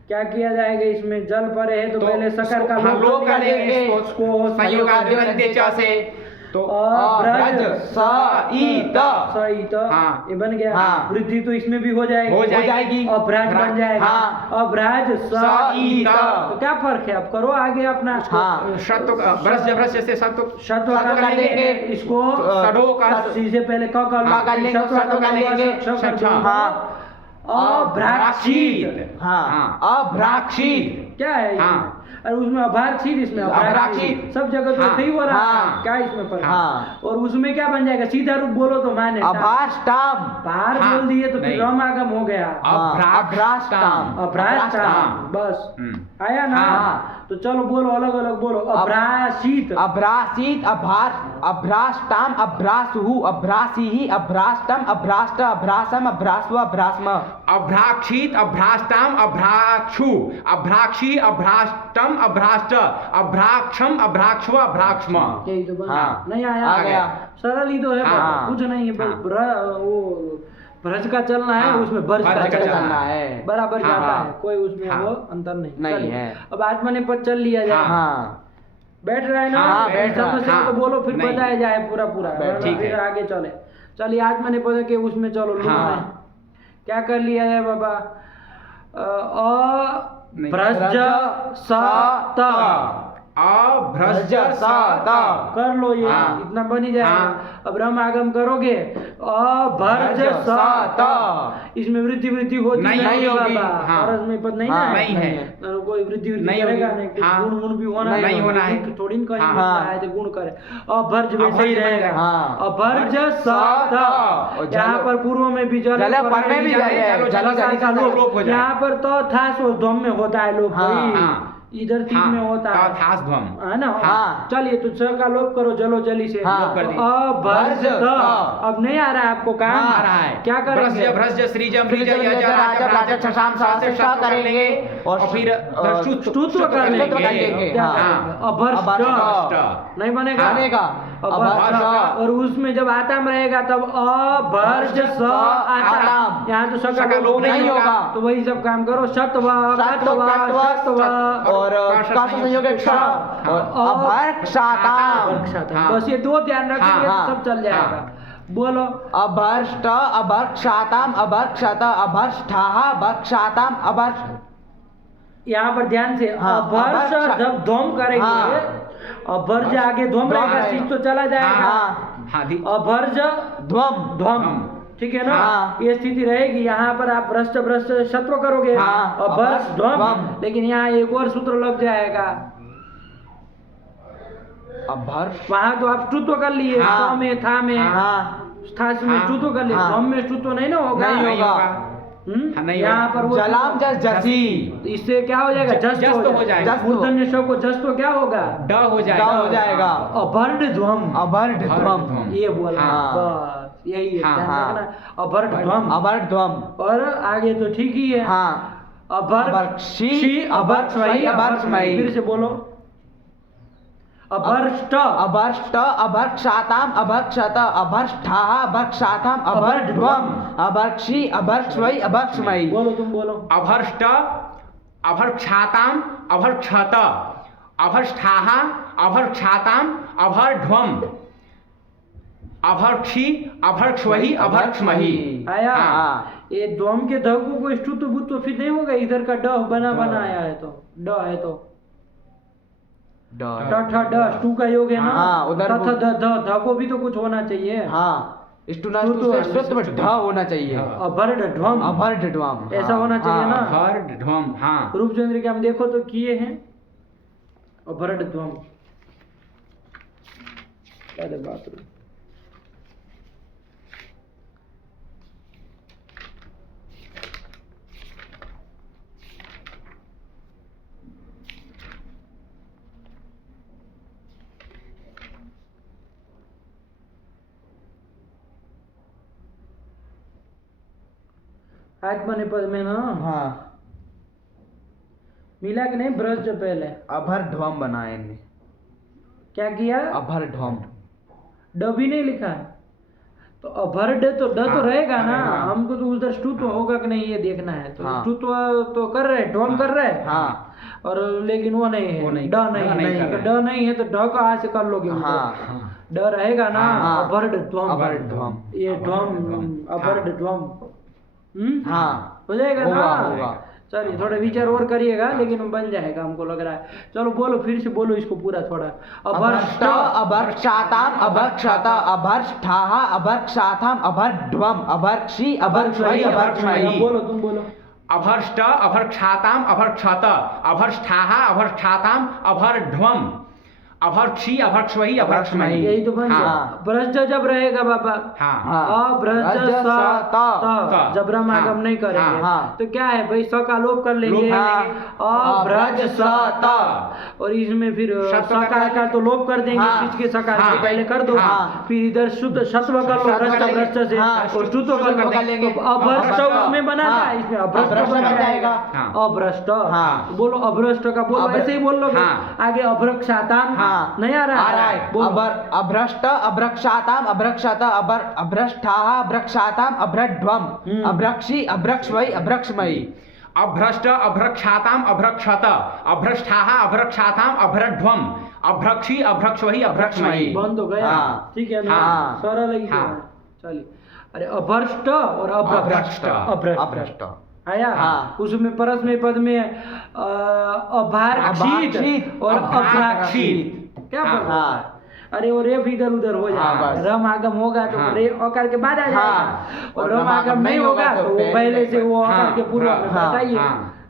क्या किया जाएगा? इसमें जल परे है तो पहले सकर का हम लोग कर करेंगे देंगे। इसको संयोगाद्यन्ते च से। तो ब्रज स ई त सही तो हाँ। ये बन गया। हाँ। वृद्धि तो इसमें भी हो जाएगी। हो जाएगी। अभ्राज बन जाएगा। हाँ। अभ्राज स ई त। तो क्या फर्क है? अब करो आगे अपना। हाँ। शत्व ब्रज से शत्व शत्व कर लेंगे इसको। सडो का सी से पहले क कर लेंगे। शत्व कर लेंगे। हाँ। अभ्राक्षित। हाँ। अभ्राक्षित क्या है? हाँ। और उसमें अभार्क्षित इसमें अभार्क्षित। सब जगह तो हाँ। सही हो रहा है। हाँ। क्या इसमें फर्क? हाँ। और उसमें क्या बन जाएगा? सीधा रूप बोलो तो माने। अभाष्टाम बाहर हाँ। बोल दिए तो फिर नहीं। रम आगम हो गया। अभ्राष्टाम अभ्राष्टाम बस आया ना। हाँ। तो चलो बोलो अलग अलग बोलो। अभ्रासित। अभ्रासित अभ्राष्टाम अभ्रासुः अभ्रासिः अभ्राष्टम अभ्राष्ट अभ्रासम अभ्रास्व अभ्रास्म अभ्राक्षित अभ्राष्टाम अभ्राक्षु अभ्राक्षी अभ्राष्टम अभ्राष्ट अभ्राक्षम अभ्राक्ष्व अभ्राक्ष्म। यही तो बना। हाँ। नहीं आया? आ गया। सरल ही तो है। हाँ। कुछ नहीं है। बस हाँ। वो ब्रज का चलना है। हाँ। उसमें ब्रज ब्रज का का चलना चलना है। है। बराबर हाँ। जाता है। कोई उसमें हाँ। वो अंतर नहीं। नहीं चलिए। है। अब आत्मने पद चल लिया जाए। हाँ। बैठ रहा है ना? हाँ, बैठ रहा है। समस्या हाँ। तो बोलो फिर नहीं। बताया जाए पूरा पूरा। ठीक फिर है। आगे चले। चलिए आज मैंने पता कि उसमें चलो लूप हाँ। में क्या कर लिया है बाबा? नहीं। ब्रज स त अभ्रज कर लो ये। हाँ। इतना बन ही जाएगा। हाँ। अब रम आगम करोगे अभर्ज स त। इसमें वृद्धि वृद्धि होती नहीं होगी। बाबा। हाँ। फरज में पद नहीं हाँ, ना नहीं है। तो कोई वृद्धि वृद्धि नहीं करेगा होगी। नहीं। कुछ हाँ। गुण गुण भी होना नहीं होना है। थोड़ी न कहीं हाँ। आए थे गुण करे। अभर्ज वैसे ही अभर्ज बन रहेगा। हाँ। अभर्ज स त। यहाँ पर पूर्व में भी जल पर में भी जल है। जल का लोप। लोप हो जाए। यहाँ पर तो था सो ध्वम में होता है लोप। हाँ। वही। हाँ। इधर तीन में होता है थास ध्वम है ना। हाँ। चलिए तो च का लोप करो जलो जली से। हाँ। लोप कर दिए। अभर्ज अब नहीं आ रहा है आपको काम हाँ, आ रहा है। क्या करेंगे? भ्रज श्रीजम श्रीज, यज, राज, राज, छशाम, सहस्र, श करेंगे और फिर स्तुत्व कर लेंगे। क्या हाँ। करेंगे? अभर्ज नहीं बनेगा। अभर्ज और उसमें जब आताम रहेगा तब अभर्ज स आताम। यहाँ तो स का लोप नहीं होगा तो वही सब काम करो। सत्व और का संयोग है क्ष और अभर्क्षाताम। बस ये दो ध्यान रखेंगे तो सब चल जाएगा। बोलो अभर्ष्ट अभर्क्षाताम अभर्क्षत अभर्ष्ठाः अभर्क्षाताम अभर्ष। यहाँ पर ध्यान से अभर्ष जब ध्वम करेंगे अभर्ज आगे ध्वम रहेगा शीत तो चला जाएगा। अभर्ज ध्वम ध्वम ठीक है ना। ये स्थिति रहेगी। यहाँ पर आप भ्रष्ट भ्रष्ट शत्व करोगे अभर्ष ध्वम। लेकिन यहाँ एक और सूत्र लग जाएगा अभर्ष। वहाँ तो आप स्तुत्व कर लिए में था में स्थास में स्तुत्व कर लिए। ध्वम में स्तुत्व नहीं ना होगा। नहीं होगा। यहाँ पर वो जलाम जस जसी। इससे क्या हो जाएगा? जस्ट हो जाएगा। मूर्धन्य श को जस्ट तो क्या होगा? ड हो जाएगा। अभर्ड ध्वम। अभर्ड ध्वम ये बोलना बस यही है। ध्यान रखना अभर्ड ध्वम। अभर्ड ध्वम और आगे तो ठीक ही है। अभर्क्षी अभर्क्षमयी अभर्क्षमयी। फिर से बोलो अभर्ष्ट अभर्ष्ट अभर्क्षाताम अभर्क्षत अभर्ष्ठाः अभर्क्षाताम अभर्ध्वम अभर्क्षी अभर्क्षमयी अभर्क्षमयी। बोलो तुम बोलो। अभर्ष्ट अभर्क्षाताम अभर्क्षत अभर्ष्ठाः अभर्क्षाताम अभर्ध्वम अभर्क्षी अभर्क्षवही अभर्क्षमही। आया ये ध्वम के धक्कों को स्तुत्व बुत्व फिर नहीं होगा। इधर का ड बना आया है तो ड है तो ड स्टू का योग है ना। उधर ध को भी तो कुछ होना चाहिए। ढ होना चाहिए। अभर्ड ध्वम। अभर्ड ध्वम ऐसा होना चाहिए ना। अभर्ड ध्वम। हाँ रूपचंद्र के हम देखो तो किए हैं अभर्ड ध्वम। अरे बाप रे। आत्मनिपद में ना मिला कि नहीं? ब्रज जो पहले अभर्ध्वम बनाए इनने। क्या किया? अभर्ध्वम। ड भी नहीं लिखा है तो अभर्ड तो ड तो रहेगा ना। हमको तो उधर स्तुत्व होगा कि नहीं ये देखना है। तो स्तुत्व तो कर रहे ध्वम कर रहे और लेकिन वो नहीं है। ड नहीं है। ड नहीं है तो ड का आ से कर लोगे। ड रहेगा ना। अभर्ड ध्वम। ये ध्वम अभर्ड ध्वम हो जाएगा ना। चलिए थोड़ा विचार और करिएगा लेकिन बन जाएगा हमको लग रहा है। चलो बोलो फिर से बोलो इसको पूरा थोड़ा। अभर्ष्ट अभर्क्षाताम अभर्क्षत अभर्ष्ठाः अभर्क्षाताम अभर्ध्वम अभर्क्षी अभर्क्षवही अभर्क्षमयी। बोलो तुम बोलो। अभर्ष्ट अभर्क्षाताम अभर्क्षत अभर्ष्ठाः अभर्क्षाताम अभर्ध्वम अभर्क्षी अभर्क्षवही अभर्क्षमयी। यही तो बन गया। भ्रष्ट जब रहेगा बाबा अभ्रज जब रमागम नहीं करेंगे तो क्या है भाई? स का लोप कर लेंगे अभ्रज सत और इसमें फिर सकार तो लोप कर देंगे। चीज के सकार से पहले कर दो फिर इधर शुद्ध सत्व कर लो भ्रष्ट से और शुद्ध कर लेंगे। अभ्रष्ट उसमें बना था इसमें अभ्रष्ट बन जाएगा। अभ्रष्ट बोलो अभ्रष्ट का बोलो ऐसे ही बोल लो। आगे अभ्रक्षाताम नहीं आ रहा है। अभ्रष्ट अभ्रक्षाताम अभ्रक्षत अभ्रष्ठाः अभ्रक्षाताम अभ्रध्वम अभ्रक्षी अभ्रक्षवही अभ्रक्षमयी। अभ्रष्ट अभ्रक्षाताम अभ्रक्षत अभ्रष्ठाः अभ्रक्षाताम अभ्रध्वम अभ्रक्षी अभ्रक्षवही अभ्रक्षमयी। बंद हो गया ठीक है ना। सरल ही चलिए। अरे अभ्रष्ट और अभ्रष्ट अभ्रष्ट आया। उसमें परस्मय पद में अभार्क्षित और अभ्राक्षित क्या बोलना। अरे वो रेफ इधर उधर हो जाएगा। रम आगम होगा तो रे अकार के बाद आ जाएगा और रम आगम नहीं होगा तो वो पहले से वो अकार के पूर्व में बताइए।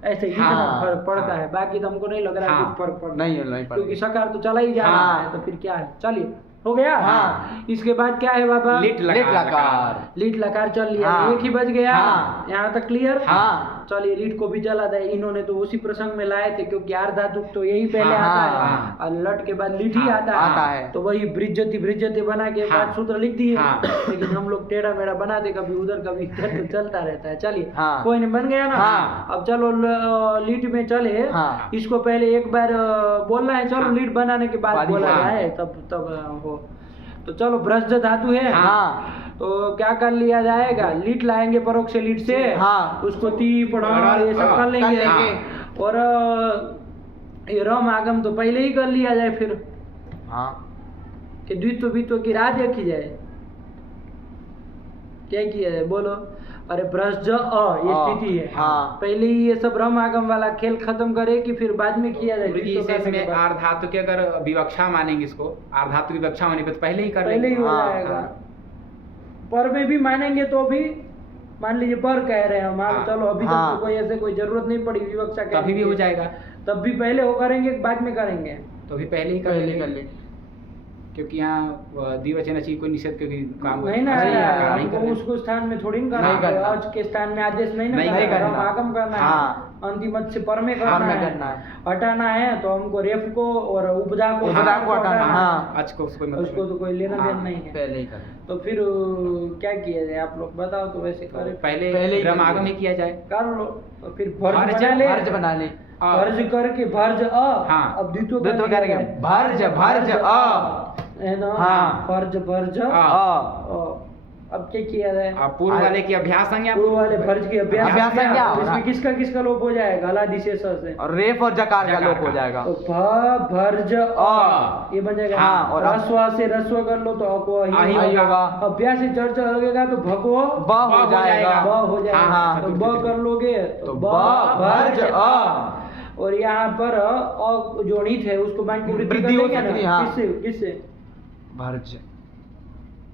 ऐसे इतना फर्क पड़ता है। बाकी तो हमको नहीं लग रहा है कुछ फर्क पड़ता नहीं क्योंकि सकार तो चला ही जा रहा है तो फिर क्या है। चलिए हो गया। हाँ। इसके बाद क्या है बाबा? लिट लकार। लीट लकार चल लिया। हाँ। एक ही बज गया। हाँ। यहाँ तक क्लियर। हाँ। चलिए लीट को भी चला था। इन्होंने तो उसी प्रसंग में लाए थे क्योंकि आर्धातु तो यही पहले हाँ, आता है हाँ। और लट के बाद लीट ही हाँ, आता है। है। तो वही बृज्जति बना के हाँ। पांच सूत्र लिख दिए। हाँ। लेकिन हम लोग टेढ़ा मेढ़ा बनाते कभी उधर कभी इधर तो चलता रहता है। चलिए हाँ। कोई नहीं, बन गया ना। हाँ। अब चलो लीट में चले। हाँ। इसको पहले एक बार बोलना है। चलो हाँ। लीट बनाने के बाद बाद बोला हाँ। जाए तब हो। तो चलो ब्रज धातु है। हाँ। तो क्या कर लिया जाएगा? लीट लाएंगे परोक्ष लीट से। हाँ। उसको ती पढ़ा ये सब कर कर लेंगे। लेंगे। और ये रम आगम तो पहले ही कर लिया जाए फिर हाँ। कि द्वित्व वित्व की राह देखी जाए। क्या किया जाए बोलो? अरे ब्रज ये स्थिति है। हाँ। पहले ही ये सब रम आगम वाला खेल खत्म करे कि फिर बाद में किया जाए? गुरुजी द्वित्व करने के इसमें बाद। आर्धातु की अगर विवक्षा मानेंगे इसको, आर्धातु की विवक्षा माने तो पहले ही कर पहले ही लेंगे। हो हाँ, जाएगा। हाँ। पर में भी मानेंगे तो भी मान लीजिए पर कह रहे हैं हम। हाँ। चलो अभी तक हाँ। तो कोई ऐसे कोई जरूरत नहीं पड़ी विवक्षा तभी भी हो जाएगा। तब भी पहले हो करेंगे बाद में करेंगे? तो भी पहले ही कर पहले लेंगे। कर ले। क्योंकि यहाँ द्विवचन अच्छी कोई निषेध क्योंकि काम नहीं ना, नहीं हमको करना। उसको स्थान में थोड़ी ना नहीं करना है। करना। आज के स्थान में आदेश नहीं ना नहीं करना है। करना। हम आगम करना है। हाँ। अंतिम से पर में करना पर में है। करना है। हटाना है तो हमको रेफ को और उपदा को उपदा को हटाना। है। हाँ। आज को उसको मतलब उसको तो कोई लेना हाँ। देना नहीं है। पहले ही कर। तो फिर क्या किया जाए? आप लोग बताओ तो वैसे तो करे पहले पहले ही क्रम कर आगम ले। ही किया जाए। कर लो। तो फिर भर्ज भर्ज- बना ले। भर्ज बना ले। भर्ज करके भर्ज हाँ। अब द्वित्व द्वित्व कर करेंगे। भर्ज भर्ज है ना। हाँ। भर्ज भर्ज अब क्या किया जाए? अब पूर्व वाले की अभ्यास संज्ञा पूर्व वाले भर्ज की अभ्यास अभ्यास संज्ञा। संज्ञा हो रहा। इसमें किसका लोप हो जाएगा? हलादि से स से। और रेफ और जकार का जकार लोप हो का। जाएगा। तो भ भर्ज ये बन जाएगा। हाँ, और अब- रस्व से रस्व कर लो तो अको अहि ही होगा। अभ्यास से चर्चा लगेगा तो भगो ब हो जाएगा। ब हो जाएगा। हाँ, तो ब कर लोगे तो तो ब भर्ज और यहाँ पर जो णित है उसको मान के वृद्धि कर वृद्धि हो देंगे सकती है, ना। हाँ। किससे किससे? भर्ज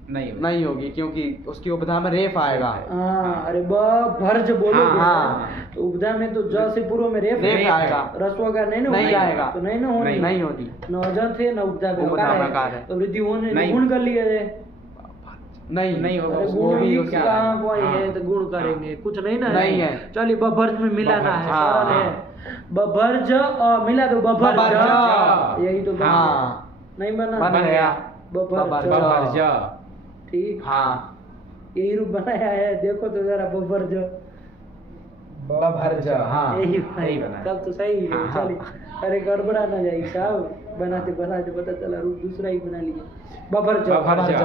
नहीं होगा। नहीं होगी क्योंकि उसकी उपधा में रेफ आएगा। हाँ, अरे ब भर्ज बोलोगे हाँ। तो उपधा में तो ज से पूर्व में रेफ रेफ आएगा। रस्व का नहीं ना नहीं होगा। आएगा। तो नहीं ना होनी। नहीं होती। न अजंत है न उपधा में उपधा कार में है। तो वृद्धि होने नहीं। गुण कर लिया जाए। नहीं होगा। अरे वो गुण भी भी क्या कहाँ है? कोई है हाँ। तो गुण करेंगे कुछ नहीं ना नहीं है। चलिए बभर्ज में मिलाना है। हाँ। सरल है। बभर्ज मिला दो बभर्ज बभर्ज। यही तो बना। हाँ। नहीं बना? बन गया। बभर्ज बभर्ज। ठीक। हाँ। यही रूप बनाया है। देखो तो जरा बभर्ज भर्ज हाँ। यही यही बना। तब तो सही है। हाँ। चलिए अरे गड़बड़ा ना जाए साहब। बनाते बनाते पता चला रूप दूसरा ही बना लिया। बभर्ज बभर्ज।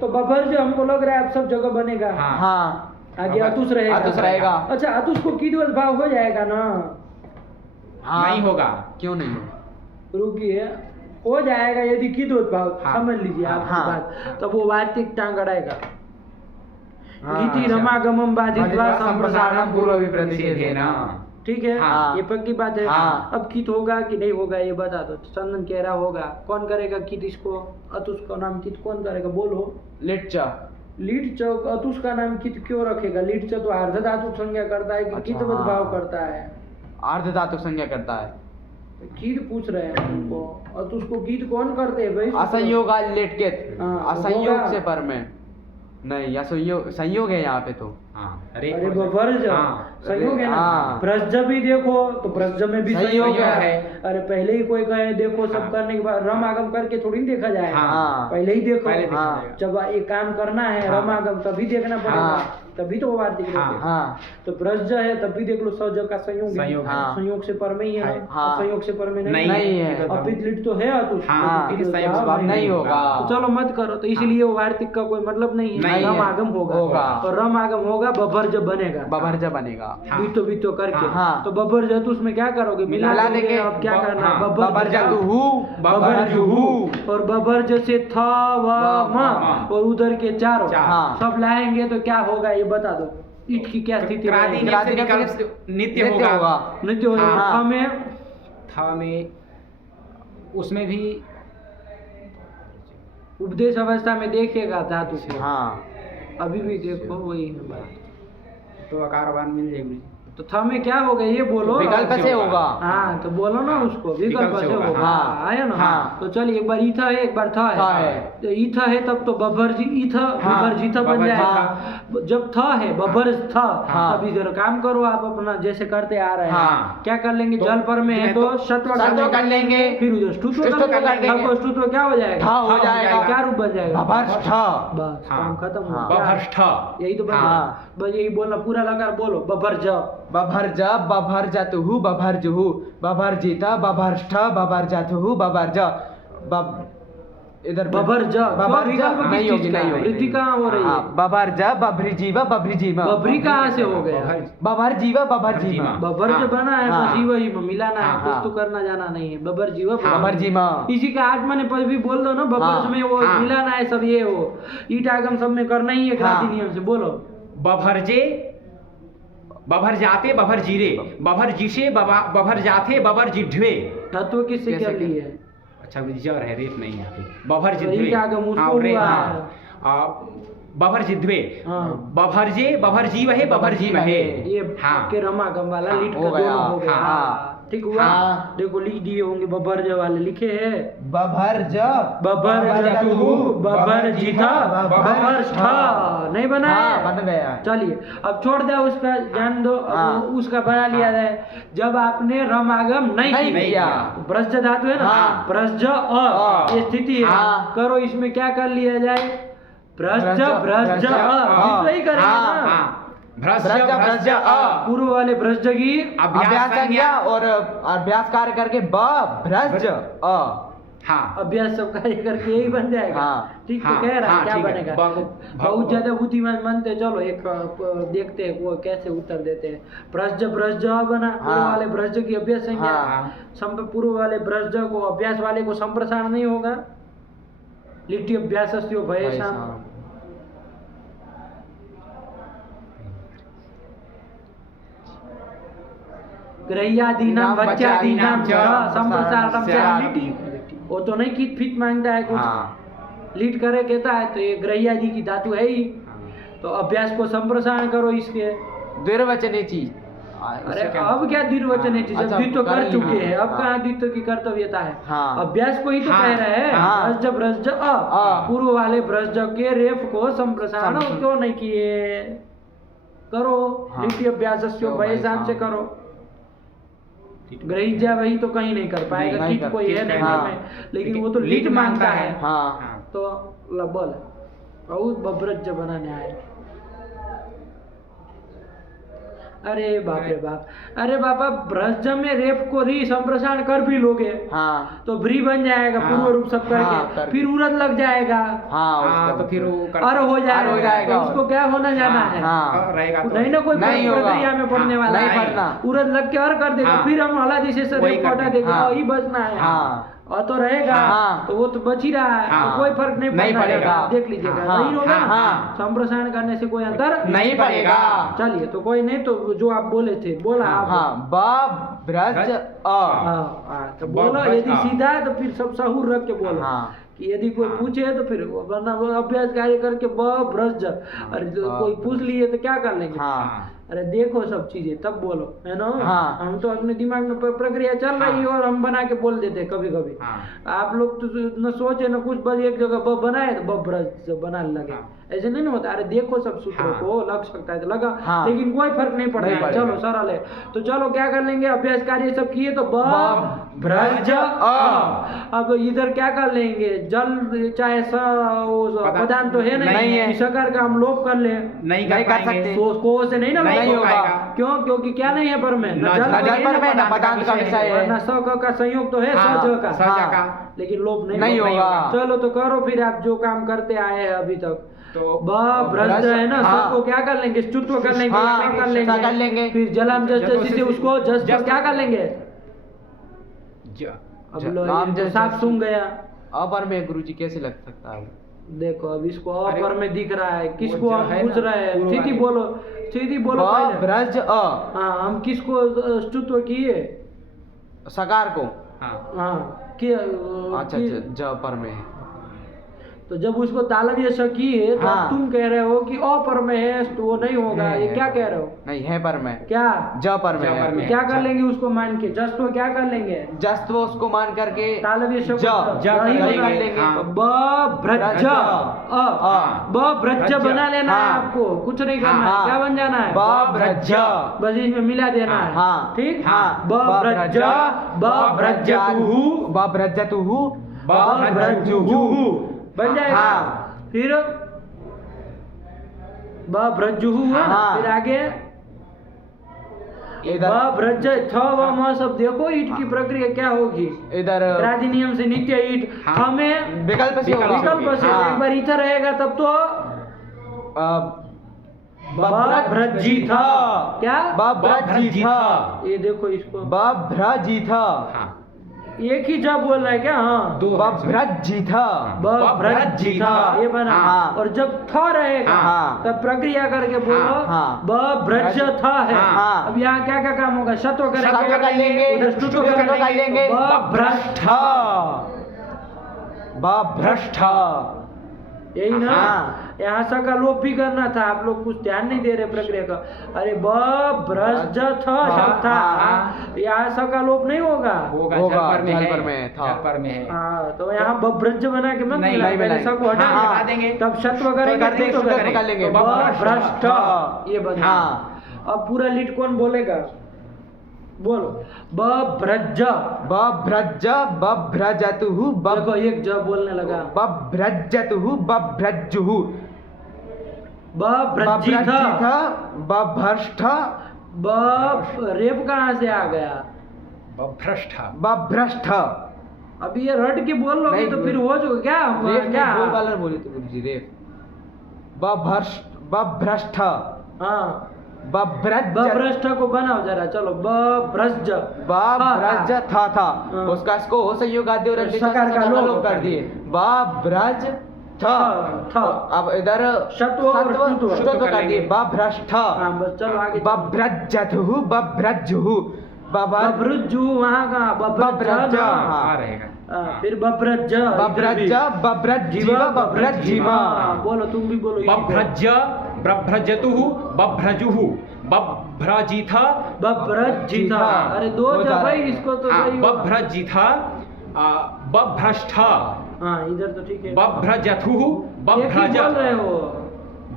तो बभर्ज हमको लग रहा है अब सब जगह बनेगा। हाँ। हाँ। आगे अतुष रहेगा। अतुष रहेगा। अच्छा अतुष को कीदवत भाव हो जाएगा ना? हाँ। नहीं होगा। क्यों नहीं होगा? रुकिए हो जाएगा यदि कीदवत भाव। हाँ। समझ लीजिए आप हाँ। बात। तब वो वार्तिक टांग अड़ाएगा। हाँ। गीति रमागमम बाधित्वा संप्रसारणम पूर्व प्रतिषेधेन। ठीक है। हाँ। ये पक्की बात है। हाँ। अब कित होगा कि नहीं होगा ये बता दो। चंदन कह रहा होगा। कौन करेगा कित? इसको अतुष का नाम कित कौन करेगा? बोलो। लिट्चा। लीट चौक अतुष का नाम कित क्यों रखेगा? लीट चौक तो अर्ध धातु संज्ञा करता है कि अच्छा, कितवत हाँ। भाव करता है? अर्ध धातु संज्ञा करता है। गीत पूछ रहे हैं उनको। अतुष को गीत कौन करते हैं भाई? असंयोग लिट के हाँ, असंयोग होगा। से पर में नहीं असंयोग संयोग है यहाँ पे तो। हाँ। अरे बभर्ज हाँ। संयोग है ना। हाँ। ब्रज भी देखो तो ब्रज में भी संयोग संयोग है। है। अरे पहले ही कोई कहे देखो सब हाँ। करने के बाद रम आगम करके थोड़ी ना देखा जाएगा। हाँ। पहले ही देखो। पहले देखा हाँ। जाएगा। जब एक काम करना है हाँ। रम आगम तभी देखना पड़ेगा। हाँ। तभी तो वो वार्तिक हाँ। देखोगे। हाँ। तो ब्रज है तब भी देख लो सज का संयोग संयोग है। हाँ। संयोग से पर में ही है है। ना। हाँ। संयोग से पर में नहीं नहीं है। है। अपितलिट तो है अतुष। हाँ, लेकिन लेकिन संयोग भाव से भाव नहीं होगा। तो चलो मत करो। तो इसलिए वो वार्तिक का कोई मतलब नहीं है। नहीं रम है। आगम होगा। होगा। और रम आगम होगा बभर्ज बनेगा। बभर्ज बनेगा। हाँ। बीतो बीतो करके। हाँ। तो बभर्ज तो उसमें क्या करोगे? मिला मिला देंगे। देंगे। अब क्या ब- करना? हाँ। बभर्जतुहु बभर्जुहु। और बभर्ज से थ व म हाँ। और उधर के चारों चार। हाँ। सब लाएंगे तो क्या होगा ये बता दो। ईट की क्या स्थिति क्रादि रहेगी? नियम से विकल्प नित्य होगा। नित्य होगा। हाँ। थ में था में उसमें भी उपदेश अवस्था में देखिएगा धातु को। हाँ। अभी भी देखो वही है बात। तो आकारवान मिल जाएगी। तो थ में क्या होगा ये बोलो। विकल्प से होगा। हाँ तो बोलो ना उसको, विकल्प से होगा। हाँ। आया ना। हाँ। तो चलिए एक बार ईथा है एक बार था है। तो ईथा है तब तो बभरजी ईथा बभरजीथा बन जाएगा। जब था है बभर था तब इधर काम करो आप अपना जैसे करते आ रहे हैं। क्या कर लेंगे, जल पर में है तो शत्व कर लेंगे, फिर उधर ष्टुत्व कर लेंगे। ष्टुत्व क्या हो जाएगा, हो जाएगा, क्या रूप बन जाएगा, बभर्ष्ठ। बस काम खत्म हो बभर्ष्ठ। यही तो बस यही बोलना पूरा लगा बोलो। बभरज बभर्ज बभर्जतुहु बभर्जुहु बभर्जित बभर्ष्ठ बभर्जतुहु बभर्ज इधर बभर्ज नहीं होगी वृद्धि कहाँ हो रही है। बभर्ज बभ्रिजीव बभ्रिजीव बभरी कहाँ से हो गया, बभर्जीव बभर्जीव बभर्ज बना है बस ही वही मिलाना है, कुछ तो करना जाना नहीं है। बभरजीव बभर्जीवा इसी का आज मैंने भी बोल दो ना बभर्ज में वो मिलाना है सब, ये हो ईट आगम सब में करना ही है क्रांति नियम से। बोलो बभरजे बभरजाते बभरजीरे बभरजिशे बभरजाथे बभरजिढ्वे। तत्व किससे क्या लिए है। अच्छा जर है, रेत नहीं है। बभरजिध्वे बभरजिध्वे बभरजे बभरजीवहे बभरजीमहे। ये के रमागम वाला लिट का दोनों हो गया। ठीक हुआ। देखो लिख दिए होंगे बभर्ज वाले लिखे हैं। बभर्ज बभर्जतुहु बभर्जिता बभर्ष्ठ नहीं बना है, बन गया। चलिए अब छोड़ दे उसका, जान दो उसका बना लिया जाए। जब आपने रमागम नहीं किया, ब्रज धातु है ना, ब्रज ये स्थिति है, करो इसमें क्या कर लिया जाए, ब्रज ब्रज यही करेंगे ना। भ्रज पूर्व वाले भ्रज की अभ्यास संज्ञा और अभ्यास कार्य करके भ्रज अभ्यास सब कार्य करके यही बन जाएगा। ठीक तो कह रहा है क्या बनेगा। बहुत ज्यादा बुद्धिमान बनते, चलो एक देखते हैं वो कैसे उत्तर देते हैं। ब्रज ब्रज बना, पूर्व वाले ब्रज की अभ्यास संज्ञा, पूर्व वाले ब्रज को अभ्यास वाले को संप्रसारण नहीं होगा। लिट्टी अभ्यास भय ग्रह्यादीनाम बच्चादीनाम संप्रसारणम लिट्टी। वो तो नहीं कित फिट मांगता है कुछ, लीट करे कहता है तो ये ग्रह्यादि की धातु है ही। तो अभ्यास को संप्रसारण करो इसके द्विर्वचने चीज। अरे अब क्या द्विर्वचन है, जब द्वित्व कर चुके हैं अब कहाँ द्वित्व की कर्तव्यता है। अभ्यास को ही तो कह रहे हैं। ब्रज ब्रज पूर्व वाले ब्रज के रेफ को संप्रसारण क्यों नहीं किए, करो। लिट्टी अभ्यास शाम से करो। ग्रहिजा वही तो कहीं नहीं कर पाएगा, किट कोई है नहीं में, लेकिन वो तो लिट मांगता है। तो बोल बहुत बब्रज बनाने आए। अरे बाप रे बाप, अरे बाबा ब्रज में रेप को री संप्रसारण कर भी लोगे तो ब्री बन जाएगा पूर्व रूप सब करके, फिर उरद लग जाएगा। तो फिर और हो जाएगा तो उसको क्या होना जाना है, नहीं ना कोई प्रक्रिया में पढ़ने वाला है। उरद लग के और कर देगा, फिर हम हला जैसे रेप कोटा देगा वही बचना है और तो रहेगा। तो वो तो बच ही रहा है, तो कोई फर्क नहीं पड़ेगा। देख लीजिएगा नहीं होगा ना, संप्रसारण करने से कोई अंतर नहीं पड़ेगा। चलिए तो कोई नहीं, तो जो आप बोले थे बोला आप ब्रज तो बोलो। यदि सीधा है तो फिर सब सहूर रख के बोलो कि यदि कोई पूछे तो फिर वरना वो अभ्यास कार्य करके ब्रज, अरे कोई पूछ लिए तो क्या कर लेंगे। अरे देखो सब चीजें तब बोलो, है ना। हम तो अपने दिमाग में प्रक्रिया चल रही है और हम बना के बोल देते कभी कभी। आप लोग तो न सोचे न कुछ, बस एक जगह ब बनाए तो ब्रज बनाने लगे, ऐसे नहीं ना होता। अरे देखो सब सूत्रों को लग सकता है तो लगा, लेकिन कोई फर्क नहीं पड़ रहा है। चलो सरल है, तो चलो क्या कर लेंगे, अभ्यास कार्य सब किए तो ब्रज। अब इधर क्या कर लेंगे, जल चाहे पदार्थ तो है नहीं, सकार का हम लोप कर ले, नहीं कर सकते, को से नहीं ना नहीं होगा। क्यों, क्योंकि क्या नहीं है पर में न पदार्थ का विषय है, न स का संयोग तो है स का, लेकिन लोप नहीं होगा। चलो तो करो फिर आप जो काम करते आए हैं अभी तक। तो ब्रज है ना, सबको क्या कर लेंगे, स्तुत्व कर लेंगे, कर लेंगे। फिर जलम जैसे उसको जस क्या कर लेंगे, अब साफ सुन गया। अपर में गुरुजी कैसे लग सकता है, देखो अब इसको अपर में दिख रहा है, किसको हम पूछ रहे हैं, स्थिति बोलो, स्थिति बोलो। ब्रज हम किसको स्तुत्व किए, सकार को। किया। अच्छा ज पर में, तो जब उसको तालव्य श की है तो हाँ। तुम कह रहे हो कि अ पर में है तो वो नहीं होगा, है, ये है। क्या कह रहे हो? नहीं है पर में, क्या ज पर में ज पर है। में। क्या कर लेंगे उसको मान के? जस्ट तो क्या कर लेंगे? जस्त वो उसको मान करके तालव्य श ज ही कर बना लेंगे। लेंगे। हाँ। ब भ्रज ब भ्रज भ्रज। बना लेना है हाँ। आपको, कुछ नहीं करना है। हाँ। क्या बन जाना है? ब भ्रज बस इसमें मिला देना है। हाँ। ठीक। हाँ। ब भ्रज ब भ्रजतुहु ब भ्रजतुहु ब भ्रजुहु बन जाएगा। हाँ। फिर ब भ्रजुहु है ना? हाँ। फिर आगे इधर ब भ्रज थ व म सब देखो ईट की प्रक्रिया क्या होगी। इधर प्राचीन नियम से नित्य ईट हाँ। थ में विकल्प से होगा। विकल्प से हाँ। एक बार इधर रहेगा तब तो बभ्रजी था। क्या? बभ्रजी था। ये देखो इसको बभ्रजी था। हाँ। एक ही जब बोल रहा है क्या? हाँ। दो बभ्रजी था। बभ्रजी था ये बना। हाँ। और जब थ रहेगा हाँ। तब प्रक्रिया करके बोलो हाँ। बभ्रज था है। हाँ। अब यहाँ क्या क्या काम होगा? शत्व शत्व करेंगे, कर लेंगे, उधर ष्टुत्व ष्टुत्व कर कर लेंगे। बभ्रष्ट बभ्रष्ट यही ना। हाँ। यहाँ सा का लोप भी करना था, आप लोग कुछ ध्यान नहीं दे रहे प्रक्रिया का। अरे बभ्रज था शब्द था, हाँ। यहाँ सा का लोप नहीं होगा। होगा होगा, जल पर में जल है। पर में था। जल पर में है। हाँ तो यहाँ बभ्रज बना के मत नहीं, मिलाओ, नहीं पहले मिलाएंगे। सा को हटा हाँ, हटा देंगे। तब शत्व करेंगे, करते ष्टुत्व ष्टुत्व करेंगे। कर लेंगे। तो बभ्रष्ट ये बना। हाँ। अब पूरा लीड कौन बोलेगा? बोलो बभ्रज। बभ्रज बभ्रजतुहु देखो एक जब बोलने लगा। बभ्रजतुहु बभ्रजुहु बभ्रजी था। बभ्रष्ट रेप कहाँ से आ गया? बभ्रष्ट बभ्रष्ट अब ये रट के बोल लोगे नहीं, तो फिर हो जो क्या रेफ क्या? बोल वाला बोले तो गुरुजी रेफ बभ्रष्ट हाँ बभ्रज बभ्रष्ट को बनाओ जरा, चलो बभ्रज। बभ्रज था हाँ। उसका इसको हो संयोग आदि और सकार का लोप कर दिए। बभ्रज था। था। अब इधर षत्व और ष्टुत्व। ष्टुत्व कर दिए। बभ्रष्ट हाँ बस चलो आगे। बभ्रजतुहु बभ्रजुहु बभ्रजु वहाँ का बभ्रज हाँ रहेगा। फिर बभ्रज बभ्रज बभ्रजीव बभ्रजीमा। बोलो तुम भी बोलो। बभ्रज बभ्रजतुहु बभ्रजुहु बभ्रजिथ बभ्रजिथ। अरे दो हो जा जब रहा भाई है। इसको तो हाँ, सही होगा। बभ्रजिथ बभ्रष्ट हाँ इधर तो ठीक है। बभ्रजथुहु एक ही बभ्रज बोल रहे हो।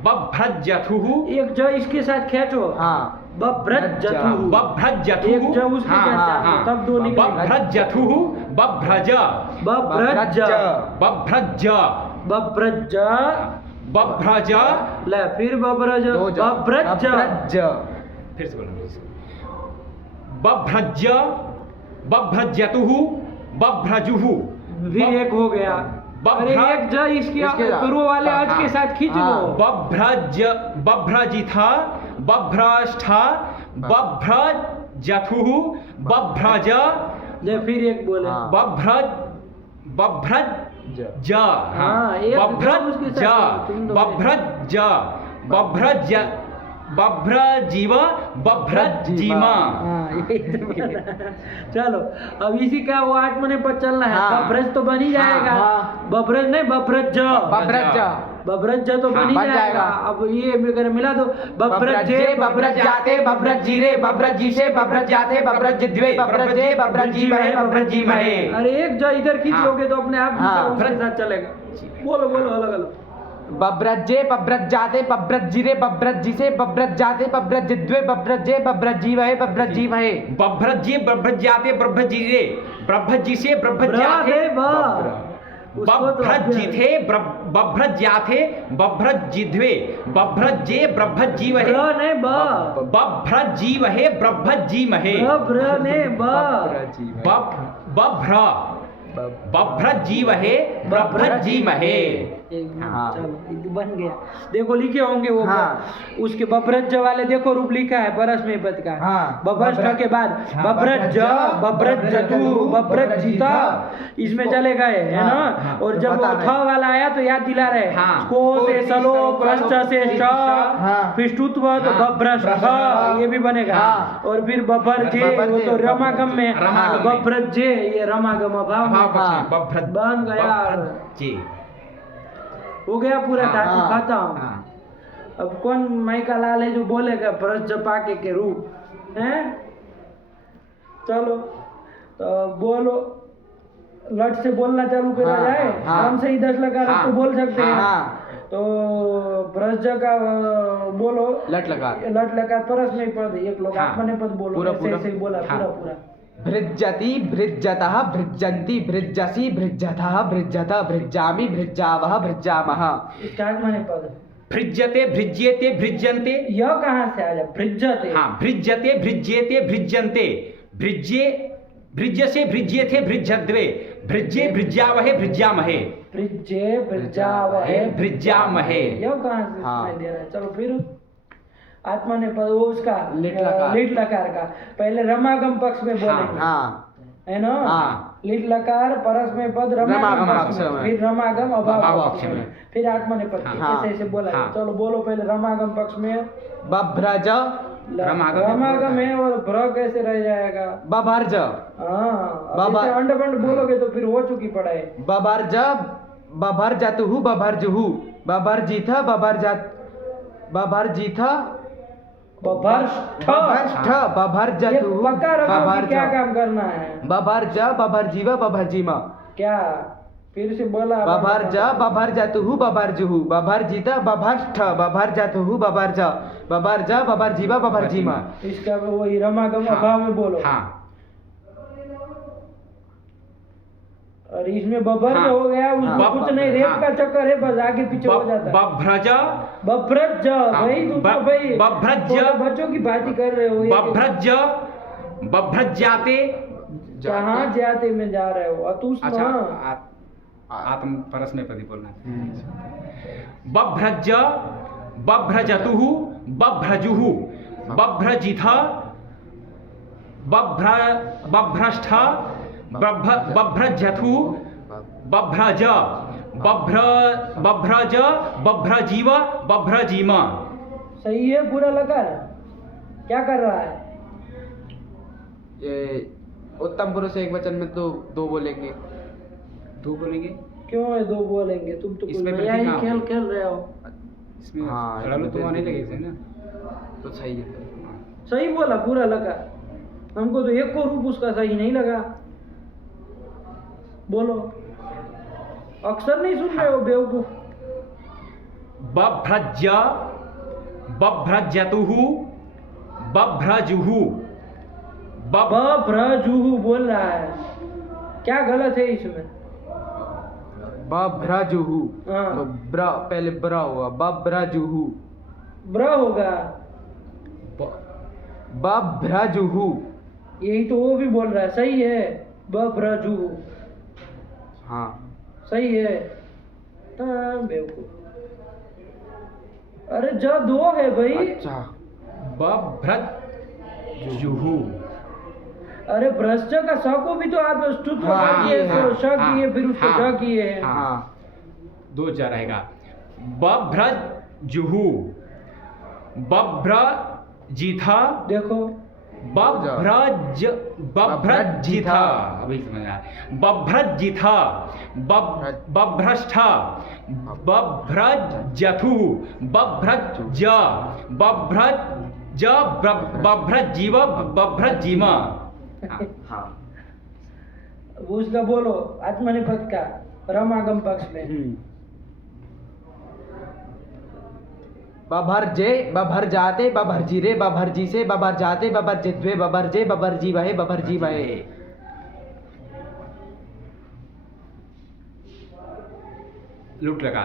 बभ्रजथुहु एक ज इसके साथ खींचो। हाँ। बभ्रजथुहु। बभ्रजथुहु एक ज उसके हाँ, साथ हाँ, तब दो निकलेगा। बभ्रजथुहु बभ्रज बभ्रज बभ्रज बभ्रज बभ्रज ले फिर बभ्रज दो ज। बभ्रज बभ्रज फिर से बोलो बभ्रज बभ्रजतुहु बभ्रजुहु फिर एक हो गया। अरे एक ज इसके इसके साथ। पूर्व वाले आज के साथ खींच हाँ। लो। बभ्रज बभ्रजिथ बभ्रष्ठ बभ्रजथुहु बभ्रज ले फिर एक बोले। हाँ। बभ्रज बभ्रज ज हाँ, एक बभ्रज उसके ज साथ तुम दो बभ्रज बभ्रज बभ्रजीव बभ्रजीमा हाँ, यही तो बना। चलो अब इसी का वो आत्मने पर चलना है। हाँ। बभ्रज तो बन ही जाएगा। हाँ। बभ्रज नहीं बभ्रज। बभ्रज बभ्रज तो बन ही बन जाएगा। जाएगा। अब ये अगर मिला दो बभ्रजे बभ्रज जाते बभ्रज जीरे बभ्रज जीसे बभ्रज जाते बभ्रज द्वे बभ्रजे बभ्रज जीवहे बभ्रज जीमहे। अरे एक जो इधर खींच हाँ। लोगे तो अपने आप हाँ। उसके साथ चलेगा। बोलो बोलो अलग अलग। बभ्रजे बभ्रज जाते बभ्रज जीरे बभ्रज जिसे बभ्रज जाते बभ्रज द्वे बभ्रजे बभ्रज जीवहे बभ्रज जीमहे। बभ्रजे बभ्रजाते बभ्रजीरे बभ्रजिसे बभ्रजाते बभ्रजिथे बभ्रज्याथे बभ्रजिध्वे बभ्रजे बभ्रजीवहे नहीं बभ्रजीवहे बभ्रजीमहे बभ्र बभ्रजीवहे बभ्रजीमहे। हाँ। चलो बन गया। देखो लिखे होंगे वो हाँ। उसके बभ्रज वाले देखो रूप लिखा है परस्मय पद का। हाँ। बभ्रज के बाद बभ्रज बभ्रजतु बभ्रजिता इसमें चले गए है ना। हाँ। और जब बता वो रहे। थ वाला आया तो याद दिला रहे। हाँ। को से सलो प्रश्च से श हाँ। फिर ष्टुत्व तो हाँ। बभ्रष्ट ये भी बनेगा। हाँ। और फिर बभ्रजे वो तो रमागम में रमागम में। बभ्रजे ये रमागम अभाव में हाँ। बन गया। बभ्रजे हो गया पूरा धातु हाँ, खत्म। हाँ। अब कौन माई का लाल है जो बोलेगा ब्रज जपा के रूप हैं? चलो तो बोलो, लट से बोलना चालू करा हाँ, जाए। हाँ। आराम से ही 10 लगा हाँ, तो बोल सकते हैं। हाँ। तो ब्रज का बोलो, लट लगा लट लगा परस में पद, एक लोग हाँ। आत्मने पद बोलो, पूरा, ऐसे पूरा। ऐसे ही बोला हाँ। पूरा पूरा। भृज्यति भृज्यतः भृज्यन्ति भृज्यसि भृज्यथः भृज्यत भृज्यामि भृज्यावः भृज्यामः। इसका आत्मने पद भृज्यते भृज्येते भृज्यन्ते। यह कहाँ से आया? भृज्यते। हाँ, भृज्यते भृज्येते भृज्यन्ते। भृज्ये भृज्यसे भृज्येथे भृज्यद्वे। भृज्ये भृज्यावहे भृज्यामहे। भृज्ये भृज्यावहे भृज्यामहे। यह कहाँ से हाँ। सुनाई दे रहा है? चलो फिर आत्मा ने पद, वो उसका लिट लकार। लिट लकार का पहले रमागम पक्ष में बोलेंगे, हाँ है ना? हाँ। लिट लकार परस में पद रमागम रमागम पक्ष में, पक्ष में। फिर रमागम अभाव अभाव पक्ष पक्ष में, में। फिर आत्मा ने पद। हाँ। ऐसे ऐसे बोला है। हाँ। चलो बोलो पहले रमागम पक्ष में। बभ्रज रमागम है और भ्र कैसे रह जाएगा? बभर्ज हाँ, बाबा- जैसे अंड बंड बोलोगे तो फिर हो चुकी पढ़ाई। बभर्ज बभर्जतुः बभर्जुः बभर्जिथ बभर्जत बभर्जिथ बभर्ष्ठ। बभर्ष्ठ ये बभर्जतुः पक्का रखो कि बभर्ज क्या काम करना है। बभर्ज बभर्जीव बभर्जिम क्या? फिर से बोला। बभर्ज बभर्जतुः बभर्जुः बभर्जित बभर्ष्ठ बभर्जतुः बभर्ज बभर्ज बभर्जीव बभर्जिम। इसका वही रमागम हाँ। अभाव में बोलो। हाँ। और इसमें बभर्ज हाँ। हो गया, उसमें हाँ। कुछ नहीं, रेप हाँ। का चक्कर है, बस आगे पीछे हो जाता है। बभ्रज बभ्रज भाई, तुम तो भाई बभ्रज छोटे बच्चों की बात ही कर रहे हो। ये बभ्रज बभ्रजाते। कहाँ जाते में जा रहे हो? अतुष अच्छा, ना। आत्म परस में पदी बोलना है। बभ्रज बभ्रजतुः बभ्रजुः बभ्रजिथ बभ्रष्ठ बभ्रजथु बभ्रज बभ्रज बभ्रजीव बभ्रजीम। सही है पूरा लगा। क्या कर रहा है? ये उत्तम पुरुष एक वचन में तो दो बोलेंगे। दो बोलेंगे? क्यों है दो बोलेंगे? तुम तो इसमें नया ही प्रतिज्ञा खेल खेल रहे हो। इसमें हाँ, लड़ालू तो आने लगे थे ना। तो सही है। सही बोला पूरा लगा। हमको तो एक को रूप उसका सही नहीं लगा। बोलो, अक्सर नहीं सुन रहे हो बेवकूफ। बभ्रज बभ्रजतुः बभ्रजुः बभ्रजुहु बोल रहा है, क्या गलत है इसमें? बभ्रजुहु हाँ। तो ब्र पहले ब्र होगा बभ्रजुहु ब्र होगा। बभ्रजुहु। यही तो वो भी बोल रहा है, सही है। बभ्रजुहु हाँ सही है। हाँ, बेवकूफ। अरे ज दो है भाई। अच्छा बभ्रजुः। अरे भ्रष्ट का स को भी तो आप स्तुत्व हाँ, किए, हाँ, श किए, फिर उसको हाँ, ज किए हैं। हाँ। दो जा रहेगा। बभ्रजुः बभ्रजिथ देखो बभ्रजिथ। अभी समझ आया। बभ्रजिथ बभ्रष्ठ बभ्रजथु बभ्रज बभ्रज बभ्रजीव बभ्रजीम। हाँ वो उसका बोलो आत्मनिपद का रमागम पक्ष में। बभर्जे बभर्जाते बभर्जिरे बभर्जिसे बभर्जाते बभर्जिद्वे बभर्जे बभर्जीवहे बभर्जीवहे। लूट लगा।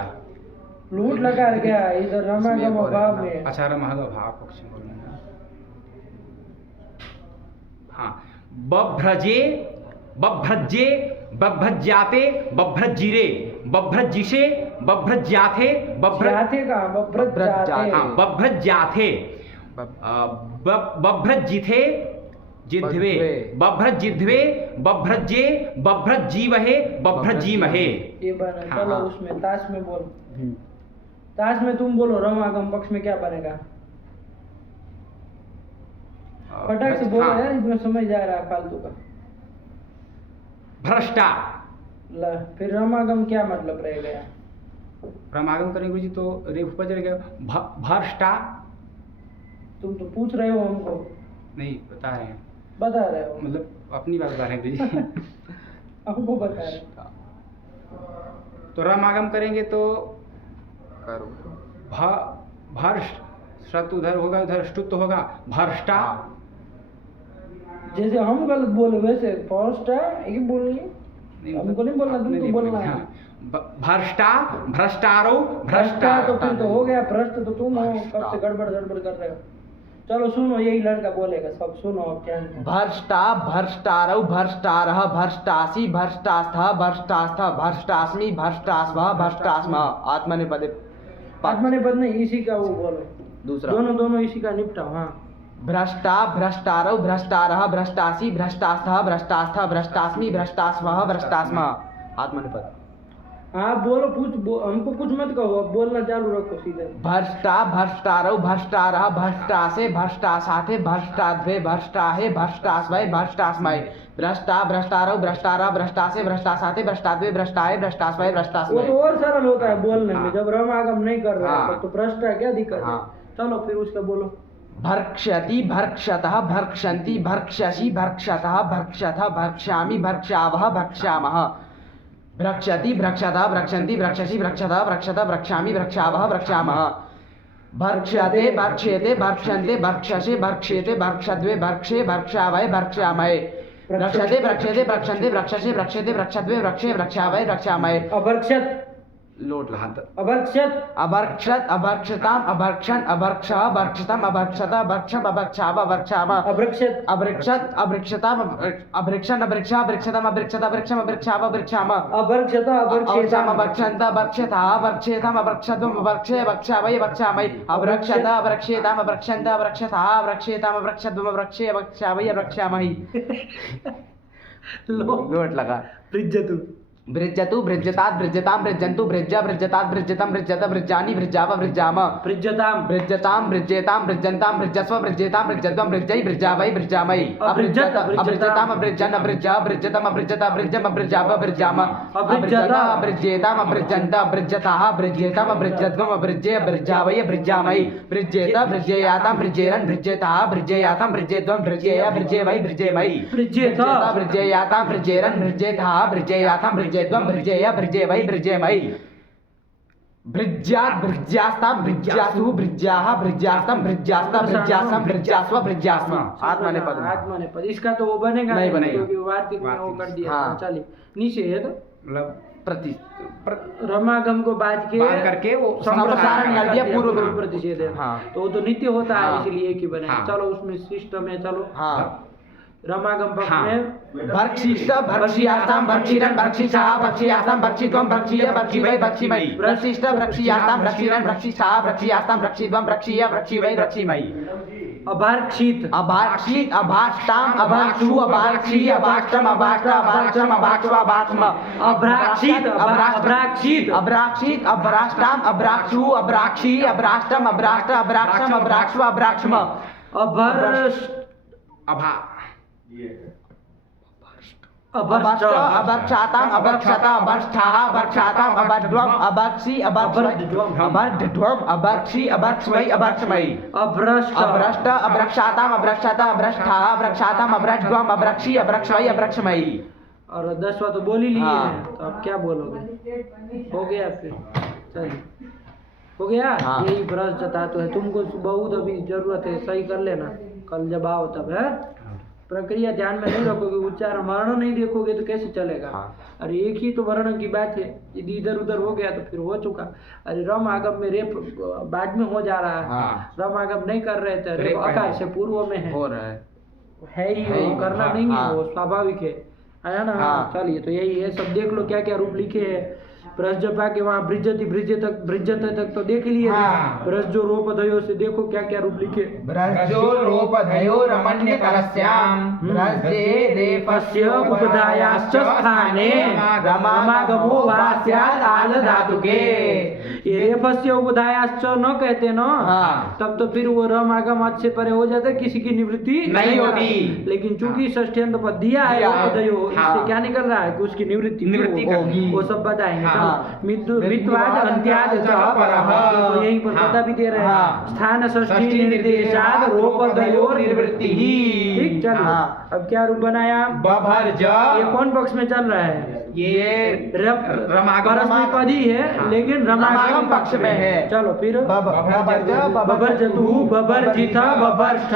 लूट लगा गया इधर रमागम अभाव में। अच्छा रमागम भाव पक्ष में बोलना है। हाँ। बभ्रजे बभ्रजे बभ्रजाते बभ्रजिरे बभ्रजिसे बभ्रजाथे जाते का बभ्रजाते। हाँ बभ्रजाथे बभ्रजिथे जिध्वे बभ्रजिध्वे बभ्रजे बभ्रजीवहे बभ्रजीमहे। ये बना। हाँ, चलो हाँ। उसमें ताश में बोल। ताश में तुम बोलो रमागम पक्ष में क्या बनेगा? फटाक से बोलो हाँ। यार, इसमें समझ जा रहा है फालतू का। भ्रष्टा। फिर रमागम क्या मतलब रहेगा? रमागम करेंगे गुरुजी तो रेफ पर चले गए भ्रष्टा। तुम तो पूछ रहे हो हमको। नहीं बता रहे हैं। बता रहे हो मतलब अपनी बात बता रहे हैं गुरुजी। हमको बता रहे हो। तो रमागम करेंगे तो करो भ्रष्ट, शत उधर होगा, उधर ष्टुत होगा, भ्रष्टा। जैसे हम गलत बोले वैसे फर्स्ट है ये बोलनी, हमको नहीं बोलना, तुमको बोलना है। भ्रष्टा, भ्रष्टारो, भ्रष्टा भ्रष्टा। तो फिर तो हो गया, भ्रष्ट तो तुम हो, कब से गड़बड़ गड़बड़ कर रहे हो। चलो सुनो, यही लड़का बोलेगा सब, सुनो अब क्या है। भ्रष्टा, भ्रष्टारौ, भ्रष्टारः, भ्रष्टासी, भ्रष्टास्थः, भ्रष्टास्थ, भ्रष्टास्मि, भ्रष्टास्मः, भ्रष्टास्मः। आत्मनेपदे आत्मनेपद नहीं, इसी का वो बोलो, दूसरा दोनों इसी का निपटाओ। हाँ, भ्रष्टा, भ्रष्टारौ, भ्रष्टारः, भ्रष्टासी, भ्रष्टास्थः, भ्रष्टास्थ, भ्रष्टास्मि, भ्रष्टास्मः, भ्रष्टास्मः। आत्मनेपद। हाँ बोलो, हमको कुछ मत कहो, अब बोलना चालू रखो सीधे। भ्रष्टा, भ्रष्टारौ, भ्रष्टारः, भ्रष्टासे, भ्रष्टासाथे, भ्रष्टाद्वे, भ्रष्टाहे, भ्रष्टास्वै, भ्रष्टास्मै। भ्रष्टा, भ्रष्टारौ, भ्रष्टारः, भ्रष्टासे, भ्रष्टासाथे, भ्रष्टाद्वे, भ्रष्टाहे, भ्रष्टास्वै, वो भ्रष्टास्मै। तो और सरल होता है बोलने में, हाँ। जब रमागम नहीं कर रहे हाँ। हैं तो भ्रष्ट है, क्या दिक्कत है। हाँ। चलो फिर उसका बोलो। भर्क्ष्यति, भर्क्ष्यतः, भर्क्ष्यन्ति, भर्क्ष्यसि, भर्क्ष्यतः, भर्क्ष्यथ, भर्क्ष्यामि, भर्क्ष्यावः, भक्ष्यामः। भ्रक्ष्यति, भ्रक्ष्यतः, भ्रक्ष्यन्ति, भ्रक्ष्यसि, भ्रक्ष्यतः, भ्रक्ष्यथ, भक्ष्यामि, भक्ष्यावः, भक्ष्यामः। भर्क्ष्यते, भर्क्ष्येते, भर्क्ष्यन्ते, भर्क्ष्यसे, भर्क्ष्येते, भर्क्ष्यद्वे, भर्क्ष्ये, भर्क्ष्यावै, भर्क्ष्यामहे। भ्रक्ष्यते, भ्रक्ष्यते, भक्ष्यन्ते, भक्ष्यसे, भक्ष्यते, भक्ष्यद्वे, भक्ष्ये, भक्ष्यावै, भक्ष्यामहे। अभर्क्षत, लोट लहा अभर्क्षत, अभर्क्षत, अभर्क्षताम, अभर्क्षन्, अभर्क्षः, अभर्क्षतम, अभर्क्षत, अभर्क्षम, अभर्क्षाव, अभर्क्षाम। अभृक्षत, अभृक्षत, अभृक्षताम, अभृक्षन्, अभृक्षा, अभृक्षतम, अभृक्षत, अभृक्षम, अभृक्षाव, अभृक्षाम। अभर्क्षत, अभर्क्षेताम, अभक्षन्त, अभक्षता, अभक्षेताम, अभक्षत्वम, अभक्षे, अभक्षावै, अभक्षामै। अभक्षत, अभक्षेताम, अभक्षन्त, अभक्षता, अभक्षेताम, अभक्षत्वम, अभक्षे, अभक्षावै, अभक्षामहि। लोट लगा। बृज्जतु, बृज्जतु, बृज्जतात्, बृज्जतां, बृज्जन्तु, बृज्ज, बृज्जतात्, बृज्जतं, बृज्जत, बृज्जानि, बृज्जाव, बृज्जाम। बृज्जताम, बृज्जतां, बृज्जेतां, बृज्जन्तां, बृज्जस्व, बृज्जेतां, बृज्जत्वं, बृज्जै, बृज्जावै, बृज्जामै। अबृज्जत, अबृज्जताम्, अबृज्जन्, अबृज्जा, अबृज्जतम्, अबृज्जत, अबृज्जम्, अबृज्जाव, बृज्जाम। अबृज्जत, अबृज्जेताम्, अबृज्जन्त, अबृज्जताः, अबृज्जेतम्, अबृज्जत्वम्, अबृज्जे, अबृज्जावै, अबृज्जामै। बृज्जेत, बृज्जेयातां, बृज्जेरन्, बृज्जेताः, बृज्जेयातां, बृज्जेत्वं, बृज्जेय, बृज्जेवै, बृज्जेमै। बृज्जेत, बृज्जेयातां, बृज्जेरन्, बृज्जेताः, बृज्जेयातां, बृज्जेत्वं, बृज्जेय, बृज्जेवै, बृज्जेमै। बृज्यात्, बृज्यास्तां, बृज्यासु, बृज्याः, बृज्यास्तं, बृज्यास्ता, बृज्यासं, बृज्यास्व, बृज्यास्म। आत्मनेपद। आत्मनेपद, इसका तो वो बनेगा नहीं बनेगा, क्योंकि वार्तिक में वो कर दिया। हाँ। चलिए निषेध मतलब प्रति रमागम को बाज के बात करके वो संप्रसारण कर दिया, पूर्व पूर्व प्रतिषेध है। हाँ। तो वो तो नित्य होता है, हाँ। इसलिए एक ही बनेगा। हाँ। चलो उसमें सिस्टम है। चलो हाँ। रमागम पक्ष हाँ। में भर्क्षिष्ट, भर्क्षियास्तां, भर्क्षिरन्, भर्क्षिषः, भर्क्षियास्तां, भर्क्षित्वं, भर्क्षीय, भर्क्षिवै, भर्क्षिमै। भर्क्षिष्ट, भर्क्षियास्तां, भर्क्षिरन्, भर्क्षिषः, भर्क्षियास्तां, भर्क्षित्वं, भर्क्षीय, भर्क्षिवै, भर्क्षिमै। अभार्क्षित, अभाक्षित, अभाष्टाम, अभाक्षु, अभाक्षी, अभाष्टम, अभाष्ट, अभाक्षम, अभाक्ष्व, अभाक्ष्म। अभ्राक्षित, अभ्राक्षित, अभ्राक्षित, अभ्राष्टाम, अभ्राक्षु, अभ्राक्षी, अभ्राष्टम, अभ्राष्ट, अभ्राक्षम, अभ्राक्ष्व, अभ्राक्ष्म। अभर्ष्ट, अभा अभर्ष्ट, अभक्षाताम, अभक्षता, अभक्षाः, अभक्षाताम, अभड्वम, अभक्षी, अभक्षम, अभड्वम, अभक्षी, अभक्षवै, अभक्षमै। अभ्रष्ट, अभ्रष्ट, अभक्षाताम, अभक्षता, अभ्रष्टाः, अभक्षाताम, अभड्वम, अभक्षी, अभक्षवै, अभक्षमै। और 10वां तो बोल ही लिए हाँ। हैं, तो अब क्या बोलोगे। हो गया फिर, चलिए हो गया। हाँ। यही भ्रष्ट जताते है, तुमको बहुत अभी जरूरत है, सही कर लेना कल जब आओ तब है। प्रक्रिया ध्यान में नहीं रखोगे, उच्चारण वर्ण नहीं देखोगे तो कैसे चलेगा। हाँ। अरे एक ही तो वर्ण की बात है, यदि इधर उधर हो गया तो फिर हो चुका। अरे रम आगम में रेप बाद में हो जा रहा है। हाँ। रम आगम नहीं कर रहे थे, रेप रेप अकार से पूर्व में है। हो रहा है ही है वो, ही, करना हाँ, नहीं है हाँ। वो, स्वाभाविक है ना। हाँ। चलिए तो यही है, सब देख लो क्या क्या रूप लिखे हैं। ब्रजपा के वहाँ बृजति बृजत तक तो देख लिए। हाँ। ब्रजो रोप दयो से देखो क्या क्या रूप लिखे। ब्रजो रोपधयो रमण्यकरस्यां ब्रजे रेपस्य उपधायाश्च स्थाने रमागमो वा स्यात् आल धातुके। ये रेफस्य उपधायाश्च न कहते ना, हाँ। तब तो फिर वो रम आगम आज से परे हो जाता, किसी की निवृत्ति नहीं होती। लेकिन चूंकि षष्ठ्यंत पद दिया है उपधयो, हाँ। इससे क्या निकल रहा है कि उसकी निवृत्ति होगी। वो सब बताएंगे। हाँ। चलो मित्वाद अंत्याद च परः। तो यहीं पर हाँ। बता भी दे रहे हैं। हाँ। स्थान षष्ठी षष्ठी निर्देशाद रोपदयोर निवृत्ति ही। ठीक, चलो हाँ। अब क्या रूप बनाया? बभर्ज। ये कौन पक्ष में चल रहा है? ये रमागम रमागम पद ही है, हाँ। लेकिन रमागम रमागम पक्ष में है। चलो फिर बबरजतु बबरजित बबर्ष्ठ,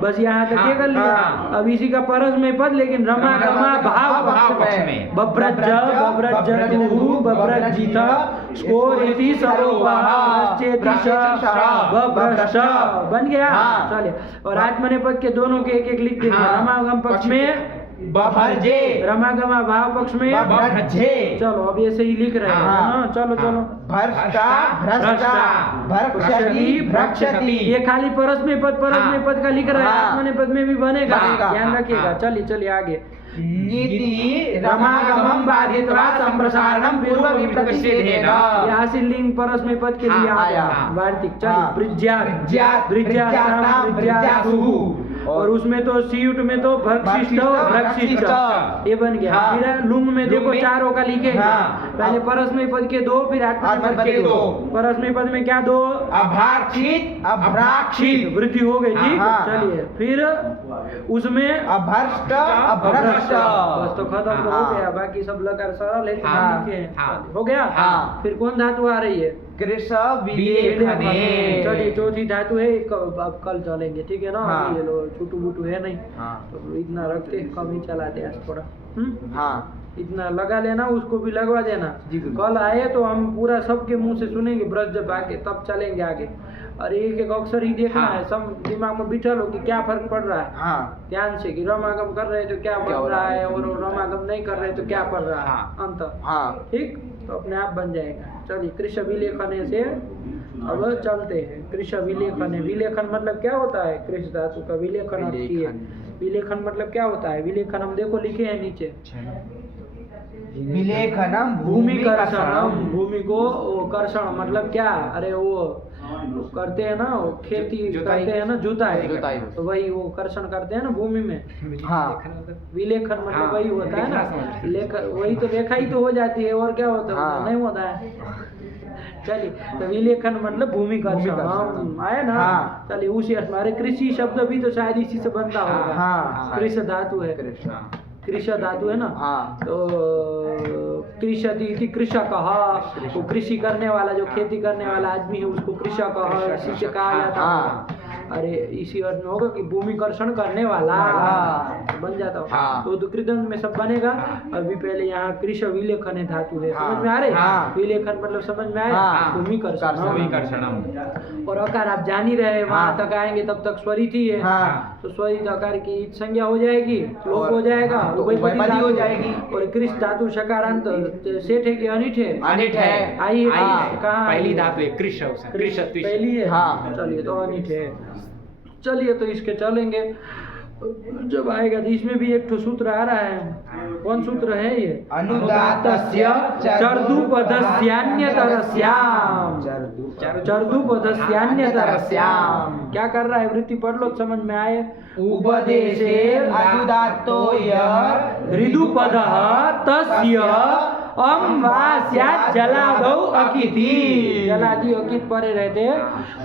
बस यहाँ तक ये कर लिया। हाँ। अब इसी का परस में पद, लेकिन रमागमा भाव पक्ष में बब्रज बब्रजतु बब्रजित स्कोरिति सरोपः चेतिश बब्रष्ट बन गया। हाँ। चलिए, और आत्मनेपद के दोनों के एक एक लिख देंगे। हाँ। रमागम पक्ष में बभर्जे, रमागमा भाव पक्ष में बभर्जे। चलो अब ऐसे ही लिख रहे हैं हाँ। ना। चलो चलो भ्रष्टा भ्रष्टा भक्षति भक्षति। ये खाली परस में पद का लिख रहा है। हाँ। आत्मनेपद में भी बनेगा, बनेगा। ध्यान रखिएगा। हाँ। चलिए आगे। नीति रमागमं बाधित्वा संप्रसारणं पूर्व विप्रतिषेधेन। ये आशीर्लिंग परस में पद के लिए हाँ, आ गया। आया। वार्तिक चलिए। हाँ। बृज्यात् बृज्यातां बृज्यासुः। और उसमें तो सीयुट में तो भक्षिष्ट और भक्षिष्ट ये बन गया। हाँ। फिर लुंग में देखो में- चारों का लिखेंगे। हाँ। पहले परस में पद के दो, फिर आत्मनेपद के दो। परस में पद में क्या दो? अभाक्षित अभ्राक्षित वृद्धि हो गई। ठीक, हाँ। चलिए फिर उसमें अभ्रष्ट अभ्रष्ट। बस तो खत्म तो हो हाँ। गया। बाकी सब लकार सरल है, हाँ। लिखे हैं। हाँ। हो गया। हाँ। फिर कौन धातु आ रही है? कृष विलेखने। चलिए चौथी धातु है। अब कल चलेंगे, ठीक है ना। हाँ। अभी ये लो छुटू बुटू है नहीं, हाँ। तो इतना रखते हैं, कम ही चलाते हैं आज थोड़ा। हाँ। इतना लगा लेना, उसको भी लगवा देना। जी बिल्कुल। कल आए तो हम पूरा सबके मुंह से सुनेंगे ब्रज जब आके, तब चलेंगे आगे। और एक एक अक्षर ही देखना हाँ। है, सब दिमाग में बिठा लो कि क्या फर्क पड़ रहा है। हाँ। ध्यान से कि रमागम कर रहे हैं तो क्या क्या हो बन रहा रहा है? है, और रमागम नहीं कर रहे हैं तो क्या पड़ रहा है। हाँ। अंतर। हाँ। ठीक, तो अपने आप बन जाएगा। चलिए कृष विलेखने से अब चलते हैं। कृष विलेखने, विलेखन मतलब क्या होता है? कृष धातु का विलेखन अर्थ की है। विलेखन मतलब क्या होता है? विलेखन हम देखो लिखे हैं नीचे। विलेखनम भूमि कर्षणम। भूमि को वो कर्षण मतलब क्या? अरे वो करते हैं ना, वो खेती जुताई। करते हैं ना, जुताई। जुताई। तो वही वो कर्षण करते हैं ना भूमि में। हाँ। विलेखन मतलब हाँ। वही होता है ना। समझ। लेखन वही तो रेखा ही तो हो जाती है, और क्या होता है? हाँ। नहीं होता है। चलिए, तो विलेखन मतलब भूमि कर्षण। हम आए ना। हाँ। चलिए उसी हमारे कृषि शब्द भी तो शायद इसी से बनता होगा। हाँ। कृष धातु है। कृष्ण। कृष धातु है ना। हाँ। तो कृषति इति कृषकः, वो कृषि करने वाला, जो खेती करने वाला आदमी है उसको कृषक इसी से कहा जाता है। हाँ। अरे इसी अर्थ में होगा कि भूमि कर्षण करने वाला हाँ। बन जाता हो। हाँ। तो कृदंत में सब बनेगा। अभी पहले यहाँ कृष विलेखन धातु है। हाँ। समझ में आ रहे? हाँ। विलेखन मतलब समझ में आया? हाँ। भूमि कर्षण। भूमि कर्षणम। और अकार आप जान ही रहे, वहां हाँ। तक आएंगे तब तक स्वरित ही है। हाँ। तो स्वरित आकार की संज्ञा हो जाएगी, लोप हो जाएगा, तो उभयपदी उभयपदी हो धातु। जाएगी। और कृष धातु शकारांत सेठ है कि अनिठ है? अनिठ है। आई है। हाँ। कहाँ पहली आई है? धातु है कृष। कृष पहली है। हाँ। चलिए तो अनिठ है। चलिए तो इसके चलेंगे जब आएगा। तो इसमें भी एक ठो सूत्र आ रहा है। कौन सूत्र है ये? अनुदातस्य चर्दुपदस्यान्यतरस्याम। चर्दुपदस्यान्यतरस्याम। क्या कर रहा है? वृत्ति पढ़ लो, समझ में आए। उपदेशे अनुदातो यः ऋदुपदः तस्य अम वा स्यात् जलादौ अकिति। जलादि अकित परे रहते,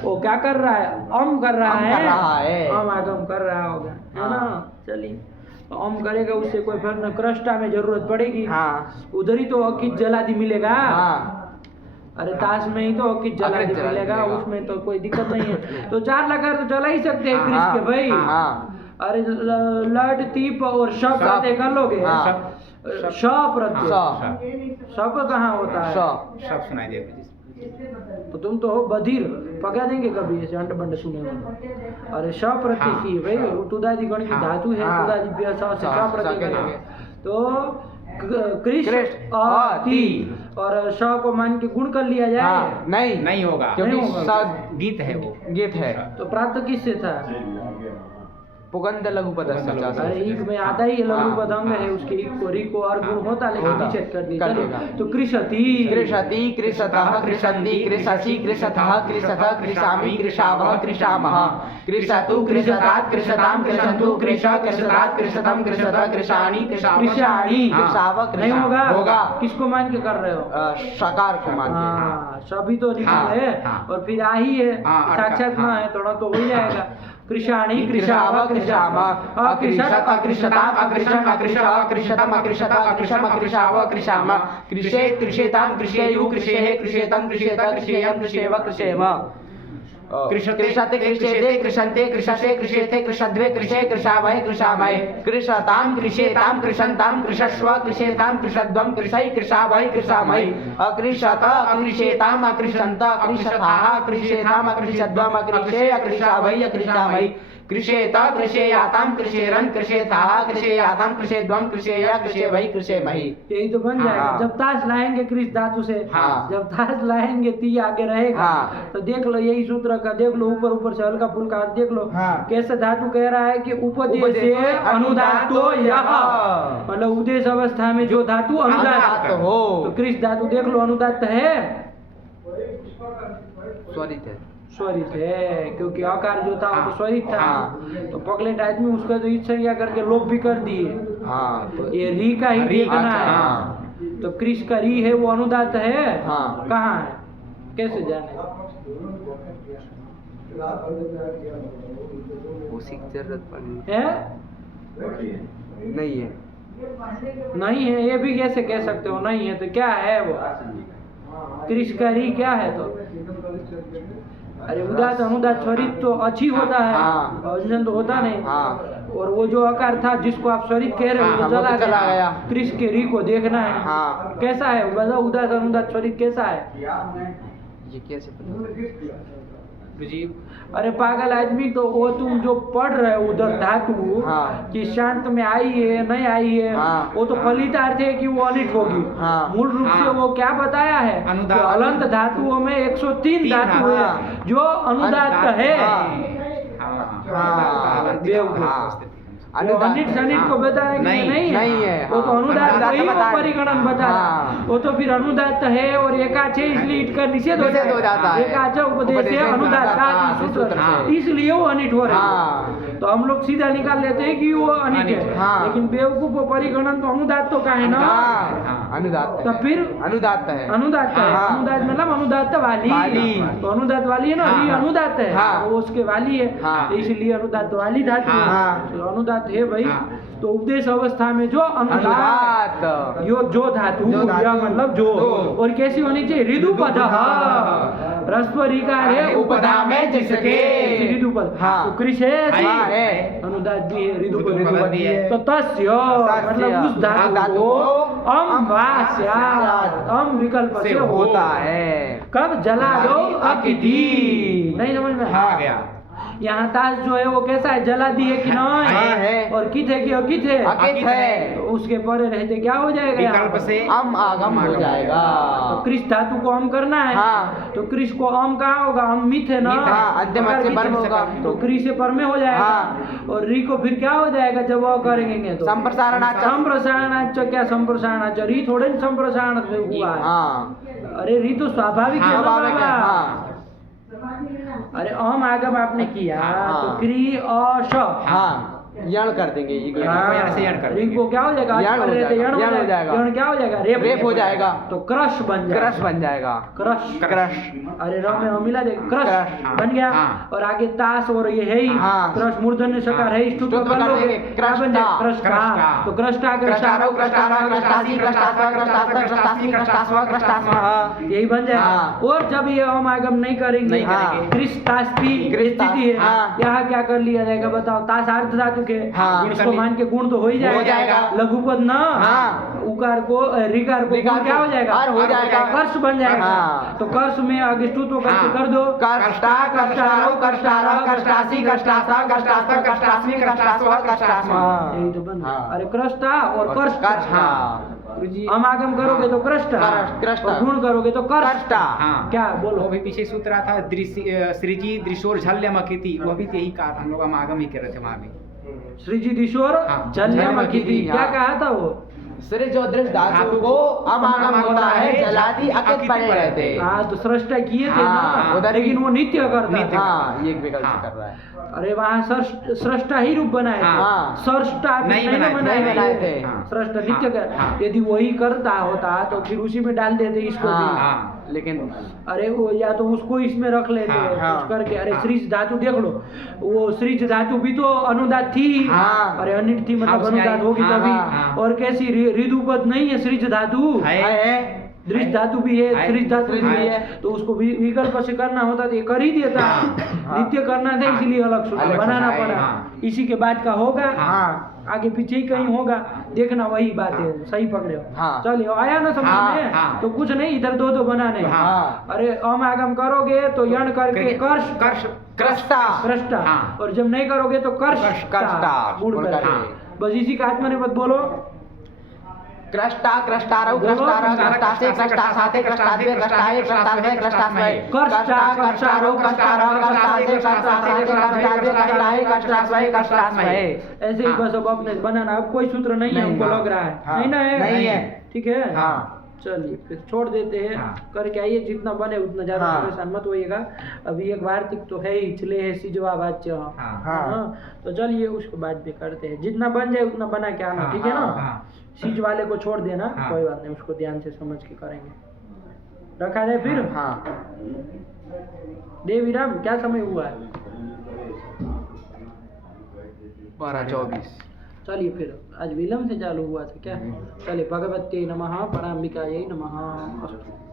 वो क्या कर रहा है? अम कर रहा अम है। कर रहा है। अम आगम कर रहा होगा, है ना। चलिए तो अम करेगा, उससे कोई फर्क न। क्रष्टा में जरूरत पड़ेगी। हाँ। उधर ही तो अकित जलादि मिलेगा। हाँ। अरे ताश में ही तो अकित जलादि अकित जलादि मिलेगा, मिलेगा। उसमें तो कोई दिक्कत नहीं है। तो चार लकार तो चला ही सकते हैं कृष के भाई। हाँ। अरे लट तीप और शप प्रत्यय कर लोगे। हाँ। श प्रत्यय। शप कहाँ होता है? सब सुनाई देगा। तो तुम तो हो बधिर, पका देंगे कभी ऐसे अंड बंड सुने हो। अरे श प्रत्यय की भाई, तुदादि गण की धातु है। हाँ। तुदादि से श प्रत्यय करेंगे तो कृष कृष्ण अति और श को मान के गुण कर लिया जाए। हाँ। नहीं नहीं होगा, क्योंकि नहीं होगा। स गीत है वो। गीत है। तो प्राप्त किससे था? पुगंध लघु पदस्य च। अरे ईक में आता ही लघु पद अंग है उसके ईक को री को और गुण होता लेकिन निषेध कर दिया। चलिए तो कृषति कृषति कृषतः कृषन्ति कृषसि कृषतः कृषतः कृषामि कृषावः कृषामः कृषतु कृषतात् कृषतां कृषन्तु कृष कृषतात् कृषतं कृषतः कृषाणि कृषाणि कृषावः नहीं होगा होगा। किसको मान के कर रहे हो? शकार को मान के। हाँ सभी तो निकल है और फिर आ ही है साक्षात में है थोड़ा तो हो ही जाएगा। कृषाणि कृषाव कृषाम अकृषत अकृषताम अकृषम अकृष अकृषतम अकृषत अकृषम अकृषाव कृषाम कृषेत कृषेताम कृषेयु कृषेः कृषेतम कृषेत कृषेयं कृषेव कृषेम कृषते कृषेते कृषन्ते कृषसे कृषेते कृषद्वे कृषे कृषावहे कृषामहे कृषताम कृषेताम कृषन्ताम कृषस्व कृषेताम कृषद्वम कृषै कृषावहे कृषामहे अकृषत अकृषेताम अकृषन्त अकृषथाः कृषेताम अकृषद्वम अकृषे अकृषावहे अकृषामहे कृषेत कृषेयाताम कृषेरन कृषेताः कृषेयाताम कृषेद्वम कृषेया कृषेवै कृषेमहि। यही तो बन जाएगा जब ताश लाएंगे कृष धातु से। जब ताश लाएंगे ती आगे रहेगा। तो देख लो यही सूत्र का देख लो ऊपर ऊपर से हल्का फुल्का देख लो कैसे धातु कह रहा है कि उपदेशे अनुदातो यह मतलब उद्देश्य अवस्था में जो धातु अनुदात हो। तो कृष धातु देख लो अनुदात है स्वरित है क्योंकि आकार जो था वो तो स्वरित था। तो पगलेट आदमी उसका तो इस संज्ञा करके लोप भी कर दिए। तो ये री का ही देखना है। तो कृष का री है वो अनुदात है कहाँ है कैसे जाने? उसी की जरूरत पड़ी है नहीं है नहीं है ये भी कैसे कह सकते हो नहीं है? तो क्या है वो कृष का री क्या है? तो अरे उदात अनुदात स्वरित तो अच्छी होता है अजन तो होता नहीं। और वो जो आकार था जिसको आप स्वरित कह रहे हो तो चला गया। कृष के री को देखना है कैसा है बताओ उदात अनुदात स्वरित कैसा है? ये कैसे पता? अरे पागल आदमी तो वो तुम जो पढ़ रहे हो उधर धातु कि शांत में आई है नहीं आई है वो तो फलितार्थ है कि वो अनिट होगी। मूल रूप से वो क्या बताया है अलंत धातुओं में 103 धातु है जो अनुदात है। अनिट सनिट को बताने के लिए नहीं है वो तो अनुदात को ही वो परिगणन बता रहा। वो तो फिर अनुदात है और एकाच है इसलिए इट का निषेध हो जाता है। एकाच उपदेश है अनुदात इसलिए वो अनिट हो रहा है। तो हम लोग सीधा निकाल लेते हैं कि वो अनिट है लेकिन बेवकूफ वो परिगणन तो अनुदात तो का है ना अनुदात तो फिर अनुदात है अनुदात मतलब अनुदात वाली तो अनुदात वाली है ना ये अनुदात है वो उसके वाली है इसलिए अनुदात वाली धातु अनुदात है भाई। तो उपदेश अवस्था में जो अनुदात यो जो धातु या मतलब जो और कैसी होनी चाहिए ऋदुपद ह्रस्व ऋकार है उपधा में जिसके ऋदुपद तो कृष है अनुदात भी है ऋदुपद भी है। तो तस्य मतलब उस धातु को अम वास्यात् अम विकल्प से होता है कब जला दो अकिति नहीं समझ में आ गया। यहाँ ताश जो है वो कैसा है जला दी है कि नहीं और कित है कि अकित है तो उसके परे रहते क्या हो जाएगा विकल्प से अम आगम हो जाएगा। तो कृष धातु को अम करना है तो कृष को अम कहाँ होगा अम मित है ना अंतिम से पर होगा तो कृष से पर में हो जाएगा और री को फिर क्या हो जाएगा जब वो करेंगे तो संप्रसारणाच क्या संप्रसारणाच री थोड़े संप्रसारण हुआ है। अरे री तो स्वाभाविक है। अरे अम आगम आपने किया तो क्री अश यण कर देंगे री को क्या हो जाएगा यण हो जाएगा यण क्या हो जाएगा रेप हो जाएगा तो क्रश बन जाएगा क्रश अरे र में मिला दे क्रश बन गया और आगे ताश और ये है ही क्रश मूर्धन्य सकार है स्तुत कर लोगे क्रश बन जाएगा क्रश का तो क्रष्टा क्रष्टारो क्रष्टारा क्रष्टासी क्रष्टास्वा क्रष्टास्ता क्रष्टासी क्रष्टास्वा क्रष्टास्वा यही बन जाएगा। और जब ये अम आगम नहीं करेंगे कृष्टास्ति स्थिति है यहाँ क्या कर लिया जाएगा बताओ ताश अर्ध धातु के इसको मान के गुण तो हो ही जाएगा लघुपद ना उकार को ऋकार को गुण क्या हो जाएगा कर्ष बन जाएगा। तो कर्ष में आगे स्तुत्व करके कर दो कर्ष्टा कर्ष्टारो कर्ष्टारा कर्ष्टासी कर्ष्टासा कर्ष्टास्ता कर्ष्टास्मी कर्ष्टास्वा कर्ष्टास्मा यही तो बन। अरे कृष्टा और कर्ष्ट अमागम करोगे तो कृष्ट और गुण करोगे तो कर्ष्टा क्या बोलो अभी पीछे सूत्र था सृजी दृशोर झल्यम अकृति वो भी यही कहा हम लोग अमागम ही कर रहे थे वहां भी सृजिदिशोर हाँ, जन्यमखिति। क्या हाँ। कहा था वो? सृज और दृष्ट धातु को अमागम होता है, जलादि अकित पड़े रहते। हाँ, तो सृष्टा किए थे हाँ, ना, उधर लेकिन वो नित्य करता नित्य। था। हाँ, ये एक विकल्प हाँ। से कर रहा है। अरे वहाँ सृष्टा ही रूप बनाए थे, हाँ। सृष्टा नहीं नहीं बनाए थे। हाँ। सृष्टा नित्य हाँ, कर। हाँ। यदि वही करता होता तो फिर उसी में डाल देते इसको भी। हाँ, लेकिन अरे वो या तो उसको इसमें रख लेते हाँ, कुछ हाँ, करके। अरे हाँ। सृज धातु देख लो, वो सृज धातु भी तो अनुदात थी ही। हाँ। अरे अनिट थी हाँ, मतलब उसमें अनुदात आई। होगी हाँ, तभी। हाँ। और कैसी रिदुपद नहीं है सृज धातु, है। दृष्ट धातु भी है, है, सृज धातु सृज भी भी है। है। तो उसको विकल्प से करना होता तो ये कर ही देता। हाँ। नित्य करना था हाँ। इसीलिए अलग सूत्र अलग बनाना सूत्र, पड़ा। हाँ। इसी के बाद का होगा, हाँ, आगे पीछे ही कहीं होगा, देखना वही बात है। सही पकड़े हो। हाँ। चलिए आया ना समझ हाँ, में? हाँ। तो कुछ नहीं, इधर दो दो बनाने। हाँ। अरे अमागम करोगे तो यण करके कर्ष कृष्टा। कृष्टा, हाँ। और जब नहीं करोगे तो कर्ष कर्ष्टा, गुण गुण करके। करके। बस इसी का आत्मनिपद बोलो। कृष्टा, कृष्टारौ, बोलो। कृष्टारौ, कृष्टासे, कृष्टासाते, कृष्टाद्वे, कृष्टाये, कृष्टास्मै, कृष्टास्मै। कृष्टा, कृष्टारौ, कृष्टारौ, कृष्टासे, कृष्टासाते, कृष्टाद्वे, कृष्टाये, कृष्टास्मै, कृष्टास्मै। ऐसे ही बस अब अपने बनाना। अब कोई सूत्र नहीं है, नहीं, हमको हाँ। लग रहा है। हाँ। नहीं ना है? नहीं है। ठीक है। हाँ। चलिए फिर छोड़ देते हैं। हाँ। करके आइए, जितना बने उतना ज्यादा हाँ। परेशान मत होइएगा। अभी एक वार्तिक तो है ही, चले है सिजवा वाच्य। हाँ। हाँ। तो चलिए उसके बाद भी करते हैं, जितना बन जाए उतना बना के आना। हाँ, ठीक है ना? हाँ। सीज वाले को छोड़ देना, हाँ। कोई बात नहीं, उसको ध्यान से समझ के करेंगे। रखा जाए फिर। हाँ। देवीराम क्या समय हुआ है? 12:24। चलिए फिर, आज विलम्ब से चालू हुआ था क्या? चलिए, भगवत्यै नमः, पराम्बिकायै नमः। अस्तु।